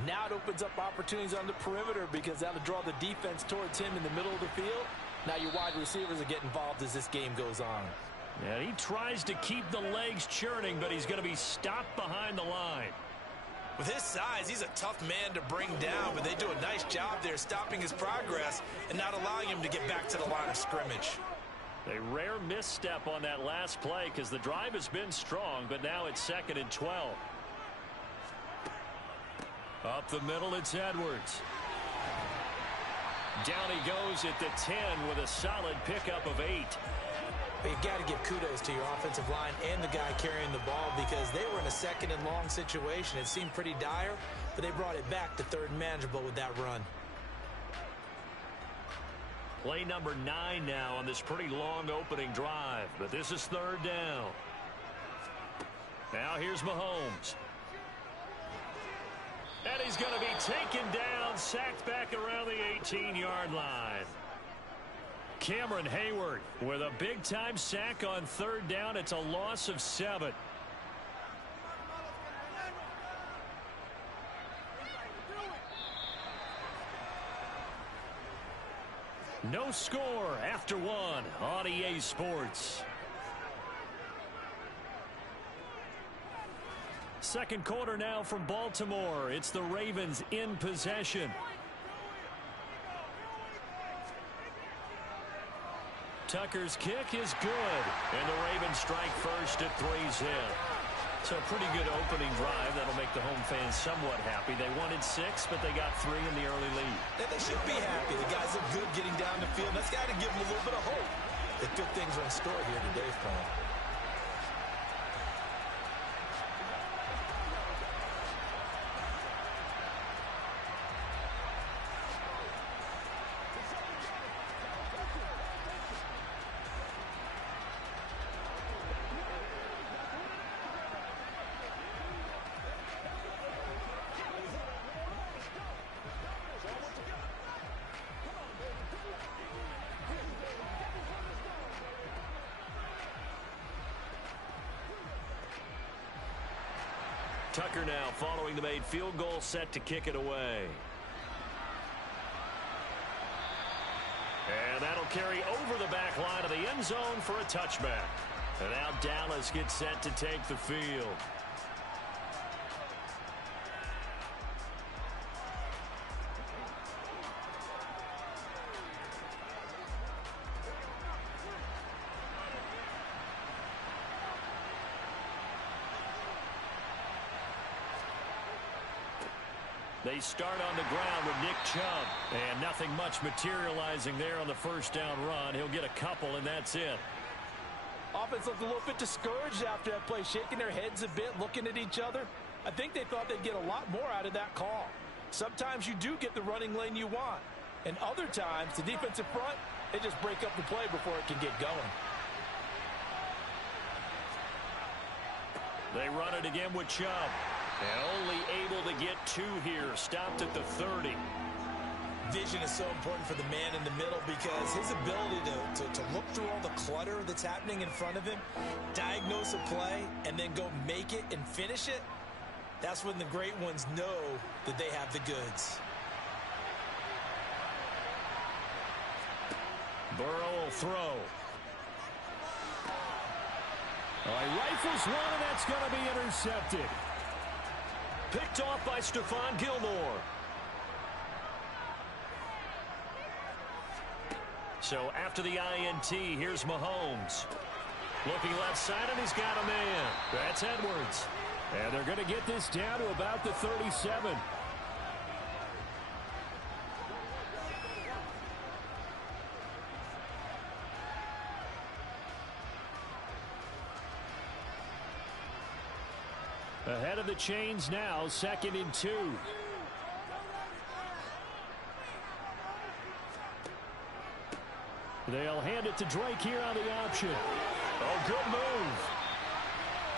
now it opens up opportunities on the perimeter, because that'll draw the defense towards him in the middle of the field. Now your wide receivers will get involved as this game goes on. Yeah, he tries to keep the legs churning, but he's going to be stopped behind the line. With his size, he's a tough man to bring down, but they do a nice job there stopping his progress and not allowing him to get back to the line of scrimmage. A rare misstep on that last play because the drive has been strong, but now it's 2nd and 12. Up the middle, it's Edwards. Down he goes at the 10 with a solid pickup of 8. But you've got to give kudos to your offensive line and the guy carrying the ball, because they were in a 2nd and long situation. It seemed pretty dire, but they brought it back to 3rd and manageable with that run. Play number 9 now on this pretty long opening drive, but this is 3rd down. Now here's Mahomes. And he's going to be taken down, sacked back around the 18-yard line. Cameron Hayward with a big-time sack on 3rd down. It's a loss of 7. No score after 1 on EA Sports. Second quarter now from Baltimore. It's the Ravens in possession. Tucker's kick is good, and the Ravens strike first at 3-zip. So a pretty good opening drive. That'll make the home fans somewhat happy. They wanted 6, but they got 3 in the early lead. And they should be happy. The guys look good getting down the field. That's got to give them a little bit of hope that good things are in store here today for them. Tucker now following the made field goal, set to kick it away. And that'll carry over the back line of the end zone for a touchback. And now Dallas gets set to take the field. They start on the ground with Nick Chubb. And nothing much materializing there on the first down run. He'll get a couple, and that's it. Offense looked a little bit discouraged after that play, shaking their heads a bit, looking at each other. I think they thought they'd get a lot more out of that call. Sometimes you do get the running lane you want. And other times, the defensive front, they just break up the play before it can get going. They run it again with Chubb. And only able to get 2 here. Stopped at the 30. Vision is so important for the man in the middle because his ability to look through all the clutter that's happening in front of him, diagnose a play, and then go make it and finish it, that's when the great ones know that they have the goods. Burrow will throw. He rifles one, and that's going to be intercepted. Picked off by Stephon Gilmore. So after the INT, here's Mahomes. Looking left side, and he's got a man. That's Edwards. And they're going to get this down to about the 37. Ahead of the chains now, 2nd and 2. They'll hand it to Drake here on the option. Oh, good move.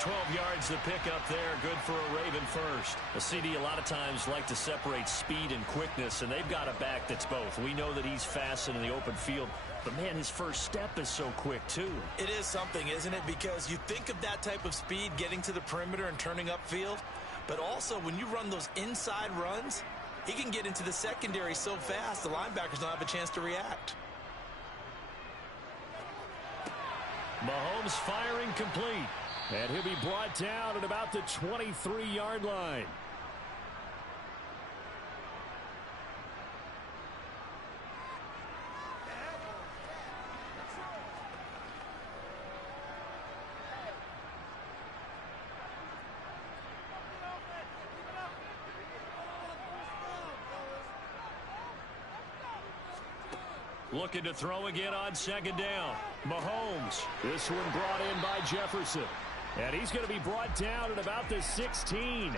12 yards the pickup there. Good for a Raven first. A CD a lot of times like to separate speed and quickness, and they've got a back that's both. We know that he's fast in the open field, but, man, his first step is so quick, too. It is something, isn't it? Because you think of that type of speed getting to the perimeter and turning upfield, but also when you run those inside runs, he can get into the secondary so fast the linebackers don't have a chance to react. Mahomes firing complete. And he'll be brought down at about the 23-yard line. Looking to throw again on 2nd down. Mahomes. This one brought in by Jefferson. And he's going to be brought down at about the 16.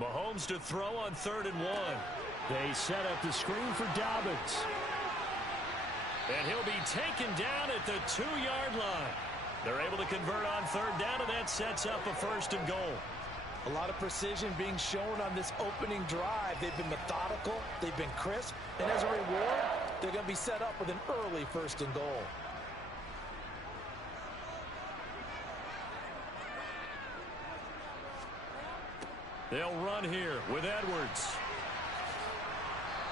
Mahomes to throw on 3rd and 1. They set up the screen for Dobbins. And he'll be taken down at the 2-yard line. They're able to convert on 3rd down, and that sets up a 1st and goal. A lot of precision being shown on this opening drive. They've been methodical. They've been crisp. And as a reward, they're going to be set up with an early 1st and goal. They'll run here with Edwards.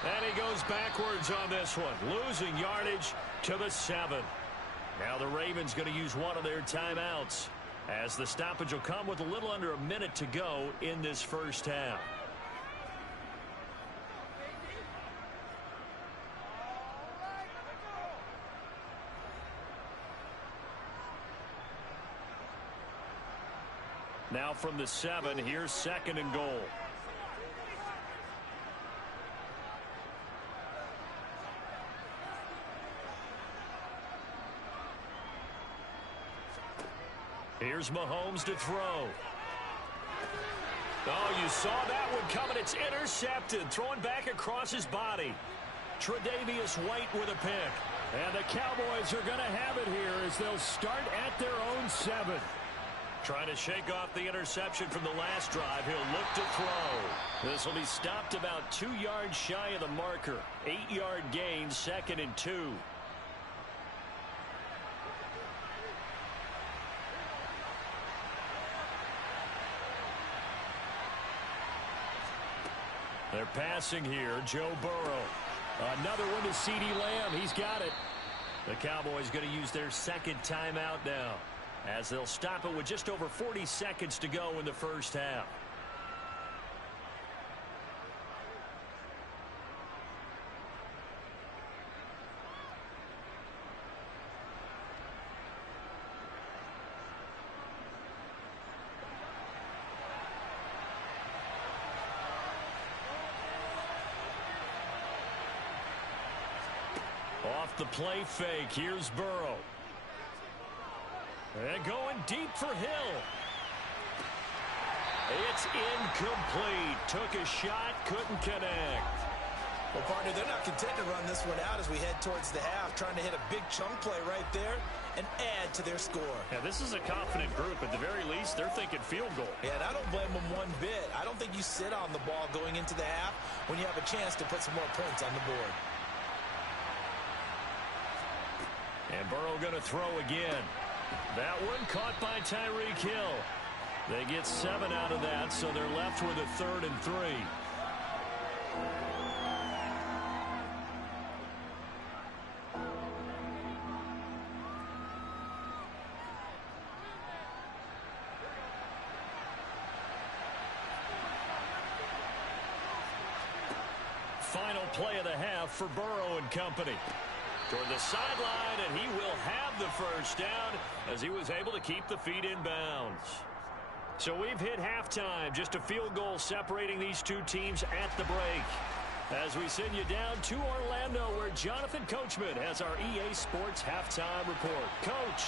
And he goes backwards on this one, losing yardage to the 7. Now the Ravens going to use one of their timeouts. as the stoppage will come with a little under a minute to go in this first half. Now from the 7, here's 2nd and goal. Here's Mahomes to throw. Oh, you saw that one coming. It's intercepted. Throwing back across his body. Tre'Davious White with a pick. And the Cowboys are going to have it here as they'll start at their own 7. Trying to shake off the interception from the last drive. He'll look to throw. This will be stopped about 2 yards shy of the marker. 8-yard gain, 2nd and 2. They're passing here. Joe Burrow. Another one to CeeDee Lamb. He's got it. The Cowboys going to use their 2nd timeout now, as they'll stop it with just over 40 seconds to go in the first half. Off the play fake, here's Burrow. And going deep for Hill. It's incomplete. Took a shot, couldn't connect. Well, partner, they're not content to run this one out as we head towards the half, trying to hit a big chunk play right there and add to their score. Yeah, this is a confident group. At the very least, they're thinking field goal. Yeah, and I don't blame them one bit. I don't think you sit on the ball going into the half when you have a chance to put some more points on the board. And Burrow going to throw again. That one caught by Tyreek Hill. They get 7 out of that, so they're left with a 3rd and 3. Final play of the half for Burrow and company. Toward the sideline, and he will have the first down as he was able to keep the feet in bounds. So we've hit halftime, just a field goal separating these two teams at the break. As we send you down to Orlando, where Jonathan Coachman has our EA Sports halftime report. Coach.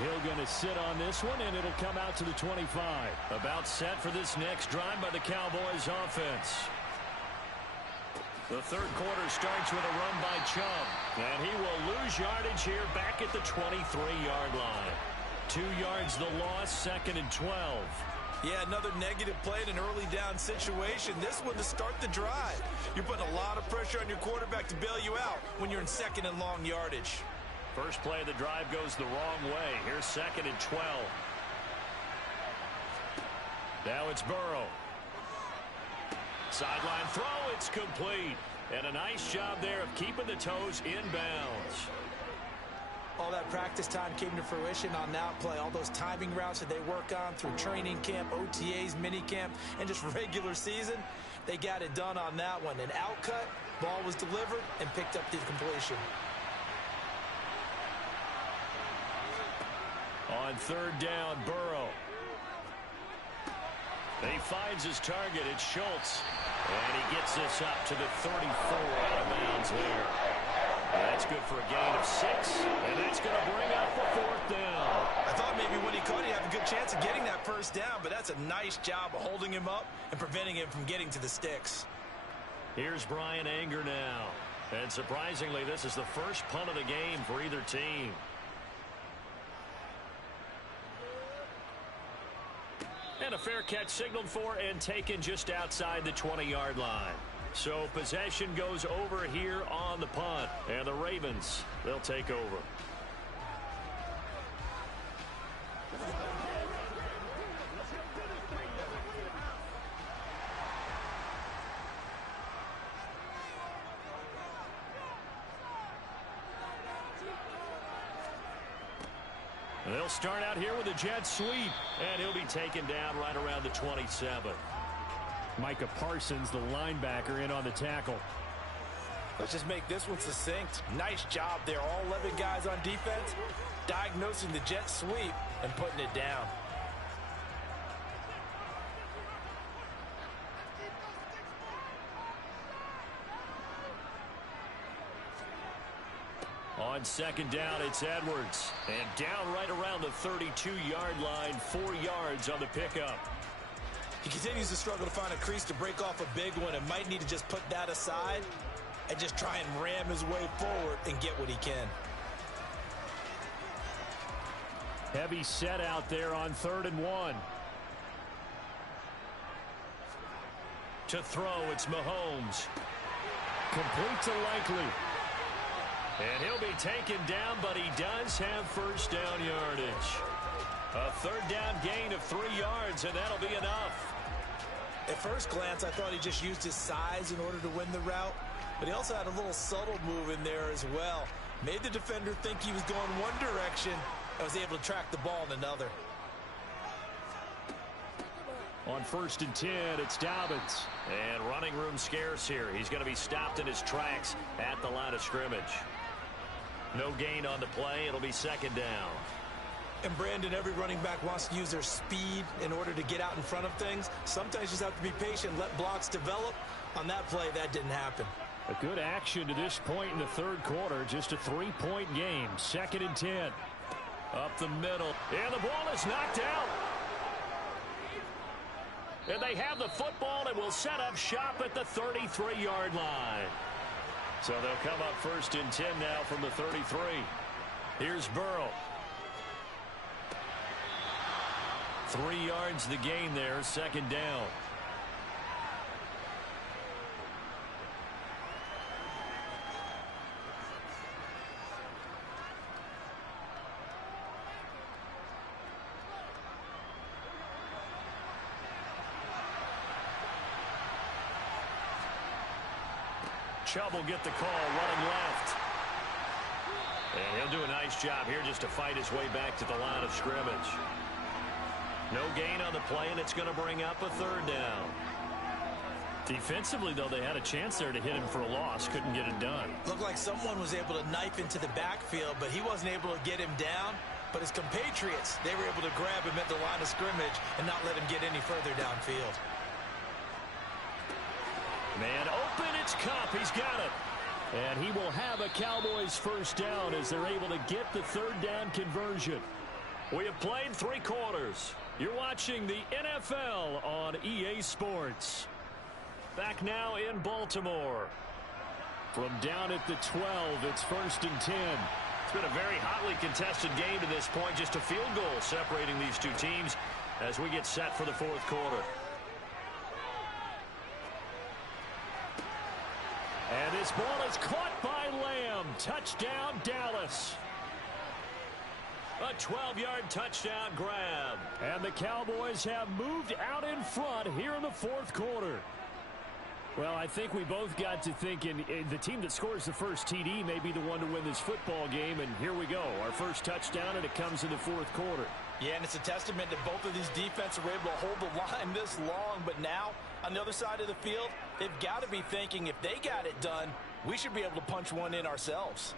Hill going to sit on this one, and it'll come out to the 25. About set for this next drive by the Cowboys offense. The third quarter starts with a run by Chubb, and he will lose yardage here back at the 23-yard line. 2 yards the loss, 2nd and 12. Yeah, another negative play in an early down situation. This one to start the drive. You're putting a lot of pressure on your quarterback to bail you out when you're in 2nd and long yardage. First play of the drive goes the wrong way. Here's 2nd and 12. Now it's Burrow. Sideline throw, it's complete. And a nice job there of keeping the toes in bounds. All that practice time came to fruition on that play. All those timing routes that they work on through training camp, OTAs, minicamp, and just regular season, they got it done on that one. An outcut, ball was delivered, and picked up the completion. On 3rd down, Burrow. He finds his target. It's Schultz. And he gets this up to the 34 out of bounds there. That's good for a gain of 6. And that's going to bring up the 4th down. I thought maybe when he caught, he'd have a good chance of getting that first down, but that's a nice job of holding him up and preventing him from getting to the sticks. Here's Brian Anger now. And surprisingly, this is the first punt of the game for either team. And a fair catch signaled for and taken just outside the 20-yard line. So possession goes over here on the punt. And the Ravens, they'll take over. They'll start out here with a jet sweep, and he'll be taken down right around the 27. Micah Parsons, the linebacker, in on the tackle. Let's just make this one succinct. Nice job there. All 11 guys on defense, diagnosing the jet sweep and putting it down. On second down, it's Edwards. And down right around the 32-yard line, 4 yards on the pickup. He continues to struggle to find a crease to break off a big one and might need to just put that aside and just try and ram his way forward and get what he can. Heavy set out there on 3rd and 1. To throw, it's Mahomes. Complete to Likely. And he'll be taken down, but he does have first down yardage. A 3rd down gain of 3 yards, and that'll be enough. At first glance, I thought he just used his size in order to win the route, but he also had a little subtle move in there as well. Made the defender think he was going one direction and was able to track the ball in another. On 1st and 10, it's Dobbins. And running room scarce here. He's going to be stopped in his tracks at the line of scrimmage. No gain on the play. It'll be 2nd down. And Brandon, every running back wants to use their speed in order to get out in front of things. Sometimes you just have to be patient, let blocks develop. On that play, that didn't happen. A good action to this point in the 3rd quarter. Just a 3-point game. 2nd and 10. Up the middle. And the ball is knocked out. And they have the football and will set up shop at the 33-yard line. So they'll come up 1st and 10 now from the 33. Here's Burrow. 3 yards the gain there, 2nd down. Chubb will get the call running left. And he'll do a nice job here just to fight his way back to the line of scrimmage. No gain on the play, and it's going to bring up a 3rd down. Defensively, though, they had a chance there to hit him for a loss. Couldn't get it done. Looked like someone was able to knife into the backfield, but he wasn't able to get him down. But his compatriots, they were able to grab him at the line of scrimmage and not let him get any further downfield. Man open, it's Kupp. He's got it. And he will have a Cowboys first down as they're able to get the 3rd down conversion. We have played 3 quarters. You're watching the NFL on EA Sports. Back now in Baltimore. From down at the 12, it's 1st and 10. It's been a very hotly contested game to this point. Just a field goal separating these two teams as we get set for the 4th quarter. And this ball is caught by Lamb. Touchdown, Dallas. A 12-yard touchdown grab. And the Cowboys have moved out in front here in the 4th quarter. Well, I think we both got to thinking the team that scores the first TD may be the one to win this football game. And here we go. Our first touchdown, and it comes in the 4th quarter. Yeah, and it's a testament that both of these defenses were able to hold the line this long. But now, on the other side of the field, they've got to be thinking if they got it done, we should be able to punch one in ourselves.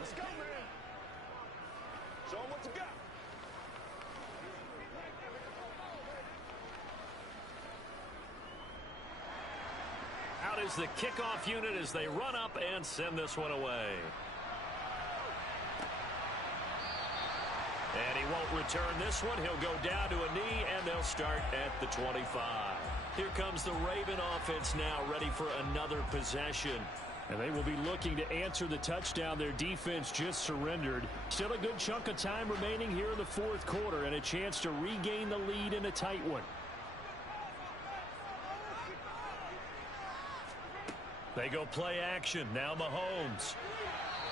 Let's go, man. Show them what you got. Out is the kickoff unit as they run up and send this one away. And he won't return this one. He'll go down to a knee, and they'll start at the 25. Here comes the Raven offense now, ready for another possession. And they will be looking to answer the touchdown their defense just surrendered. Still a good chunk of time remaining here in the fourth quarter and a chance to regain the lead in a tight one. They go play action. Now Mahomes.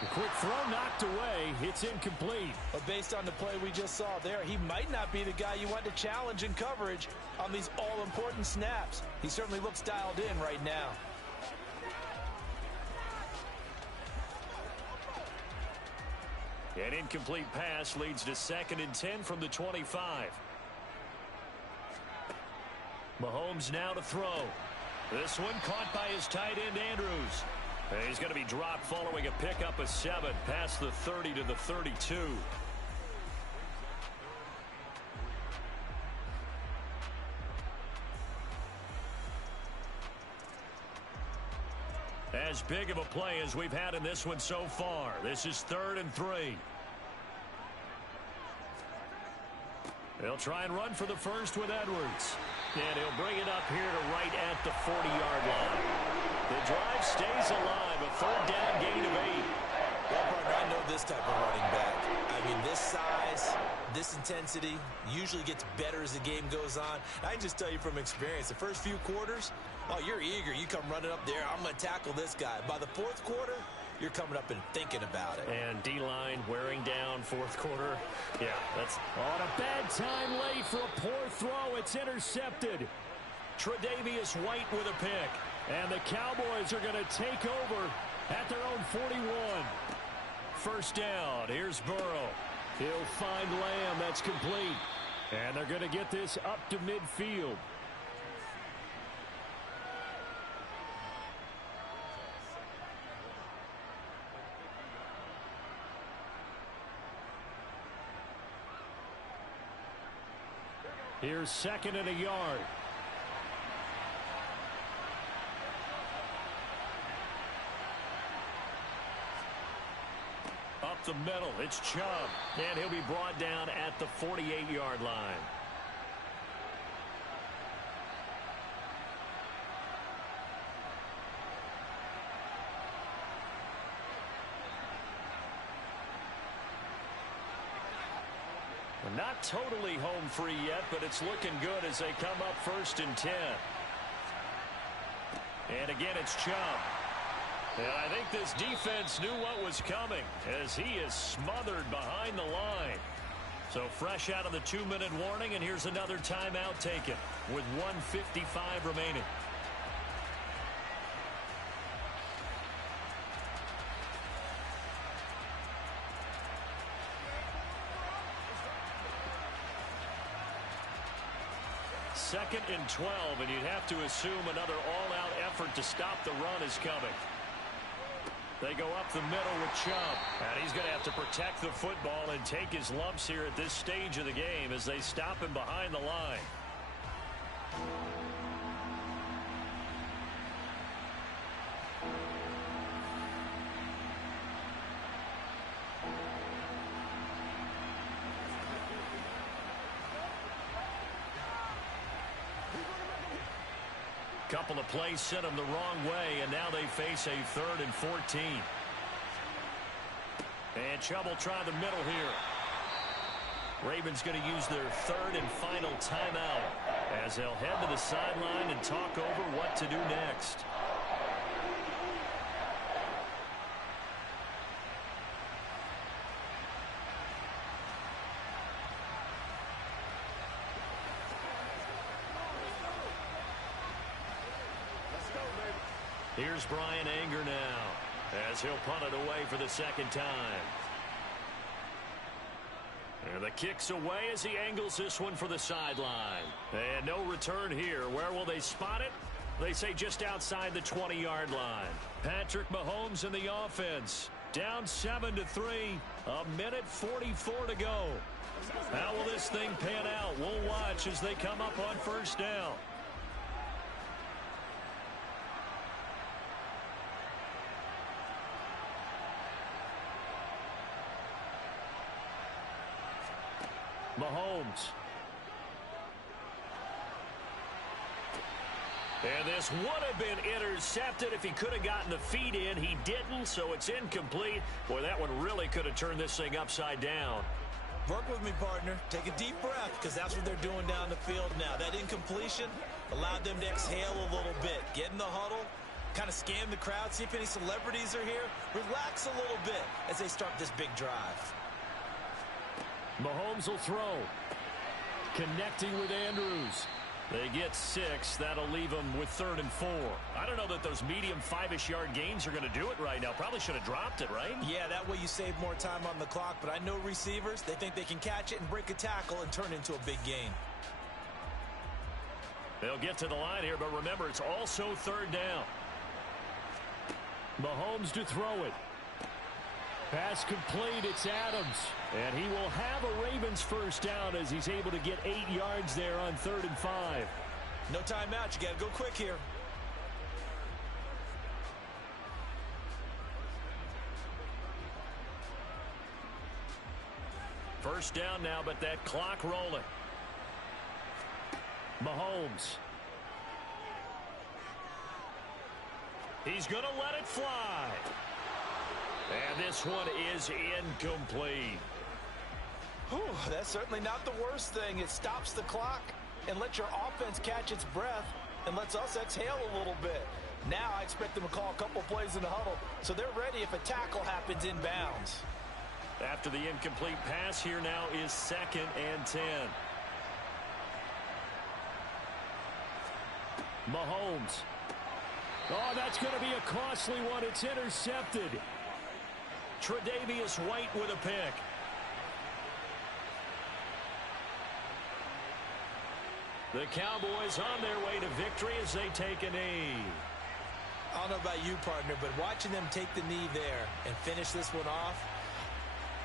The quick throw knocked away. It's incomplete. But based on the play we just saw there, he might not be the guy you want to challenge in coverage on these all-important snaps. He certainly looks dialed in right now. An incomplete pass leads to 2nd and 10 from the 25. Mahomes now to throw. This one caught by his tight end, Andrews. And he's going to be dropped following a pickup of 7 past the 30 to the 32. As big of a play as we've had in this one so far. This is 3rd and 3. They'll try and run for the first with Edwards. And he'll bring it up here to right at the 40-yard line. The drive stays alive. A 3rd down gain of 8. Well, partner, I know this type of running back. I mean, this size, this intensity usually gets better as the game goes on. I can just tell you from experience, the first few quarters, oh, you're eager. You come running up there. I'm going to tackle this guy. By the 4th quarter, you're coming up and thinking about it. And D-line wearing down 4th quarter. Yeah, that's on a bad time late for a poor throw. It's intercepted. Tre'Davious White with a pick. And the Cowboys are going to take over at their own 41. 1st down. Here's Burrow. He'll find Lamb. That's complete. And they're going to get this up to midfield. Here's 2nd and a yard. Up the middle, it's Chubb. And he'll be brought down at the 48-yard line. Not totally home free yet, but it's looking good as they come up 1st and 10. And again, it's Chubb. And I think this defense knew what was coming as he is smothered behind the line. So fresh out of the 2-minute warning, and here's another timeout taken with 1:55 remaining. Second and 12, and you'd have to assume another all-out effort to stop the run is coming. They go up the middle with Chubb, and he's going to have to protect the football and take his lumps here at this stage of the game as they stop him behind the line. Couple of plays sent them the wrong way, and now they face a 3rd and 14. And Chubb will try the middle here. Ravens going to use their 3rd and final timeout as they'll head to the sideline and talk over what to do next. Here's Brian Anger now as he'll punt it away for the 2nd time. And the kick's away as he angles this one for the sideline. And no return here. Where will they spot it? They say just outside the 20-yard line. Patrick Mahomes in the offense. Down 7-3. 1:44 to go. How will this thing pan out? We'll watch as they come up on 1st down. Mahomes. And this would have been intercepted if he could have gotten the feet in. He didn't, so it's incomplete. Boy, that one really could have turned this thing upside down. Work with me, partner. Take a deep breath, because that's what they're doing down the field now. That incompletion allowed them to exhale a little bit. Get in the huddle, kind of scan the crowd, see if any celebrities are here. Relax a little bit as they start this big drive. Mahomes will throw. Connecting with Andrews. They get 6. That'll leave them with 3rd and 4. I don't know that those medium 5-ish yard gains are going to do it right now. Probably should have dropped it, right? Yeah, that way you save more time on the clock. But I know receivers, they think they can catch it and break a tackle and turn into a big gain. They'll get to the line here, but remember, it's also 3rd down. Mahomes to throw it. Pass complete. It's Adams. And he will have a Ravens first down as he's able to get 8 yards there on 3rd and 5. No timeout. You got to go quick here. First down now, but that clock rolling. Mahomes. He's going to let it fly. And this one is incomplete. Whew, that's certainly not the worst thing. It stops the clock and lets your offense catch its breath and lets us exhale a little bit. Now I expect them to call a couple plays in the huddle, so they're ready if a tackle happens inbounds. After the incomplete pass, here now is 2nd and 10. Mahomes. Oh, that's going to be a costly one. It's intercepted. Tre'Davious White with a pick. The Cowboys on their way to victory as they take a knee. I don't know about you, partner, but watching them take the knee there and finish this one off,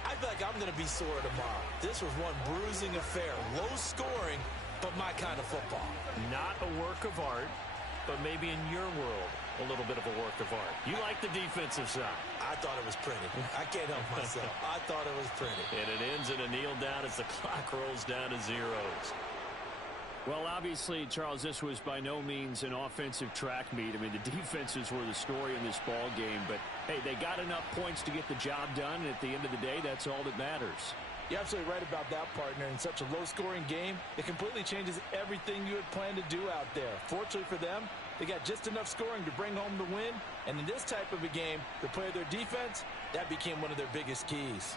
I feel like I'm going to be sore tomorrow. This was one bruising affair. Low scoring, but my kind of football. Not a work of art, but maybe in your world, a little bit of a work of art. You like the defensive side. I thought it was pretty. I can't help myself. I thought it was pretty. And it ends in a kneel down as the clock rolls down to zeros. Well, obviously, Charles, this was by no means an offensive track meet. I mean, the defenses were the story in this ball game. But, hey, they got enough points to get the job done. And at the end of the day, that's all that matters. You're absolutely right about that, partner. In such a low-scoring game, it completely changes everything you had planned to do out there. Fortunately for them, they got just enough scoring to bring home the win. And in this type of a game, the play of their defense, that became one of their biggest keys.